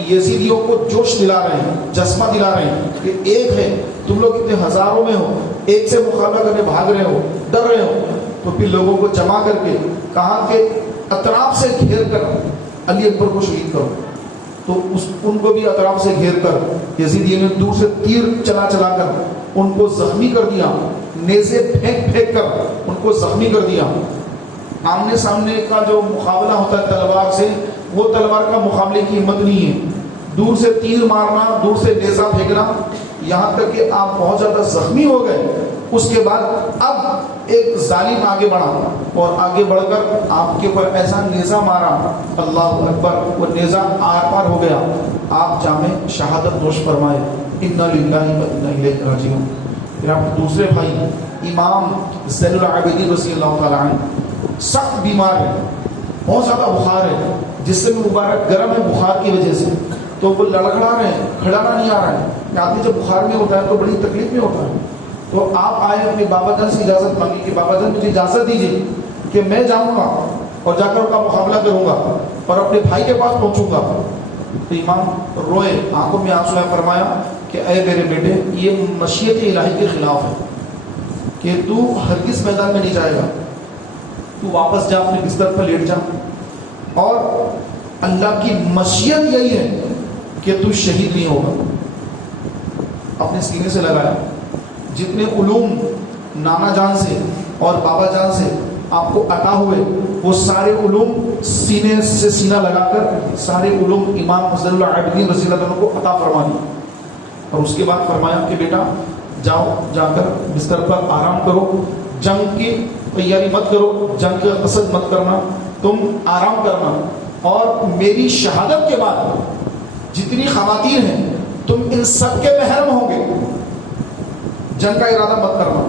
یزیدیوں کو جوش دلا رہے ہیں، جذبہ دلا رہے ہیں کہ ایک ہے، تم لوگ اتنے ہزاروں میں ہو، ایک سے مقابلہ کرنے بھاگ رہے ہو، ڈر رہے ہو۔ تو پھر لوگوں کو جمع کر کے کہا کہ اطراف سے گھیر کر علی اکبر کو شہید کرو۔ تو ان کو بھی اطراف سے گھیر کر یزیدیوں نے دور سے تیر چلا چلا کر ان کو زخمی کر دیا، نیزے پھینک پھینک کر ان کو زخمی کر دیا۔ آمنے سامنے کا جو مقابلہ ہوتا ہے تلوار سے، وہ تلوار کا مقابلے کی ہمت نہیں ہے، دور سے تیر مارنا، دور سے نیزہ پھینکنا، یہاں تک کہ آپ بہت زیادہ زخمی ہو گئے۔ اس کے بعد اب ایک ظالم آگے بڑھا اور آگے بڑھ کر آپ کے اوپر ایسا نیزہ مارا، اللہ اکبر، وہ نیزہ آر پار ہو گیا، آپ جامع شہادت نوش فرمائے، انا للہ و انا الیہ راجعون۔ پھر آپ دوسرے بھائی امام زین العابدین رضی اللہ تعالی عنہ سخت بیمار ہے, بہت زیادہ بخار ہے, جسم مبارک گرم ہے بخار کی وجہ سے, تو وہ لڑکھڑا رہے ہیں, کھڑانا نہیں آ رہا ہے. آدمی جب بخار میں ہوتا ہے تو بڑی تکلیف میں ہوتا ہے. تو آپ آئے اپنے بابا جان سے اجازت مانگی کہ بابا جان مجھے اجازت دیجیے کہ میں جاؤں گا اور جا کر ان کا مقابلہ کروں گا اور اپنے بھائی کے پاس پہنچوں گا. تو امام روئے, آنکھوں میں آنسو ہے, فرمایا کہ اے میرے بیٹے, یہ مشیت الہی کے خلاف ہے کہ تو ہرگز میدان میں نہیں جائے گا. تو واپس جا, اپنے بستر پر لیٹ جا, اور اللہ کی مشیت یہی ہے کہ تو شہید نہیں ہوگا. اپنے سینے سے لگایا. جتنے علوم نانا جان سے اور بابا جان سے آپ کو عطا ہوئے, وہ سارے علوم سینے سے سینہ لگا کر سارے علوم امام افضل العابدین رضی اللہ عنہ کو عطا فرما دی. اور اس کے بعد فرمایا کہ بیٹا جاؤ, جا کر بستر پر آرام کرو, جنگ کی تیاری مت کرو, جنگ کا قصد مت کرنا, تم آرام کرنا, اور میری شہادت کے بعد جتنی خواتین ہیں تم ان سب کے محرم ہوں گے, جنگ کا ارادہ مت کرنا.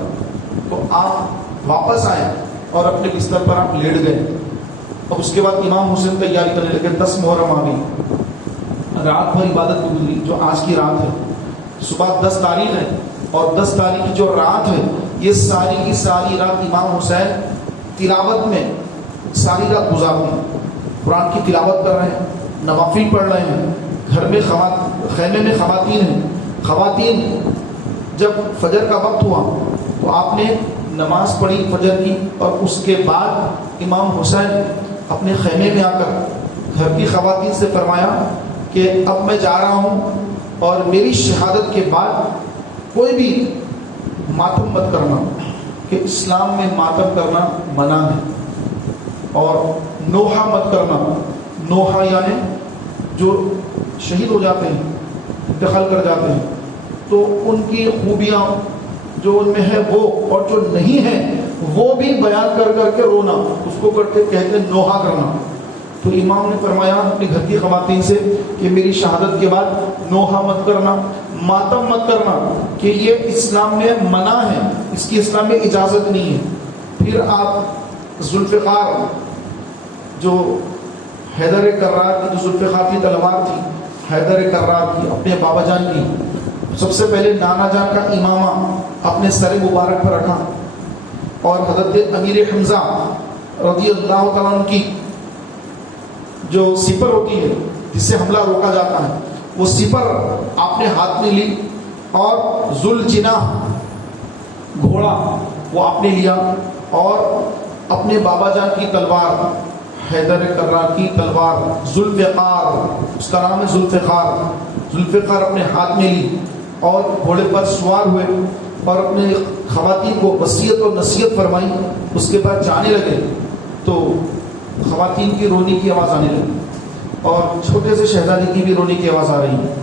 تو آپ واپس آئے اور اپنے بستر پر آپ لیٹ گئے. اور اس کے بعد امام حسین تیاری کرنے لگے. 10 محرم آ گئی, رات بھر عبادت گزری جو آج کی رات ہے. صبح 10 تاریخ ہے, اور 10 تاریخ کی جو رات ہے یہ ساری کی ساری رات امام حسین تلاوت میں ساری رات گزارتے ہیں. قرآن کی تلاوت کر رہے ہیں, نوافل پڑھ رہے ہیں, گھر میں خیمے میں خواتین ہیں. خواتین جب فجر کا وقت ہوا تو آپ نے نماز پڑھی فجر کی, اور اس کے بعد امام حسین اپنے خیمے میں آ کر گھر کی خواتین سے فرمایا کہ اب میں جا رہا ہوں, اور میری شہادت کے بعد کوئی بھی ماتم مت کرنا, کہ اسلام میں ماتم کرنا منع ہے, اور نوحہ مت کرنا. نوحہ یعنی جو شہید ہو جاتے ہیں, انتقال کر جاتے ہیں, تو ان کی خوبیاں جو ان میں ہے وہ, اور جو نہیں ہے وہ بھی بیان کر کر کے رونا, اس کو کہتے ہیں نوحہ کرنا. تو امام نے فرمایا اپنے گھر کی خواتین سے کہ میری شہادت کے بعد نوحہ مت کرنا, ماتم مت کرنا, کہ یہ اسلام میں منع ہے, اس کی اسلام میں اجازت نہیں ہے. پھر آپ ذوالفقار, جو حیدر کرار کی, جو ذوالفقار کی تلوار تھی, حیدر کرار کی, اپنے بابا جان کی, سب سے پہلے نانا جان کا امامہ اپنے سر مبارک پر رکھا, اور حضرت امیر حمزہ رضی اللہ تعالیٰ عنہ کی جو سپر ہوتی ہے جس سے حملہ روکا جاتا ہے, وہ سپر آپ نے ہاتھ میں لی, اور ذوالجناح گھوڑا وہ آپ نے لیا, اور اپنے بابا جان کی تلوار, حیدر کرار کی تلوار ذوالفقار, اس کا نام ہے ذوالفقار, ذوالفقار اپنے ہاتھ میں لی, اور گھوڑے پر سوار ہوئے, اور اپنے خواتین کو وصیت اور نصیحت فرمائی. اس کے بعد جانے لگے تو خواتین کی رونے کی آواز آنے لگی, اور چھوٹے سے شہزادے کی بھی رونے کی آواز آ رہی ہے.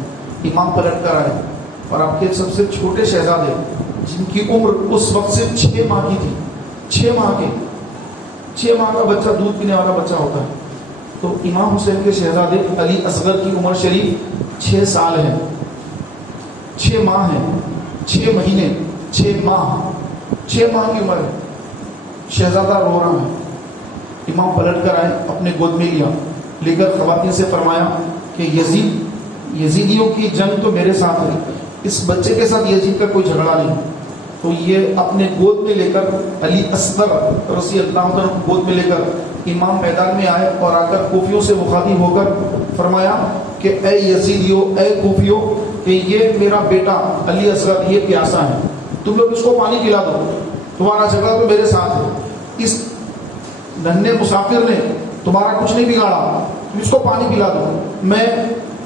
امام پلٹ کر آئے, اور آپ کے سب سے چھوٹے شہزادے جن کی عمر اس وقت سے 6 ماہ کی تھی, 6 ماہ کے, 6 ماہ کا بچہ دودھ پینے والا بچہ ہوتا ہے, تو امام حسین کے شہزادے علی اصغر کی عمر شریف 6 سال ہے, 6 ماہ ہے, 6 مہینے, 6 ماہ, 6 ماہ کی عمر ہے, شہزادہ رو رہا ہے. امام پلٹ کر آئے, اپنے گود میں لیا, لے کر خواتین سے فرمایا کہ یزیدیوں کی جنگ تو میرے ساتھ ہے, اس بچے کے ساتھ یزید کا کوئی جھگڑا نہیں. تو یہ اپنے گود میں لے کر علی اصغر رضی اللہ عنہ گود میں لے کر امام میدان میں آئے, اور آ کر کوفیوں سے مخاطب ہو کر فرمایا کہ اے یزیدیوں, اے کوفیوں, کہ یہ میرا بیٹا علی اصغر یہ پیاسا ہے, تم لوگ اس کو پانی پلا دو, تمہارا جھگڑا تو میرے ساتھ ہے, اس ننھے مسافر نے تمہارا کچھ نہیں بگاڑا, تم اس کو پانی پلا دو. میں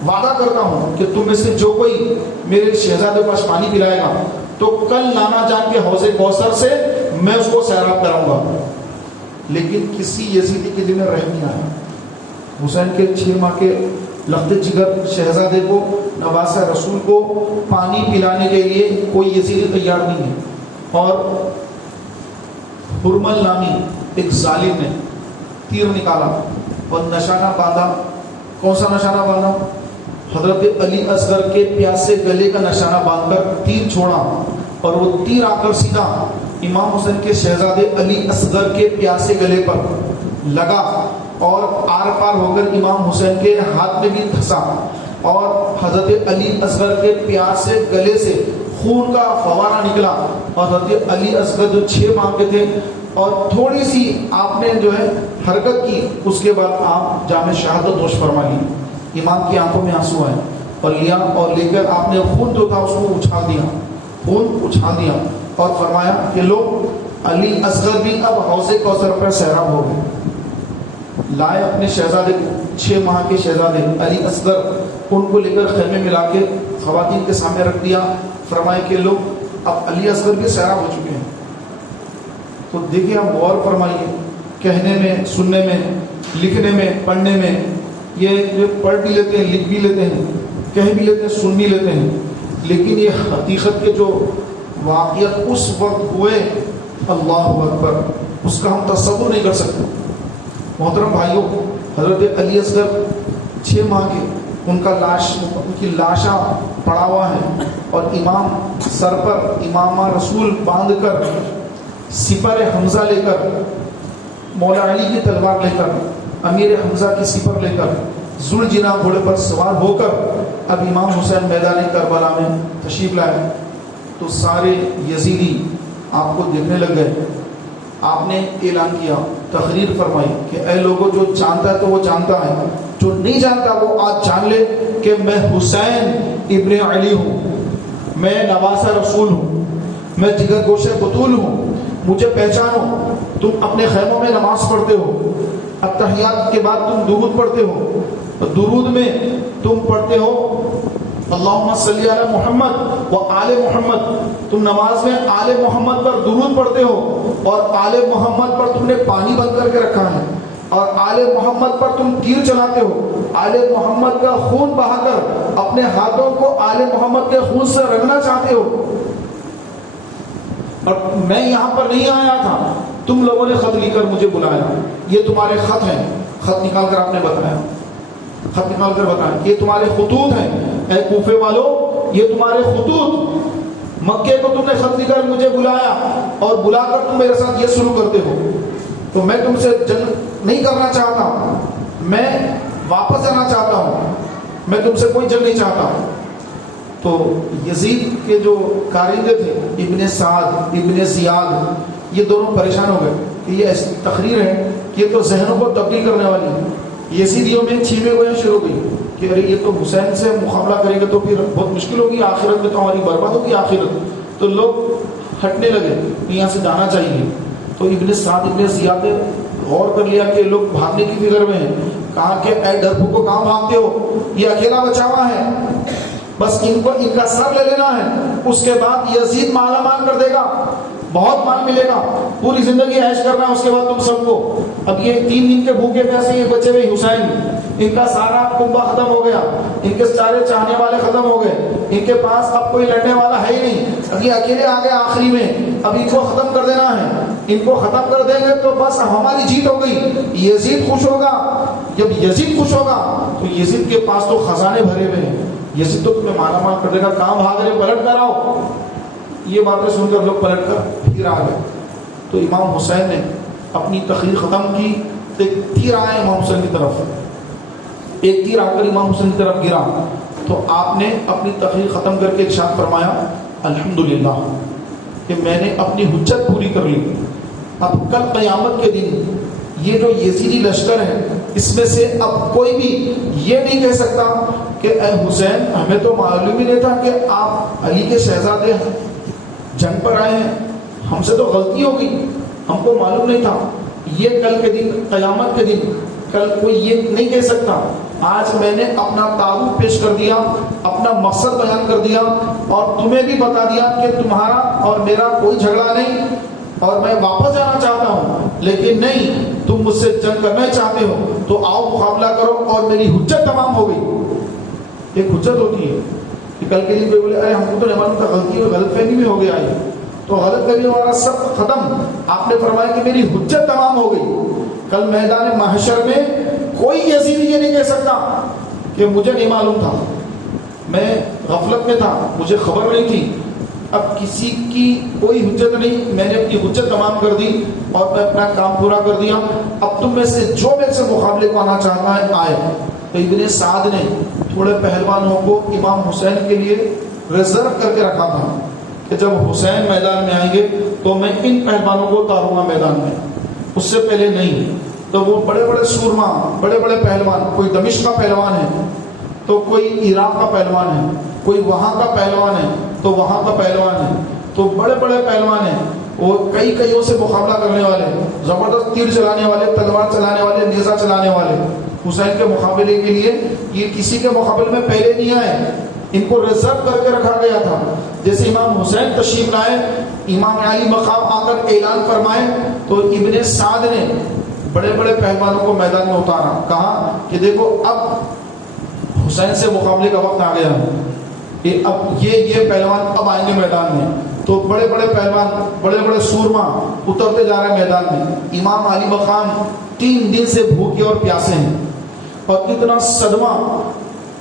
وعدہ کرتا ہوں کہ تم میں سے جو کوئی میرے شہزادے کے پاس پانی پلائے گا تو کل نانا جان کے حوض کوثر سے میں اس کو سیراب کراؤں گا. لیکن کسی یزیدی کے دل میں رحم نہیں آیا. حسین کے 6 ماہ کے لخت جگر شہزادے کو, نواسہ رسول کو پانی پلانے کے لیے کوئی یزیدی تیار نہیں ہے. اور حرمل نامی ایک ظالم نے تیر نکالا اور نشانہ باندھا. کون سا نشانہ باندھا؟ حضرت علی اصغر کے پیاسے گلے کا نشانہ باندھ کر تیر چھوڑا, اور وہ تیر آ کر سیدھا امام حسین کے شہزادے علی اصغر کے پیاسے گلے پر لگا اور آر پار ہو کر امام حسین کے ہاتھ میں بھی دھسا اور حضرت علی اصغر کے پیاسے گلے سے خون کا فوارہ نکلا اور حضرت علی اصغر جو 6 ماہ کے تھے اور تھوڑی سی آپ نے جو ہے حرکت کی، اس کے بعد آپ جام شہادت نوش فرما لی۔ امام کی آنکھوں میں آنسو آئے اور لیا اور لے کر آپ نے خون جو تھا اس کو اچھال دیا، خون اچھال دیا اور فرمایا کہ لوگ علی اصغر بھی اب حوض کوثر پر سیراب ہو گئے۔ لائے اپنے شہزادے کو، 6 ماہ کے شہزادے علی اصغر، ان کو لے کر خیمے میں لا کے خواتین کے سامنے رکھ دیا۔ فرمائے کہ لوگ اب علی اصغر بھی سیراب ہو چکے ہیں۔ تو دیکھیے آپ غور فرمائیے، کہنے میں، سننے میں، لکھنے میں، پڑھنے میں، یہ پڑھ بھی لیتے ہیں، لکھ بھی لیتے ہیں، کہہ بھی لیتے ہیں، سن بھی لیتے ہیں، لیکن یہ حقیقت کے جو واقعات اس وقت ہوئے، اللہ اکبر، اس کا ہم تصور نہیں کر سکتے۔ محترم بھائیوں، حضرت علی اصغر 6 ماہ کے، ان کی لاشا پڑا ہوا ہے اور امام سر پر امامہ رسول باندھ کر، سپر حمزہ لے کر، مولا علی کی تلوار لے کر، امیر حمزہ کی سپر لے کر، ذوالجناح گھوڑے پر سوار ہو کر اب امام حسین میدان کربلا میں تشریف لائے تو سارے یزیدی آپ کو دیکھنے لگ گئے۔ آپ نے اعلان کیا، تقریر فرمائی کہ اے لوگوں، جو جانتا ہے تو وہ جانتا ہے، جو نہیں جانتا وہ آج جان لے کہ میں حسین ابن علی ہوں، میں نواسہ رسول ہوں، میں جگر گوش بطول ہوں، مجھے پہچانو۔ تم اپنے خیموں میں نماز پڑھتے ہو، اتحیات کے بعد تم درود پڑھتے ہو، درود میں تم پڑھتے ہو اللہم صلی علی محمد و آل محمد، تم نماز میں آل محمد پر درود پڑھتے ہو اور آل محمد پر تم نے پانی بند کر کے رکھا ہے اور آل محمد پر تم تیر چلاتے ہو، آل محمد کا خون بہا کر اپنے ہاتھوں کو آل محمد کے خون سے رنگنا چاہتے ہو، اور میں یہاں پر نہیں آیا تھا، تم لوگوں نے خط لکھ کر مجھے بلایا، یہ تمہارے خط ہیں۔ خط نکال کر آپ نے بتایا، خط نکال کر بتایا کہ یہ تمہارے خطوط ہیں، اے کوفے والو، یہ تمہارے خطوط، مکے کو تم نے خط لکھ کر مجھے بلایا اور بلا کر تم میرے ساتھ یہ شروع کرتے ہو، تو میں تم سے جنگ نہیں کرنا چاہتا، میں واپس آنا چاہتا ہوں، میں تم سے کوئی جنگ نہیں چاہتا۔ تو یزید کے جو کارندے تھے، ابن سعد، ابن زیاد، یہ دونوں پریشان ہو گئے کہ یہ ایسی تقریر ہے کہ یہ تو ذہنوں کو تبدیل کرنے والی ہے۔ یزیدیوں میں چھیمے گوئیاں شروع ہوئی کہ ارے یہ تو حسین سے مقابلہ کریں گے تو پھر بہت مشکل ہوگی، آخرت میں تو ہماری برباد ہوگی آخرت، تو لوگ ہٹنے لگے، یہاں سے جانا چاہیے۔ تو ابن سعد، ابن زیاد نے غور کر لیا کہ لوگ بھاگنے کی فکر میں ہیں، کہا کہ اے ڈرپو کو کہاں بھاگتے ہو، یہ اکیلا بچا ہوا ہے، بس ان کا سر لے لینا ہے، اس کے بعد یزید مالا مال کر دے گا، بہت مال ملے گا، پوری زندگی عیش کرنا ہے اس کے بعد تم سب کو۔ اب یہ 3 دن کے بھوکے پیسے یہ بچے ہوئے حسین، ان کا سارا کنبہ ختم ہو گیا، ان کے سارے چاہنے والے ختم ہو گئے، ان کے پاس اب کوئی لڑنے والا ہے ہی نہیں، اب یہ اکیلے آ گئے آخری میں، اب ان کو ختم کر دینا ہے، ان کو ختم کر دیں گے تو بس ہماری جیت ہو گئی، یزید خوش ہوگا۔ جب یزید خوش ہوگا تو یزید کے پاس تو خزانے بھرے ہوئے ہیں، یزید تو تمہیں مالا مال کر دے گا، کام بھاگ رہے، پلٹ کر آؤ۔ یہ باتیں سن کر لوگ پلٹ کر پھر آ گئے۔ تو امام حسین نے اپنی تقریر ختم کی، ایک تیر آیا امام حسین کی طرف، ایک تیر آ کر امام حسین کی طرف گرا، تو آپ نے اپنی تقریر ختم کر کے ارشاد فرمایا الحمدللہ کہ میں نے اپنی حجت پوری کر لی، اب کل قیامت کے دن یہ جو یزیدی لشکر ہے اس میں سے اب کوئی بھی یہ نہیں کہہ سکتا کہ اے حسین، ہمیں تو معلوم ہی نہیں تھا کہ آپ علی کے شہزادے ہیں، جنگ پر آئے ہیں، ہم سے تو غلطی ہو گئی، ہم کو معلوم نہیں تھا۔ یہ کل کے دن، قیامت کے دن، کل کوئی یہ نہیں کہہ سکتا۔ آج میں نے اپنا تعارف پیش کر دیا، اپنا مقصد بیان کر دیا اور تمہیں بھی بتا دیا کہ تمہارا اور میرا کوئی جھگڑا نہیں اور میں واپس جانا چاہتا ہوں، لیکن نہیں، تم مجھ سے جنگ کرنا چاہتے ہو تو آؤ مقابلہ کرو، اور میری حجت تمام ہو گئی۔ ایک حجت ہوتی ہے کہ کل کے دن کوئی بولے ارے ہم کو تو نہیں معلوم تھا، غلطی ہوئی، غلط فہمی بھی ہو گیا ہے، تو غلط فہمی ہمارا سب ختم۔ آپ نے فرمایا کہ میری حجت تمام ہو گئی، کل میدان محشر میں کوئی یزیدی یہ نہیں کہہ سکتا کہ مجھے نہیں معلوم تھا، میں غفلت میں تھا، مجھے خبر نہیں تھی، اب کسی کی کوئی حجت نہیں، میں نے اپنی حجت تمام کر دی اور میں اپنا کام پورا کر دیا، اب تم میں سے جو میرے سے مقابلے کو آنا چاہتا ہے آئے۔ تو ابن سعد نے تھوڑے پہلوانوں کو امام حسین کے لیے ریزرو کر کے رکھا تھا کہ جب حسین میدان میں آئیں گے تو میں ان پہلوانوں کو اتاروں گا میدان میں، اس سے پہلے نہیں۔ تو وہ بڑے بڑے سورما، بڑے بڑے پہلوان، کوئی دمشق کا پہلوان ہے تو کوئی عراق کا پہلوان ہے، کوئی وہاں کا پہلوان ہے تو وہاں کا پہلوان ہے، تو بڑے بڑے پہلوان ہیں، وہ کئیوں سے مقابلہ کرنے والے، زبردست تیر چلانے والے، تلوار چلانے والے، نیزہ چلانے والے، حسین کے مقابلے کے لیے یہ کسی کے مقابلے میں پہلے نہیں آئے، ان کو ریزرو کر کے رکھا گیا تھا۔ جیسے امام حسین تشریف لائے، امام علی مقام آ کر اعلان فرمائے تو ابن سعد نے بڑے بڑے پہلوانوں کو میدان میں اتارا، کہا کہ دیکھو اب حسین سے مقابلے کا وقت آ گیا، کہ اب یہ پہلوان اب آئیں گے میدان میں۔ تو بڑے بڑے پہلوان، بڑے بڑے سورما اترتے جا رہے ہیں میدان میں۔ امام علی مقام 3 دن سے بھوکے اور پیاسے ہیں، اور اتنا صدمہ،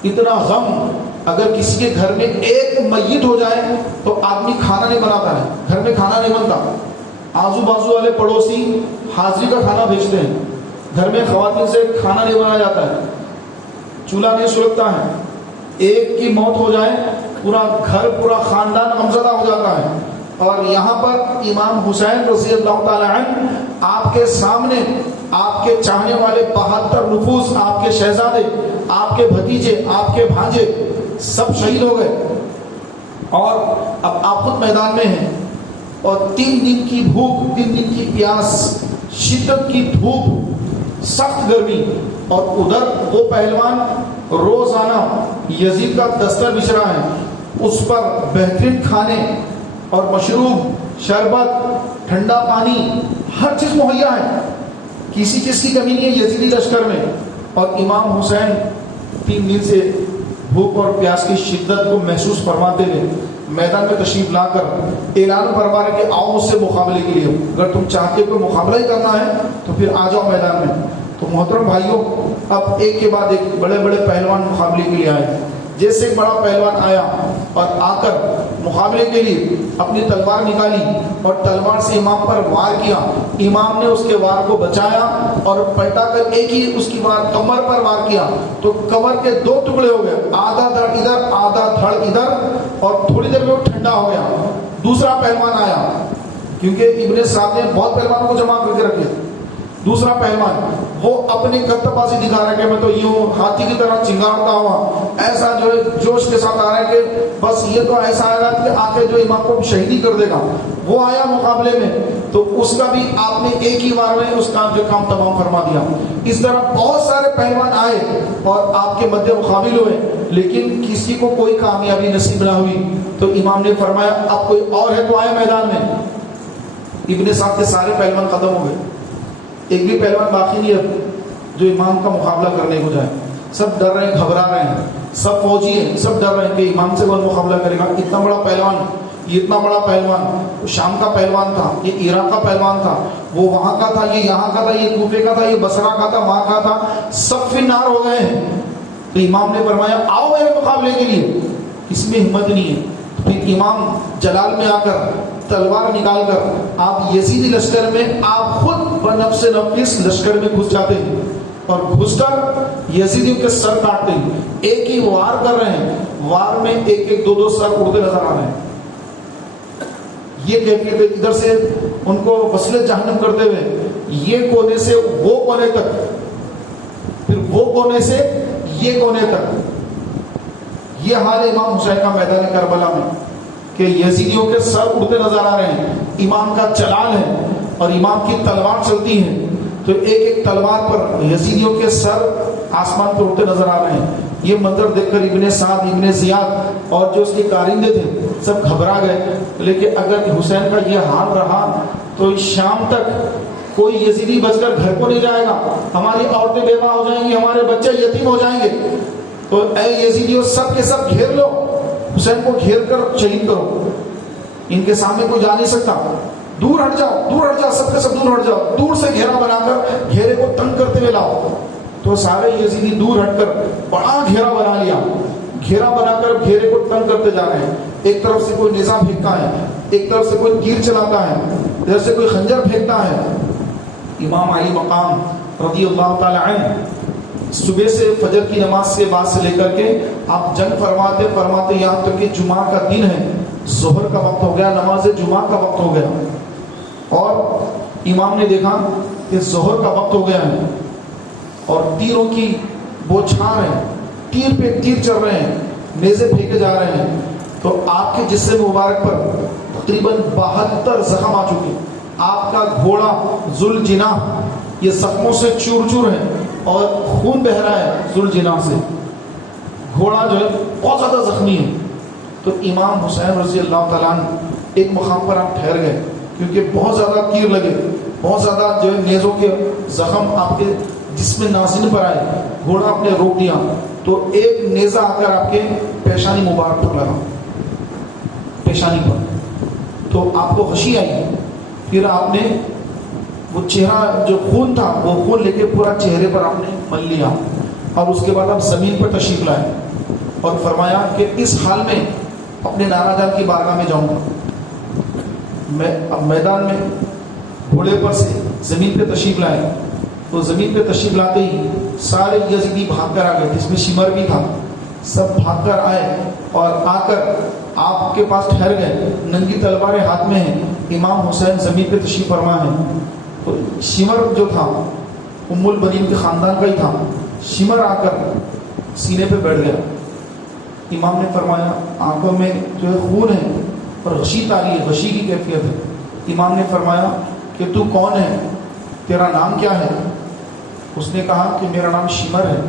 اتنا غم، اگر کسی کے گھر میں ایک میت ہو جائے تو آدمی کھانا نہیں بناتا ہے، گھر میں کھانا نہیں بنتا، آزو بازو والے پڑوسی حاضری کا کھانا بھیجتے ہیں، گھر میں خواتین سے کھانا نہیں بنایا جاتا ہے، چولہا نہیں سلگتا ہے، ایک کی موت ہو جائے پورا گھر، پورا خاندان غمزدہ ہو جاتا ہے۔ اور یہاں پر امام حسین رضی اللہ تعالی عنہ آپ کے سامنے، آپ کے چاہنے والے 72 نفوس، آپ کے شہزادے، آپ کے بھتیجے، آپ کے بھانجے سب شہید ہو گئے، اور اب آپ خود میدان میں ہیں، اور 3 دن کی بھوک، 3 دن کی پیاس، شدت کی دھوپ، سخت گرمی، اور ادھر وہ پہلوان روزانہ یزید کا دستر بچھ رہا ہے، اس پر بہترین کھانے اور مشروب، شربت، ٹھنڈا پانی، ہر چیز مہیا ہے، کسی چیز کی کمی نہیں ہے یزیدی لشکر میں، اور امام حسین 3 دن سے بھوک اور پیاس کی شدت کو محسوس فرماتے ہوئے میدان میں تشریف لا کر اعلان فرما رہے کہ آؤ مجھ سے مقابلے کے لیے، اگر تم چاہتے ہو کہ مقابلہ ہی کرنا ہے تو پھر آ جاؤ میدان میں۔ تو محترم بھائیوں، اب ایک کے بعد ایک بڑے بڑے پہلوان مقابلے کے لیے آئے۔ جیسے ایک بڑا پہلوان آیا اور آ کر مقابلے کے لیے اپنی تلوار نکالی اور تلوار سے امام پر وار کیا، امام نے اس کے وار کو بچایا اور پلٹا کر ایک ہی اس کی وار کمر پر وار کیا تو کمر کے 2 ٹکڑے ہو گئے، آدھا دھڑ ادھر، آدھا دھڑ ادھر، اور تھوڑی دیر میں وہ ٹھنڈا ہو گیا۔ دوسرا پہلوان آیا، کیونکہ ابن سعد نے بہت پہلوانوں کو جمع کر کے رکھے۔ دوسرا پہلوان وہ اپنی کتہ بازی دکھا رہا ہے کہ میں تو یوں ہاتھی کی طرح چنگاڑتا ہوا، ایسا جو ہے جوش کے ساتھ آ رہا ہے کہ بس یہ تو ایسا آئے گا کہ آ کے جو امام کو شہیدی کر دے گا۔ وہ آیا مقابلے میں تو اس کا بھی آپ نے ایک ہی بار میں اس کا جو کام تمام فرما دیا۔ اس طرح بہت سارے پہلوان آئے اور آپ کے مدِ مقابل ہوئے، لیکن کسی کو کوئی کامیابی نصیب نہ ہوئی۔ تو امام نے فرمایا اب کوئی اور ہے تو آئے میدان میں۔ ابن سعد کے سارے پہلوان ختم ہو گئے، ایک بھی پہلوان باقی نہیں ہے جو امام کا مقابلہ کرنے کو جائے۔ سب ڈر رہے ہیں، گھبرا رہے ہیں، سب فوجی ہیں، سب ڈر رہے ہیں کہ امام سے کون مقابلہ کرے گا۔ اتنا بڑا پہلوان، یہ اتنا بڑا پہلوان، شام کا پہلوان تھا، یہ عراق کا پہلوان تھا، وہ وہاں کا تھا، یہ یہاں کا تھا، یہ کوفے کا تھا، یہ بصرہ کا تھا، وہاں کا تھا، سب فنار ہو گئے ہیں۔ تو امام نے فرمایا آؤ میرے مقابلے کے لیے، اس میں ہمت نہیں ہے۔ پھر امام جلال میں آ کر تلوار نکال کر آپ یزیدی لشکر میں آپ خود بنفس نفس لشکر میں گھس جاتے ہیں اور گھس کر یزیدیوں کے سر کاٹتے ہیں، ایک ہی وار کر رہے ہیں، وار میں ایک ایک 2 سر اڑتے نظر آ رہے ہیں۔ یہ کیفیت ہے، ادھر سے ان کو وصل جہنم کرتے ہوئے یہ کونے سے وہ کونے تک، پھر وہ کونے سے یہ کونے تک۔ یہ حال امام حسین کا میدان کربلا میں کہ یزیدیوں کے سر اڑتے نظر آ رہے ہیں، امام کا چلال ہے اور امام کی تلوار چلتی ہے، تو ایک ایک تلوار پر یزیدیوں کے سر آسمان پر اڑتے نظر آ رہے ہیں۔ یہ منظر دیکھ کر ابن سعد، ابن زیاد اور جو اس کے کارندے تھے سب گھبرا گئے۔ لیکن اگر حسین کا یہ حال رہا تو شام تک کوئی یزیدی بچ کر گھر کو نہیں جائے گا، ہماری عورتیں بیوہ ہو جائیں گی، ہمارے بچے یتیم ہو جائیں گے۔ تو اے یزیدیوں سب کے سب گھیر لو، حسین کو گھیر کر شہید کرو، ان کے سامنے کوئی جا نہیں سکتا، دور ہٹ جاؤ، دور ہٹ جاؤ، سب کے سب دور ہٹ جاؤ، دور سے گھیرا بنا کر گھیرے کو تنگ کرتے ہوئے لاؤ۔ تو سارے یزیدی دور ہٹ کر بڑا گھیرا بنا لیا، گھیرا بنا کر گھیرے کو تنگ کرتے جا رہے ہیں۔ ایک طرف سے کوئی نیزہ پھینکتا ہے، ایک طرف سے کوئی تیر چلاتا ہے، ادھر سے کوئی خنجر پھینکتا ہے۔ امام علی مقام رضی اللہ تعالی عنہ صبح سے فجر کی نماز کے بعد سے لے کر کے آپ جنگ فرماتے یہاں تک کہ جمعہ کا دن ہے، ظہر کا وقت ہو گیا، نماز جمعہ کا وقت ہو گیا، اور امام نے دیکھا کہ ظہر کا وقت ہو گیا ہے اور تیروں کی بوچھار ہے، تیر پہ تیر چل رہے ہیں، نیزے پھینکے جا رہے ہیں، تو آپ کے جسم مبارک پر تقریباً 72 زخم آ چکے، آپ کا گھوڑا ذوالجناح یہ زخموں سے چور چور ہے اور خون بہ رہا ہے ذوالجناح سے، گھوڑا جو ہے بہت زیادہ زخمی ہے۔ تو امام حسین رضی اللہ تعالیٰ عنہ ایک مقام پر آپ ٹھہر گئے، کیونکہ بہت زیادہ تیر لگے، بہت زیادہ جو ہے نیزوں کے زخم آپ کے جسم نازن پر آئے، گھوڑا آپ نے روک دیا، تو ایک نیزہ آ کر آپ کے پیشانی مبارک پر لگا، پیشانی پر، تو آپ کو غشی آئی، پھر آپ نے وہ چہرہ جو خون تھا وہ خون لے کے پورا چہرے پر آپ نے مل لیا، اور اس کے بعد آپ زمین پر تشریف لائے اور فرمایا کہ اس حال میں اپنے نانا جان کی بارگاہ میں جاؤں گا۔ میں اب میدان میں گھوڑے پر سے زمین پہ تشریف لائے، تو زمین پہ تشریف لاتے ہی سارے یزیدی بھاگ کر آ گئے، جس میں شمر بھی تھا، سب بھاگ کر آئے اور آ کر آپ کے پاس ٹھہر گئے، ننگی تلواریں ہاتھ میں ہیں، امام حسین زمین پہ تشریف فرما ہے۔ تو شمر جو تھا ام البنین کے خاندان کا ہی تھا، شمر آ کر سینے پہ بیٹھ گیا۔ امام نے فرمایا آنکھوں میں جو ہے خون ہے اور غشی تاری ہے، غشی کی کیفیت ہے۔ امام نے فرمایا کہ تو کون ہے، تیرا نام کیا ہے؟ اس نے کہا کہ میرا نام شمر ہے۔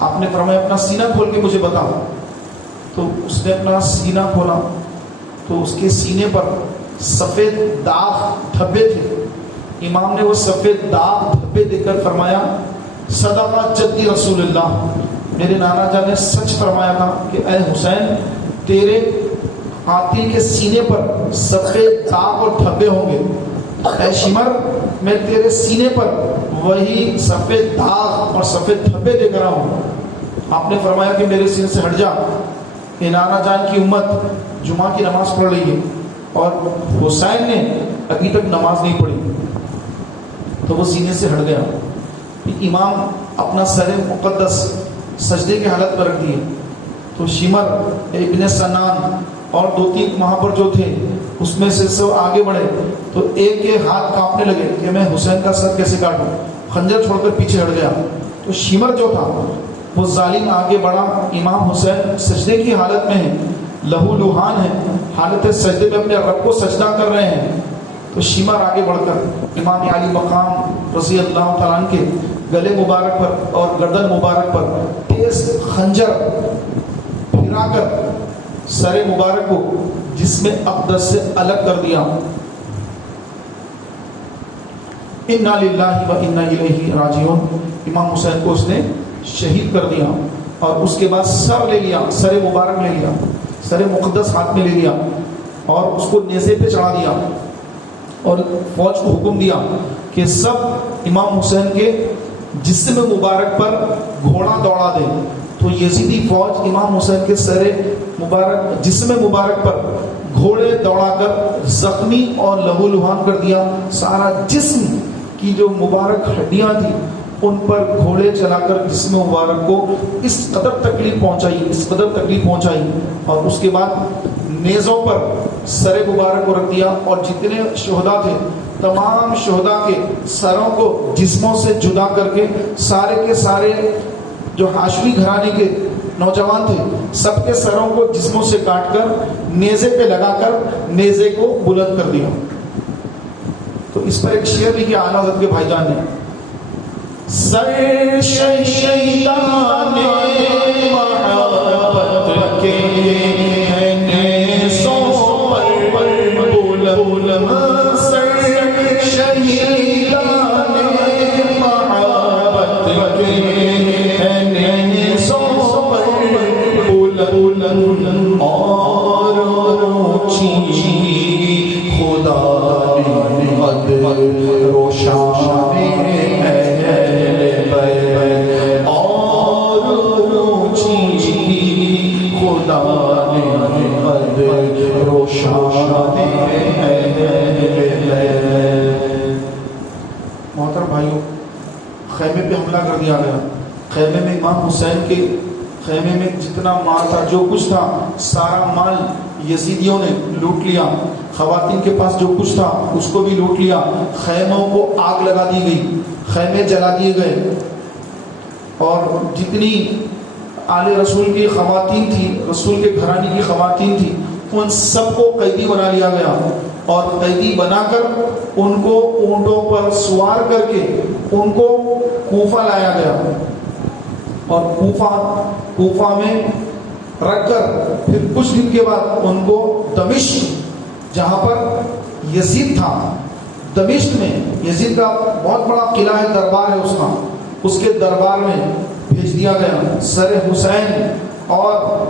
آپ نے فرمایا اپنا سینہ کھول کے مجھے بتا، تو اس نے اپنا سینہ کھولا تو اس کے سینے پر سفید داغ دھبے تھے۔ امام نے وہ سفید داغ دھبے دیکھ کر فرمایا صدقہ جدی رسول اللہ، میرے نانا جان نے سچ فرمایا تھا کہ اے حسین تیرے قاتل کے سینے پر سفید داغ اور دھبے ہوں گے، اے شمر میں تیرے سینے پر وہی سفید داغ اور سفید دھبے دیکھ رہا ہوں۔ آپ نے فرمایا کہ میرے سینے سے ہٹ جا، کہ نانا جان کی امت جمعہ کی نماز پڑھ رہی ہے اور حسین نے ابھی تک نماز نہیں پڑھی، تو وہ سینے سے ہٹ گیا۔ امام اپنا سر مقدس سجدے کی حالت پر رکھ دیے، تو شمر ابن سنان اور 2-3 وہاں پر جو تھے اس میں سے سب آگے بڑھے، تو ایک کے ہاتھ کانپنے لگے کہ میں حسین کا سر کیسے کاٹوں، خنجر چھوڑ کر پیچھے ہٹ گیا۔ تو شمر جو تھا وہ ظالم آگے بڑھا، امام حسین سجدے کی حالت میں ہے، لہو لہان ہے، حالت سجدے میں اپنے رب کو سجدہ کر رہے ہیں، تو شمر آگے بڑھ کر امام علی مقام رضی اللہ تعالیٰ عنہ کے گلے مبارک پر اور گردن مبارک پر تیز خنجر پھرا کر سر مبارک کو جسم اقدس سے الگ کر دیا۔ انا للہ و انا الیہ راجعون، امام حسین کو اس نے شہید کر دیا، اور اس کے بعد سر لے لیا، سر مبارک لے لیا، سر مقدس ہاتھ میں لے لیا اور اس کو نیزے پہ چڑھا دیا، اور فوج کو حکم دیا کہ سب امام حسین کے جسم مبارک پر گھوڑا دوڑا دے۔ تو یزیدی فوج امام حسین کے سر مبارک جسم مبارک پر گھوڑے دوڑا کر زخمی اور لہو لہان کر دیا، سارا جسم کی جو مبارک ہڈیاں تھیں ان پر گھوڑے چلا کر جسم مبارک کو اس قدر تکلیف پہنچائی، اور اس کے بعد نیزوں پر سر مبارک کو رکھ دیا، اور جتنے شہداء تھے تمام شہداء کے سروں کو جسموں سے جدا کر کے سارے کے سارے جو ہاشمی گھرانے کے نوجوان تھے سب کے سروں کو جسموں سے کاٹ کر نیزے پہ لگا کر نیزے کو بلند کر دیا۔ تو اس پر ایک شعر لکھا اعلیٰ حضرت کے بھائی جان نے، سر شیطان محبت کے نیزوں پر بلند، سر شیطان محبت کے نیزوں پر بلند، اور اونچی خدا نے قد روشن اور اونچی خدا نے لیا گیا. خیمے میں امام حسین کے خیمے میں جتنا مال تھا، جو کچھ تھا، سارا مال یزیدیوں نے لوٹ لیا. خواتین کے پاس جو کچھ تھا اس کو بھی لوٹ لیا. خیموں کو آگ لگا دی گئی، خیمے جلا دیے گئے، اور جتنی آل رسول کی خواتین تھی، رسول کے گھرانے کی خواتین تھی، ان سب کو قیدی بنا لیا گیا. اور قیدی بنا کر ان کو اونٹوں پر سوار کر کے ان کو کوفہ لایا گیا، اور کوفہ میں رکھ کر پھر کچھ دن کے بعد ان کو دمشق، جہاں پر یزید تھا، دمشق میں یزید کا بہت بڑا قلعہ ہے، دربار ہے اس کے دربار میں بھیج دیا گیا. سر حسین اور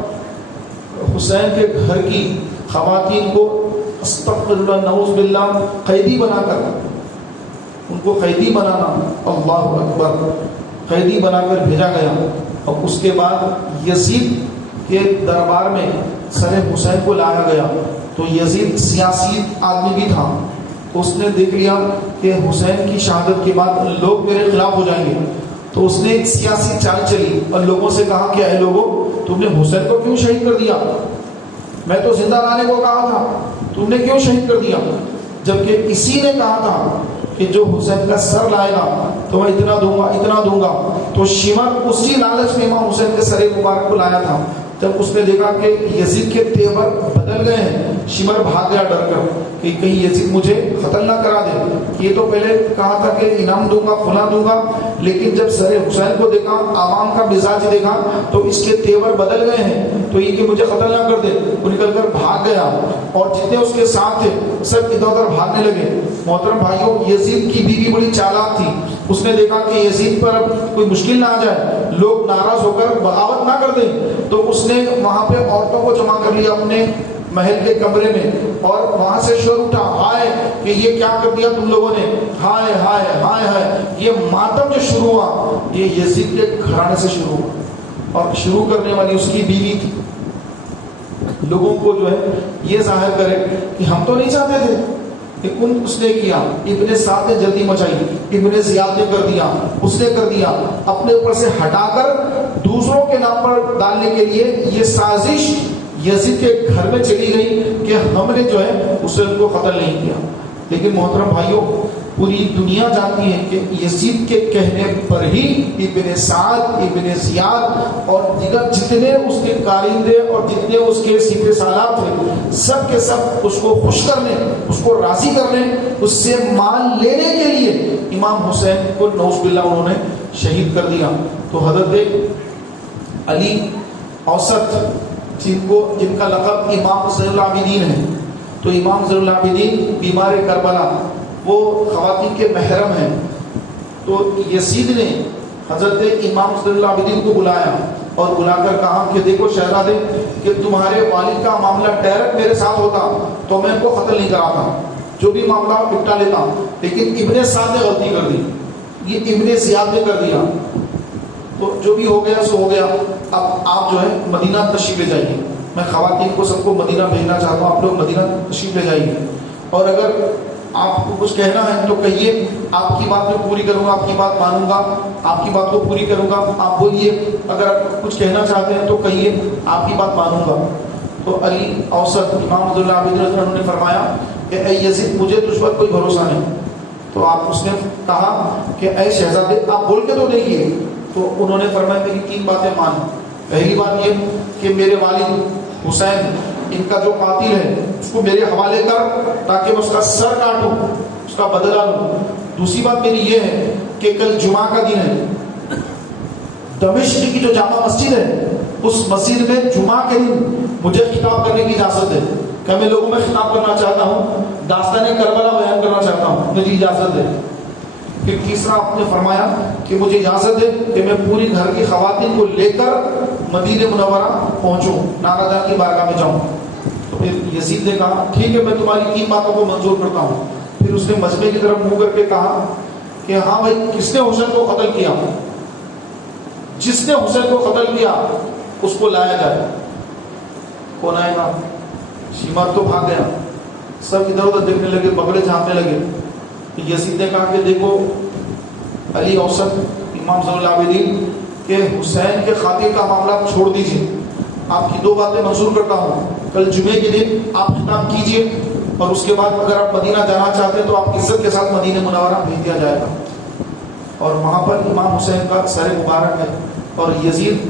حسین کے گھر کی خواتین کو استغفر اللہ نعوذ باللہ قیدی بنا کر، ان کو قیدی بنانا، اللہ اکبر، قیدی بنا کر بھیجا گیا. اور اس کے بعد یزید کے دربار میں سر حسین کو لایا گیا. تو یزید سیاسی آدمی بھی تھا، اس نے دیکھ لیا کہ حسین کی شہادت کے بعد لوگ میرے خلاف ہو جائیں گے، تو اس نے ایک سیاسی چال چلی اور لوگوں سے کہا کہ اے لوگوں، تم نے حسین کو کیوں شہید کر دیا؟ میں تو زندہ لانے کو کہا تھا، تم نے کیوں شہید کر دیا؟ جبکہ اسی نے کہا تھا کہ جو حسین کا سر لائے گا تو میں اتنا دوں گا، اتنا دوں گا. تو شمر اسی لالچ میں امام حسین کے سر مبارک کو لایا تھا. جب اس نے دیکھا کہ یزید کے تیور بدل گئے ہیں، شمر بھاگ گیا ڈر کر کہ کہیں یزید مجھے قتل نہ کرا دے. یہ تو پہلے کہا تھا کہ انعام دوں گا، فلاں دوں گا، لیکن جب سر حسین کو دیکھا، عوام کا مزاج دیکھا، تو اس کے تیور بدل گئے ہیں، تو یہ کہ مجھے قتل نہ کر دے. وہ نکل کر بھاگ گیا، اور جتنے اس کے ساتھ تھے سب ادھر ادھر بھاگنے لگے. محترم بھائیوں، یزید کی بیوی بڑی چالاک تھی. اس نے دیکھا کہ یزید پر اب کوئی مشکل نہ آ جائے، لوگ ناراض ہو کر بغاوت نہ کر دیں، تو اس نے وہاں پہ عورتوں کو جمع کر لیا اپنے محل کے کمرے میں، اور وہاں سے شور اٹھا، ہائے کہ یہ کیا کر دیا تم لوگوں نے، ہائے ہائے ہائے ہائے. یہ ماتم جو شروع ہوا یہ یزید کے گھرانے سے شروع ہوا، اور شروع کرنے والی اس کی بیوی تھی. لوگوں کو جو ہے یہ ظاہر کرے کہ ہم تو نہیں چاہتے تھے، لیکن اس نے کیا. ابن سعد نے جلدی مچائی، ابن زیاد نے کر دیا، اس نے کر دیا، اپنے اوپر سے ہٹا کر دوسروں کے نام پر ڈالنے کے لیے یہ سازش یزید کے گھر میں چلی گئی کہ ہم نے جو ہے اسے ان کو قتل نہیں کیا. لیکن محترم بھائیوں، پوری دنیا جانتی ہے کہ یزید کے کہنے پر ہی ابن سعد، ابن زیاد اور دیگر جتنے اس کے کارندے اور جتنے اس کے سپہ سالار تھے، سب کے سب اس کو خوش کرنے، اس کو راضی کرنے، اس سے مال لینے کے لیے امام حسین کو نعوذ باللہ انہوں نے شہید کر دیا. تو حضرت علی اوسط، جن کا لقب امام زین العابدین ہے، تو امام زین العابدین بیمار کربلا، وہ خواتین کے محرم ہیں. تو یزید نے حضرت امام زین العابدین کو بلایا اور بلا کر کہا کہ دیکھو شہزادے، کہ تمہارے والد کا معاملہ ڈائریکٹ میرے ساتھ ہوتا تو میں ان کو قتل نہیں کراتا، جو بھی معاملہ نپٹا لیتا، لیکن ابن سعد نے غلطی کر دی، یہ ابن زیاد نے کر دیا، تو جو بھی ہو گیا سو ہو گیا. اب آپ جو ہے مدینہ تشریف لے جائیے. میں خواتین کو سب کو مدینہ بھیجنا چاہتا ہوں، آپ لوگ مدینہ تشریف لے جائیے، اور اگر آپ کو کچھ کہنا ہے تو کہیے، آپ کی بات میں پوری کروں گا، آپ کی بات مانوں گا، آپ کی بات کو پوری کروں گا. آپ بولیے، اگر آپ کچھ کہنا چاہتے ہیں تو کہیے، آپ کی بات مانوں گا. تو علی اوسط امام عبداللہ عابدین نے فرمایا کہ اے یزید، مجھے تجھ پر کوئی بھروسہ نہیں. تو آپ اس نے کہا کہ اے شہزادے، آپ بول کے تو دیکھیے. تو انہوں نے فرمایا میری 3 باتیں مان. پہلی بات یہ کہ میرے والد حسین، ان کا جو قاتل ہے اس کو میرے حوالے کر تاکہ میں اس کا سر کاٹوں، اس کا بدلہ لوں. دوسری بات میری یہ ہے کہ کل جمعہ کا دن ہے، دمشق کی جو جامع مسجد ہے اس مسجد میں جمعہ کے دن مجھے خطاب کرنے کی اجازت ہے، کہ میں لوگوں میں خطاب کرنا چاہتا ہوں، داستان کربلا بیان کرنا چاہتا ہوں، مجھے اجازت ہے. پھر تیسرا آپ نے فرمایا کہ مجھے اجازت ہے کہ میں پوری گھر کی خواتین کو لے کر مدینہ منورہ پہنچوں، نانا جان کی بارگاہ میں جاؤں. تو پھر یزید نے کہا ٹھیک ہے، میں تمہاری 3 باتوں کو منظور کرتا ہوں. پھر اس نے مجمع کی طرف منہ کر کے کہا کہ ہاں بھائی، کس نے حسین کو قتل کیا؟ جس نے حسین کو قتل کیا اس کو لایا جائے. کون آئے گا؟ شیمر تو بھاگ گیا، سب ادھر ادھر دیکھنے لگے، بگڑے جھانکنے لگے. یزید نے کہا کہ دیکھو علی اوسط، امام زین العابدین کہ حسین کے قاتل کا معاملہ چھوڑ دیجیے، آپ کی 2 باتیں منظور کرتا ہوں، کل جمعے کے دن آپ خطاب کیجیے اور اس کے بعد اگر آپ مدینہ جانا چاہتے ہیں تو آپ عزت کے ساتھ مدینہ منورہ بھیج دیا جائے گا۔ اور وہاں پر امام حسین کا سر مبارک ہے، اور یزید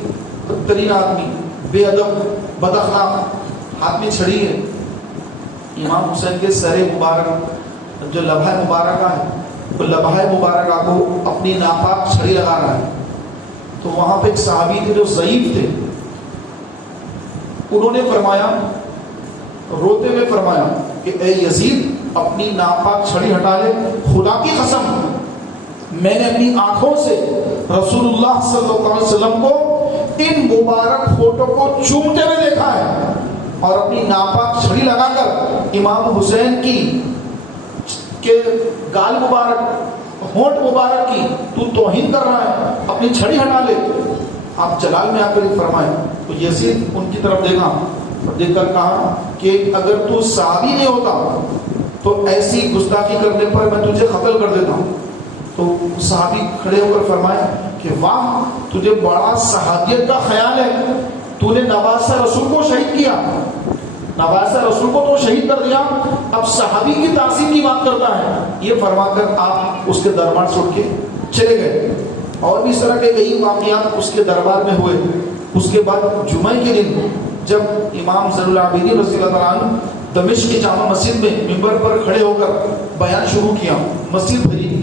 بدترین آدمی، بے ادب، بد اخلاق، ہاتھ میں چھڑی ہے، امام حسین کے سر مبارک جو لبھہ مبارکہ ہے وہ لبھہ مبارکہ کو اپنی ناپاک چھڑی لگا رہا ہے۔ تو وہاں پہ ایک صحابی تھے جو ضعیف تھے، انہوں نے فرمایا، روتے ہوئے فرمایا کہ اے یزید اپنی ناپاک چھڑی ہٹا لے، خدا کی قسم میں نے اپنی آنکھوں سے رسول اللہ صلی اللہ علیہ وسلم کو ان مبارک فوٹو کو چومتے ہوئے دیکھا ہے، اور اپنی ناپاک چھڑی لگا کر امام حسین کی کے گال مبارک، ہونٹ مبارک کی تو توہین کر رہا ہے، اپنی چھڑی ہٹا لے۔ آپ جلال میں آ کر فرمائے تو یزید ان کی طرف دیکھا اور دیکھ کر کہا کہ اگر تو صحابی نہیں ہوتا تو ایسی گستاخی کرنے پر میں تجھے قتل کر دیتا ہوں۔ تو صحابی کھڑے ہو کر فرمائے کہ واہ، تجھے بڑا صحابیت کا خیال ہے، تو نے نواسہ رسول کو شہید کیا، نواسہ رسول کو تو شہید کر دیا، اب صحابی کی تعظیم کی بات کرتا ہے۔ یہ فرما کر آپ اس کے دربار سے اٹھ کے چلے گئے۔ اور بھی اس طرح کے کئی واقعات اس کے دربار میں ہوئے۔ اس کے بعد جمعہ کے دن جب امام زین العابدین رضی اللہ تعالیٰ عنہ دمشق کی جامع مسجد میں منبر پر کھڑے ہو کر بیان شروع کیا، مسجد بھری،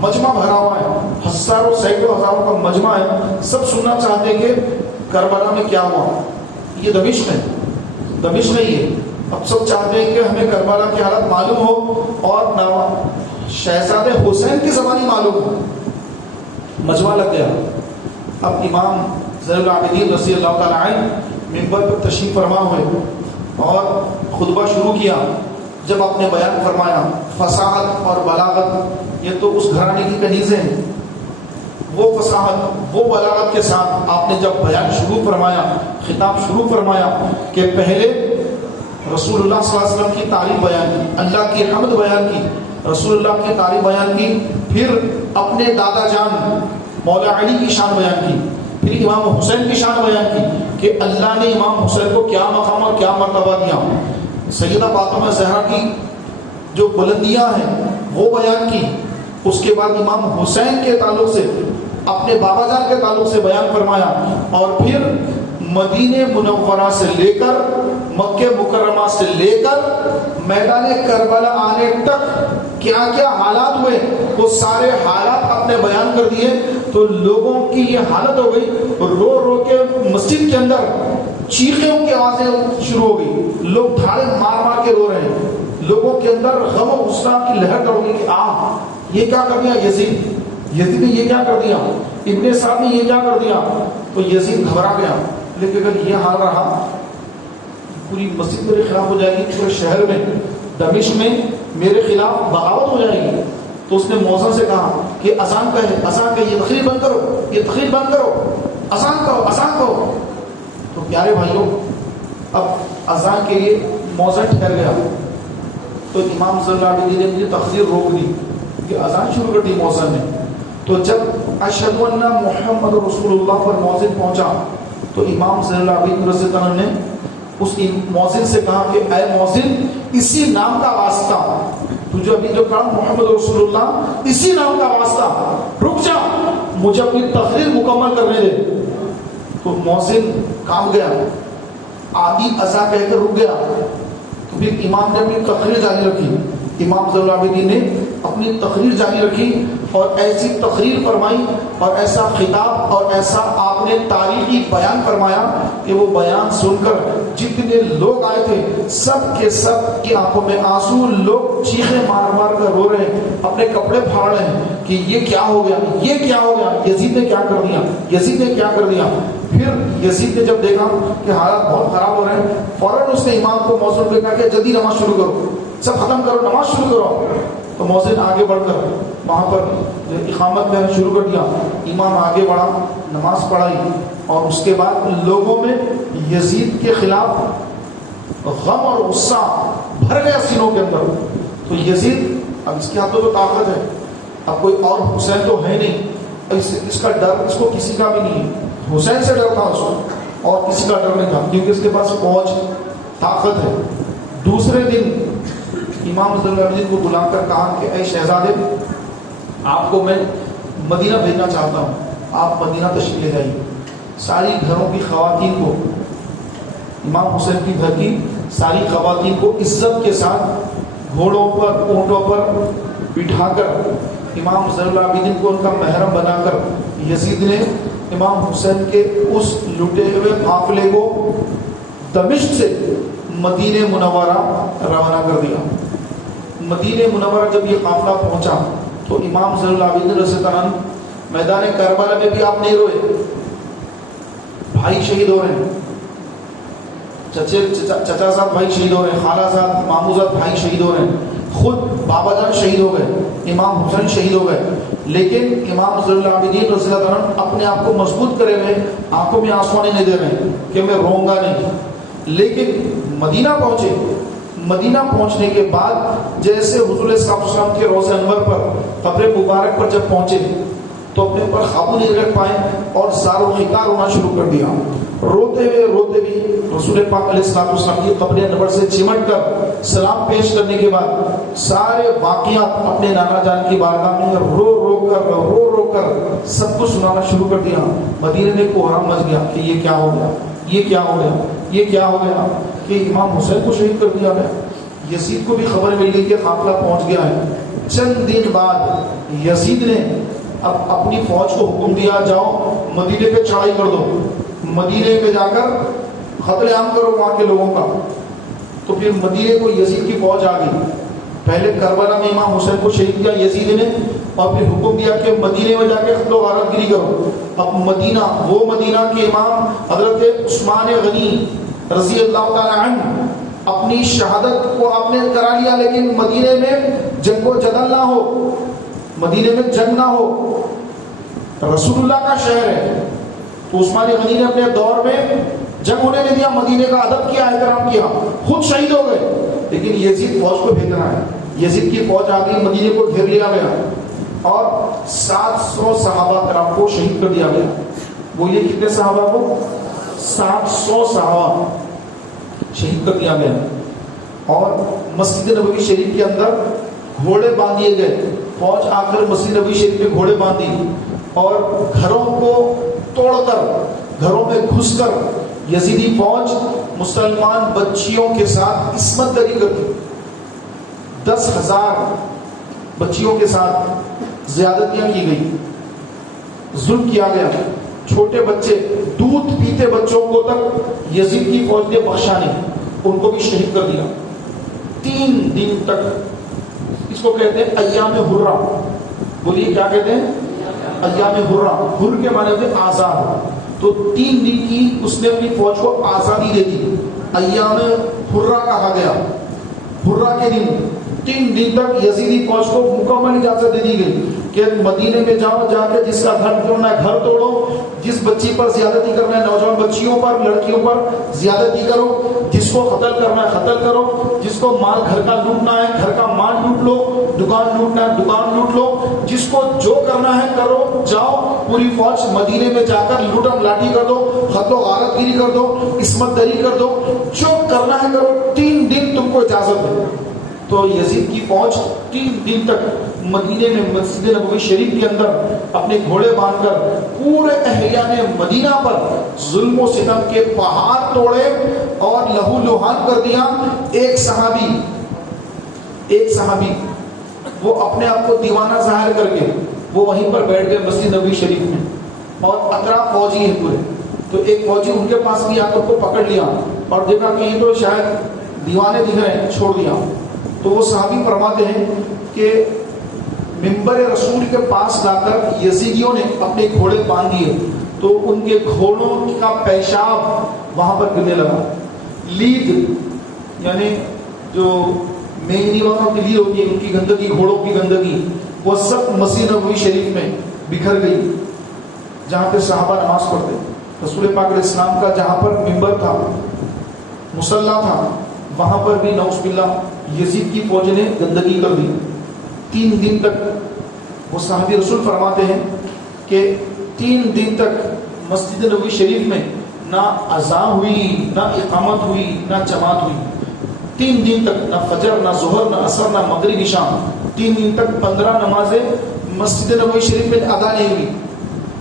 مجمع بھرا ہوا ہے، ہزاروں سینکڑوں ہزاروں کا مجمع ہے، سب سننا چاہتے ہیں کہ کربلا میں کیا ہوا۔ یہ دمشق ہے، دمشق نہیں ہے، اب سب چاہتے ہیں کہ ہمیں کربلا کی حالت معلوم ہو اور شہزادے حسین کی زبانی معلوم ہو۔ مجمع لگ گیا۔ اب امام زین العابدین رضی اللہ تعالیٰ عنہ منبر پر تشریف فرما ہوئے اور خطبہ شروع کیا۔ جب آپ نے بیان فرمایا، فصاحت اور بلاغت یہ تو اس گھرانے کی کنیزیں ہیں، وہ فصاحت وہ بلاغت کے ساتھ آپ نے جب بیان شروع فرمایا، خطاب شروع فرمایا کہ پہلے رسول اللہ صلی اللہ علیہ وسلم کی تعریف بیان کی، اللہ کی حمد بیان کی، رسول اللہ کی تعریف بیان کی، پھر اپنے دادا جان مولا علی کی شان بیان کی، پھر امام حسین کی شان بیان کی کہ اللہ نے امام حسین کو کیا مقام اور کیا مرتبہ دیا، سیدہ فاطمہ زہرا کی جو بلندیاں ہیں وہ بیان کی۔ اس کے بعد امام حسین کے تعلق سے اپنے بابا جان کے تعلق سے بیان فرمایا، اور پھر مدینہ منورہ سے لے کر مکہ مکرمہ سے لے کر میدان کربلا آنے تک کیا کیا حالات ہوئے وہ سارے حالات اپنے بیان کر دیے۔ تو لوگوں کی یہ حالت ہو گئی، رو رو کے مسجد کے اندر چیخوں کی آوازیں شروع ہو گئی، لوگ دھاڑے مار مار کے رو رہے ہیں، لوگوں کے اندر غم و غصہ کی لہر دوڑ گئی کہ یہ کیا کر دیا یزید نے یہ کیا کر دیا، ابن صاحب نے یہ کیا کر دیا۔ تو یزید گھبرا گیا، لیکن اگر یہ حال رہا پوری مسجد میرے خلاف ہو جائے گی، پورے شہر میں دمشق میں میرے خلاف بغاوت ہو جائے گی۔ تو اس نے مؤذن سے کہا کہ اذان کہے، اذان کہے، یہ تقریر بند کرو، یہ تقریر بند کرو، اذان کرو، اذان کرو۔ تو پیارے بھائیوں، اب اذان کے لیے مؤذن ٹھہر گیا، تو امام زین العابدین نے مجھے تقریر روک دی کہ اذان شروع کر دی مؤذن نے۔ تو جب اشہد ان محمد رسول اللہ پر مؤذن پہنچا تو امام زین العابدین رضی اللہ عنہ نے اس مؤذن سے کہا کہ اے مؤذن، اسی نام کا واسطہ، تجھے ابھی جو کہا محمد رسول اللہ، اسی نام کا واسطہ رک جا، مجھے اپنی تقریر مکمل کرنے دے۔ تو مؤذن کام گیا، آدھی اذان کہہ کر رک گیا۔ تو پھر امام نے اپنی تقریر جاری رکھی، امام زین العابدین نے اپنی تقریر جاری رکھی اور ایسی تقریر فرمائی اور ایسا خطاب اور ایسا آپ نے تاریخی بیان فرمایا کہ وہ بیان سن کر جتنے لوگ آئے تھے سب کے سب کی آنکھوں میں آنسو، لوگ چیخیں مار مار کر رو رہے ہیں، اپنے کپڑے پھاڑ رہے ہیں کہ یہ کیا ہو گیا، یہ کیا ہو گیا، یزید نے کیا کر دیا، یزید نے کیا کر دیا۔ پھر یزید نے جب دیکھا کہ حالات بہت خراب ہو رہے ہیں، فوراً اس نے امام کو مؤذن کو کہا کہ جلدی نماز شروع کرو، سب ختم کرو، نماز شروع کرو۔ تو مؤذن آگے بڑھ کر وہاں پر اقامت میں شروع کر دیا، امام آگے بڑھا، نماز پڑھائی، اور اس کے بعد لوگوں میں یزید کے خلاف غم اور غصہ بھر گیا سینوں کے اندر۔ تو یزید اب اس کے ہاتھوں تو طاقت ہے، اب کوئی اور حسین تو ہے نہیں، اس کا ڈر اس کو کسی کا بھی نہیں ہے. حسین سے ڈر تھا اس کو اور کسی کا ڈر نہیں تھا کیونکہ اس کے پاس فوج طاقت ہے. دوسرے دن امام زین العابدین کو بلا کر کہا کہ اے شہزادے آپ کو میں مدینہ بھیجنا چاہتا ہوں, آپ مدینہ تشریف لے جائیے. ساری گھروں کی خواتین کو, امام حسین کی گھر کی ساری خواتین کو عزت کے ساتھ گھوڑوں پر اونٹوں پر بٹھا کر امام زین العابدین کو ان کا محرم بنا کر یزید نے امام حسین کے اس لٹے ہوئے قافلے کو دمشق سے مدینہ منورہ روانہ کر دیا. مدینہ منورہ جب یہ قافلہ پہنچا تو امام زین العابدین رضی اللہ عنہ میدان کربلا میں بھی آپ نہیں روئے. بھائی شہید ہو رہے ہیں, چچا صاحب بھائی شہید ہو رہے ہیں, خالہ صاحب ماموں صاحب بھائی شہید ہو رہے ہیں, خود بابا جان شہید ہو گئے, امام حسین شہید ہو گئے, لیکن امام زین العابدین رضی اللہ عنہ اپنے آپ کو مضبوط کرے ہوئے آنکھوں میں آنسو نہیں دے رہے ہیں کہ میں روؤں گا نہیں. لیکن مدینہ پہنچے, مدینہ پہنچنے کے بعد جیسے حضور صلی اللہ علیہ وسلم کے روضہ انور پر قبر مبارک پر جب پہنچے تو اپنے پر قابو نہیں رکھ پائے اور زار و خیکار ہونا شروع کر دیا. روتے ہوئے رسول پاک علیہ السلام کی قبر انور سے چمٹ کر سلام پیش کرنے کے بعد سارے واقعات اپنے نانا جان کی بارگاہ میں رو کر سب کو سنانا شروع کر دیا. مدینے میں کوہرام مچ گیا کہ یہ کیا ہو گیا, یہ کیا ہو گیا, یہ کیا ہو گیا کہ امام حسین کو شہید کر دیا گیا. یزید کو بھی خبر مل گئی کہ قافلہ پہنچ گیا ہے. چند دن بعد یزید نے اب اپنی فوج کو حکم دیا جاؤ مدینے پہ چڑھائی کر دو, مدینے پہ جا کر قتل عام کرو وہاں کے لوگوں کا. تو پھر مدینے کو یزید کی فوج آ گئی. پہلے کربلا میں امام حسین کو شہید کیا یزید نے اور پھر حکم دیا کہ مدینے میں جا کے قتل و غارت گیری کرو. اب مدینہ, وہ مدینہ کے امام حضرت عثمان غنی رضی اللہ تعالی عنہ اپنی شہادت کو آپ نے کرا لیا, لیکن مدینے میں جنگ و جدل نہ ہو, مدینے میں جنگ نہ ہو, رسول اللہ کا شہر ہے. تو عثمان غنی نے اپنے دور میں جنگ ہونے نہیں دیا, مدینے کا ادب کیا, احترام کیا, خود شہید ہو گئے. لیکن یزید فوج کو بھیجنا ہے. یزید کی فوج آ گئی, مدینے کو گھیر لیا گیا اور 700 صحابہ کرام کو شہید کر دیا گیا. بولیے کتنے صحابہ کو؟ 700 صحابہ شہید کر دیا گیا. اور مسجد نبوی شریف کے اندر گھوڑے باندھ دیے گئے. فوج آ کر مسجد نبوی شریف میں گھوڑے باندھی اور گھروں کو توڑ کر, گھروں میں گھس کر یزیدی فوج مسلمان بچیوں کے ساتھ عصمت دری کرتی. 10,000 بچیوں کے ساتھ زیادتیاں کی گئی, ظلم کیا گیا. چھوٹے بچے, دودھ پیتے بچوں کو تک یزید کی فوج نے بخشا نہیں, ان کو بھی شہید کر دیا. 3 دن تک, اس کو کہتے ہیں ایام حرہ. بولیے کیا کہتے ہیں؟ ایام حرہ. حر کے معنی ہوتے آزاد. تو 3 دن کی اس نے اپنی فوج کو آزادی دے دی, ایام حرہ کہا گیا. حرہ کے دن 3 دن تک یزیدی فوج کو مکمل اجازت دے دی گئی کہ مدینے میں جاؤ, جا کے جس کا گھر توڑنا ہے گھر توڑو, جس بچی پر زیادتی کرنا ہے, نوجوان بچیوں پر, لڑکیوں پر زیادتی کرو, جس کو قتل کرنا ہے قتل کرو, جس کو مال گھر کا لوٹنا ہے گھر کا مال لوٹ لو, دکان لوٹنا ہے دکان لوٹ لو, جس کو جو کرنا ہے کرو. جاؤ پوری فوج مدینے میں جا کر لوٹم لاٹھی کر دو, قتل و غارت گیری کر دو, عصمت دری کر دو, جو کرنا ہے کرو. 3 دن تم کو اجازت ہے. تو یزید کی فوج 3 دن تک مدینے میں مسجد نبوی شریف کے اندر اپنے گھوڑے باندھ کر پورے اہلیان مدینہ پر ظلم و ستم کے پہاڑ توڑے اور لہو لہان کر دیا. ایک صحابی وہ اپنے آپ کو دیوانہ ظاہر کر کے وہ وہیں پر بیٹھ گئے مسجد نبوی شریف میں, اور اطراف فوجی ہیں پورے. تو ایک فوجی ان کے پاس بھی آ کر کو پکڑ لیا اور دیکھا کہ یہ تو شاید دیوانے دکھ رہے ہیں, چھوڑ دیا. تو وہ صحابی فرماتے ہیں کہ منبر رسول کے پاس لا کر یزیدیوں نے اپنے گھوڑے باندھ دیے تو ان کے گھوڑوں کا پیشاب وہاں پر گرنے لگا. لید یعنی جو مہنگی والوں کی لید ہوتی ہے, ان کی گندگی, گھوڑوں کی گندگی, وہ سب مسجد نبوی شریف میں بکھر گئی جہاں پہ صحابہ نماز پڑھتے. رسول پاک علیہ السلام کا جہاں پر منبر تھا, مصلی تھا, وہاں پر بھی نعوذ باللہ یزید کی فوج نے گندگی کر دی. 3 دن تک وہ صحابی رسول فرماتے ہیں کہ 3 دن تک مسجد نبوی شریف میں نہ اذان ہوئی، نہ اقامت ہوئی، نہ جماعت ہوئی. 3 دن تک نہ فجر، نہ ظہر، نہ عصر، نہ مغرب، شام. 3 دن تک 15 نمازیں مسجد نبوی شریف میں ادا نہیں ہوئی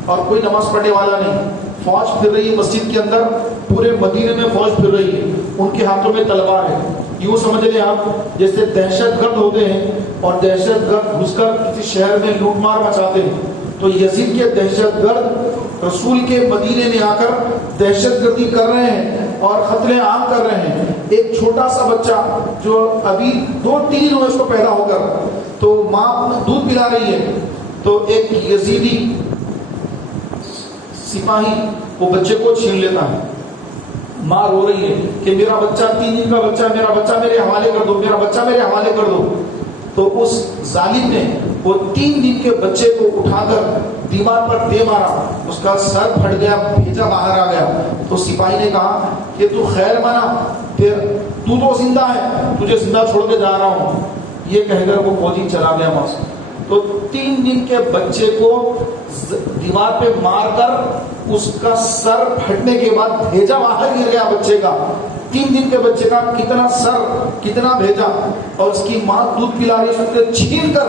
اور کوئی نماز پڑھنے والا نہیں. فوج پھر رہی ہے مسجد کے اندر، پورے مدینے میں فوج پھر رہی ہے، ان کے ہاتھوں میں تلوار ہے. یوں سمجھ لیں آپ جیسے دہشت گرد ہوتے ہیں اور دہشت گرد گھس کر کسی شہر میں لوٹ مار مچاتے ہیں. تو یزید کے دہشت گرد رسول کے مدینے میں آ کر دہشت گردی کر رہے ہیں اور قتل عام کر رہے ہیں. ایک چھوٹا سا بچہ جو ابھی 2-3 دن ہوئے اس کو پیدا ہو کر، تو ماں دودھ پلا رہی ہے، تو ایک یزیدی سپاہی وہ بچے کو چھین لیتا ہے. ماں رو رہی ہے کہ میرا بچہ 3 دن کا بچہ، میرا بچہ میرے حوالے کر دو، میرا بچہ میرے حوالے کر دو. تو اس ظالم نے وہ 3 دن کے بچے کو اٹھا کر دیوار پر دے مارا، اس کا سر پھٹ گیا، بھیجا باہر آ گیا. تو سپاہی نے کہا کہ تو خیر منا، پھر تو زندہ ہے، تجھے زندہ چھوڑ کے جا رہا ہوں. یہ کہہ کر وہ فوجی چلا گیا وہاں سے. تو 3 دن کے بچے کو دیوار پہ مار کر اس کا سر پھٹنے کے بعد بھیجا باہر گر گیا بچے کا. 3 دن کے بچے کا کتنا سر، کتنا بھیجا، اور اس کی ماں دودھ پلا رہی ہے، چھین کر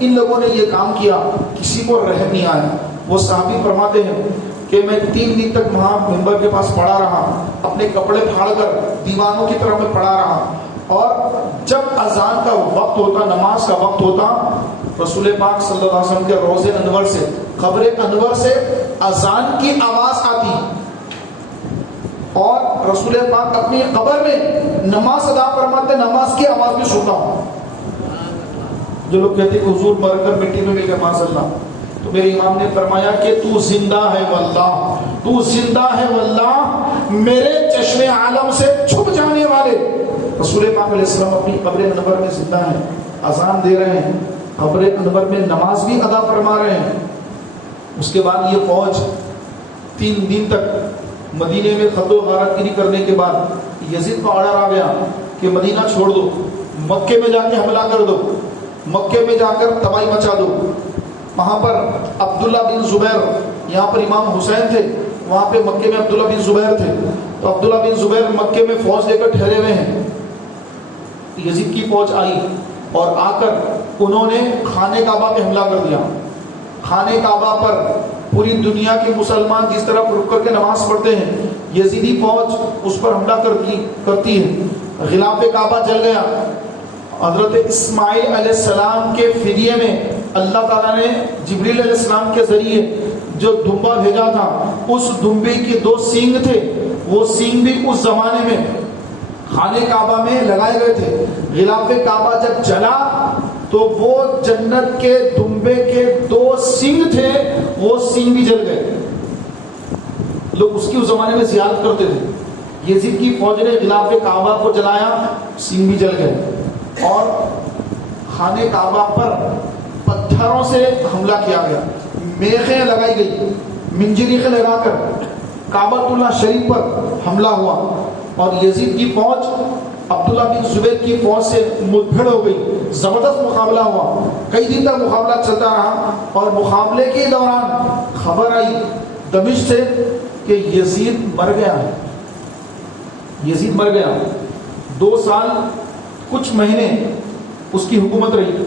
ان لوگوں نے یہ کام کیا. کسی کو رحم نہیں آیا. وہ صحابی فرماتے ہیں کہ میں 3 دن تک وہاں منبر کے پاس پڑا رہا، اپنے کپڑے پھاڑ کر دیوانوں کی طرح میں پڑا رہا، اور جب اذان کا وقت ہوتا، نماز کا وقت ہوتا، رسول پاک صلی اللہ علیہ وسلم کے روضے انور سے، قبر انور سے اذان کی آواز آتی، اور رسول پاک اپنی قبر میں نماز ادا فرماتے، نماز کی آواز بھی سنتا ہوں. جو لوگ کہتے ہیں کہ حضور مر کر مٹی میں مل گئے، معاذ اللہ، تو میرے امام نے فرمایا کہ تو زندہ ہے واللہ، تو زندہ ہے واللہ، میرے چشم عالم سے چھپ جانے والے. رسول پاک علیہ السلام اپنی قبر انور میں زندہ ہیں، اذان دے رہے ہیں، قبر انور میں نماز بھی ادا فرما رہے ہیں. اس کے بعد یہ فوج 3 دن تک مدینے میں خط و غارت گیری کرنے کے بعد یزید کا آرڈر آ گیا کہ مدینہ چھوڑ دو، مکے میں جا کے حملہ کر دو، مکے میں جا کر تباہی مچا دو. وہاں پر عبداللہ بن زبیر، یہاں پر امام حسین تھے، وہاں پہ مکے میں عبداللہ بن زبیر تھے. تو عبداللہ بن زبیر مکے میں فوج لے کر ٹھہرے ہوئے ہیں. یزید کی فوج آئی اور آ کر انہوں نے خانہ کعبہ پہ حملہ کر دیا. خانہ کعبہ پر پوری دنیا کے مسلمان جس طرح رک کر کے نماز پڑھتے ہیں، یزیدی فوج اس پر حملہ کرتی ہے. غلاف کعبہ جل گیا. حضرت اسماعیل علیہ السلام کے فدیے میں اللہ تعالیٰ نے جبریل علیہ السلام کے ذریعے جو دمبا بھیجا تھا، اس دمبے کے 2 سینگ تھے، وہ سینگ بھی اس زمانے میں خانہ کعبہ میں لگائے گئے تھے. غلاف کعبہ جب جلا تو وہ جنت کے دمبے کے 2 سینگ تھے، وہ سینگ بھی جل گئے. لوگ اس کی اس زمانے میں زیارت کرتے تھے. یزید کی فوج نے غلاف کعبہ کو جلایا، سینگ بھی جل گئے، اور خانہ کعبہ پر پتھروں سے حملہ کیا گیا. میخیں لگائی گئی، منجریخیں لگا کر کعبۃ اللہ شریف پر حملہ ہوا، اور یزید کی فوج عبداللہ بن زبیر کی فوج سے مدبھڑ ہو گئی. زبردست مقابلہ ہوا، کئی دن تک مقابلہ چلتا رہا، اور مقابلے کے دوران خبر آئی دمشق سے کہ یزید مر گیا ہے. یزید مر گیا. 2 سال کچھ مہینے اس کی حکومت رہی.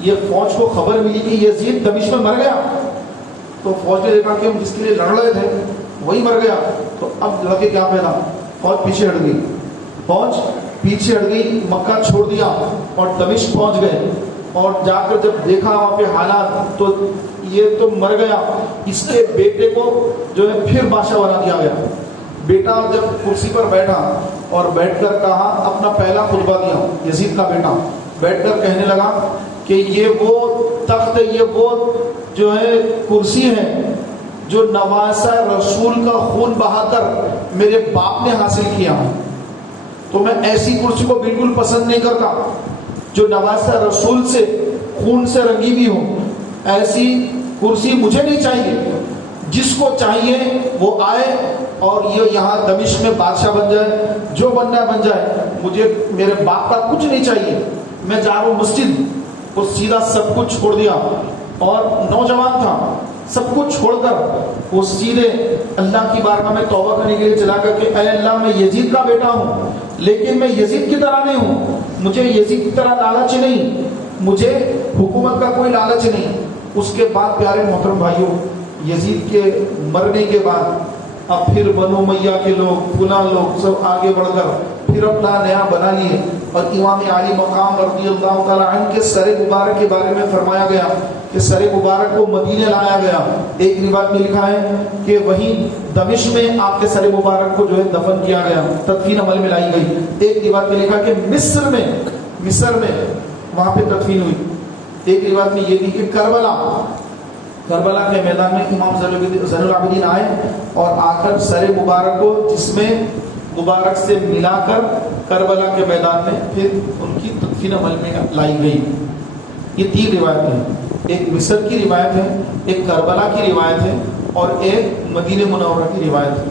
یہ فوج کو خبر ملی کہ یزید دمشق میں مر گیا. تو فوج نے دیکھا کہ ہم جس کے لیے لڑ رہے تھے وہی مر گیا، تو اب لڑ کے کیا پہنا. فوج پیچھے ہٹ گئی، فوج پیچھے ہٹ گئی، مکہ چھوڑ دیا اور دمشق پہنچ گئے. اور جا کر جب دیکھا وہاں پہ حالات، تو یہ تو مر گیا. اس کے بیٹے کو جو ہے پھر بادشاہ بنا دیا گیا. بیٹا جب کرسی پر بیٹھا اور بیٹھ کر کہا، اپنا پہلا خطبہ دیا، یزید کا بیٹا بیٹھ کر کہنے لگا کہ یہ وہ تخت، یہ وہ جو ہے کرسی ہے جو نواسہ رسول کا خون بہا کر میرے باپ نے حاصل کیا. تو میں ایسی کرسی کو بالکل پسند نہیں کرتا جو نواسہ رسول سے خون سے رنگی بھی ہو. ایسی کرسی مجھے نہیں چاہیے. جس کو چاہیے وہ آئے اور یہ یہاں دمشق میں بادشاہ بن جائے، جو بننا ہے بن جائے. مجھے میرے باپ کا کچھ نہیں چاہیے. میں جا رہا ہوں مسجد. وہ سیدھا سب کچھ چھوڑ دیا، اور نوجوان تھا، سب کو چھوڑ کر وہ سیدھے اللہ کی بارگاہ میں توبہ کرنے کے لیے چلا گیا کہ اے اللہ میں یزید کا بیٹا ہوں، لیکن میں یزید کی طرح نہیں ہوں، مجھے یزید کی طرح لالچ نہیں، مجھے حکومت کا کوئی لالچ نہیں۔ اس کے بعد پیارے محترم بھائیوں، یزید کے مرنے کے بعد اب پھر بنو امیہ کے لوگ فلاں لوگ سب آگے بڑھ کر پھر اپنا نیا بنا لیے، اور امام علی مقام رضی اللہ تعالیٰ عنہ کے سر مبارک کے بارے میں فرمایا گیا کہ سر مبارک کو مدینے لایا گیا۔ ایک روایت میں لکھا ہے کہ وہیں دمشق میں آپ کے سر مبارک کو جو ہے دفن کیا گیا، تدفین عمل میں لائی گئی۔ ایک روایت میں لکھا کہ مصر میں وہاں پہ تدفین ہوئی۔ ایک روایت میں یہ بھی کہ کربلا کے میدان میں امام زین العابدین آئے اور آ کر سر مبارک کو جس میں مبارک سے ملا کر کربلا کے میدان میں پھر ان کی تدفین عمل میں لائی گئی۔ یہ 3 روایتیں ہیں، ایک مصر کی روایت ہے، ایک کربلا کی روایت ہے، اور ایک مدینہ منورہ کی روایت ہے۔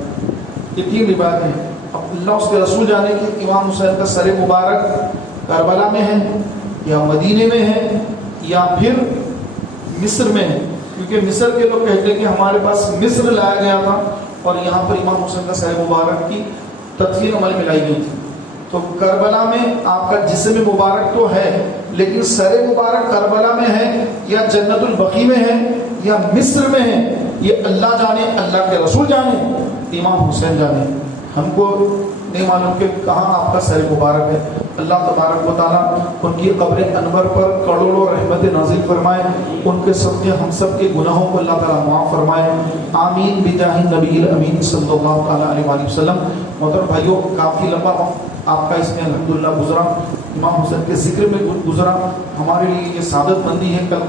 یہ 3 روایتیں ہیں۔ اب اللہ اس کے رسول جانے کہ امام حسین کا سر مبارک کربلا میں ہے یا مدینے میں ہے یا پھر مصر میں ہے، کیونکہ مصر کے لوگ کہتے ہیں کہ ہمارے پاس مصر لایا گیا تھا اور یہاں پر امام حسین کا سر مبارک کی تدفین عمل میں لائی گئی تھی۔ تو کربلا میں آپ کا جسم مبارک تو ہے، لیکن سر مبارک کربلا میں ہے یا جنت البقیع میں ہے یا مصر میں ہے، یہ اللہ جانے، اللہ کے رسول جانے، امام حسین جانے۔ ہم کو نہیں معلوم کہ کہاں آپ کا سر مبارک ہے۔ اللہ تبارک و تعالیٰ ان کی قبر انور پر کروڑوں رحمت نازل فرمائے، ان کے سب کے ہم سب کے گناہوں کو اللہ تعالیٰ معاف فرمائے، آمین بجاہ نبی الامین صلی اللہ تعالیٰ علیہ وآلہ وسلم۔ محترم بھائیوں، کافی لمبا آپ کا اس میں الحمدللہ گزرا، امام حسین کے ذکر میں گزرا، ہمارے لیے یہ سعادت مندی ہے۔ کل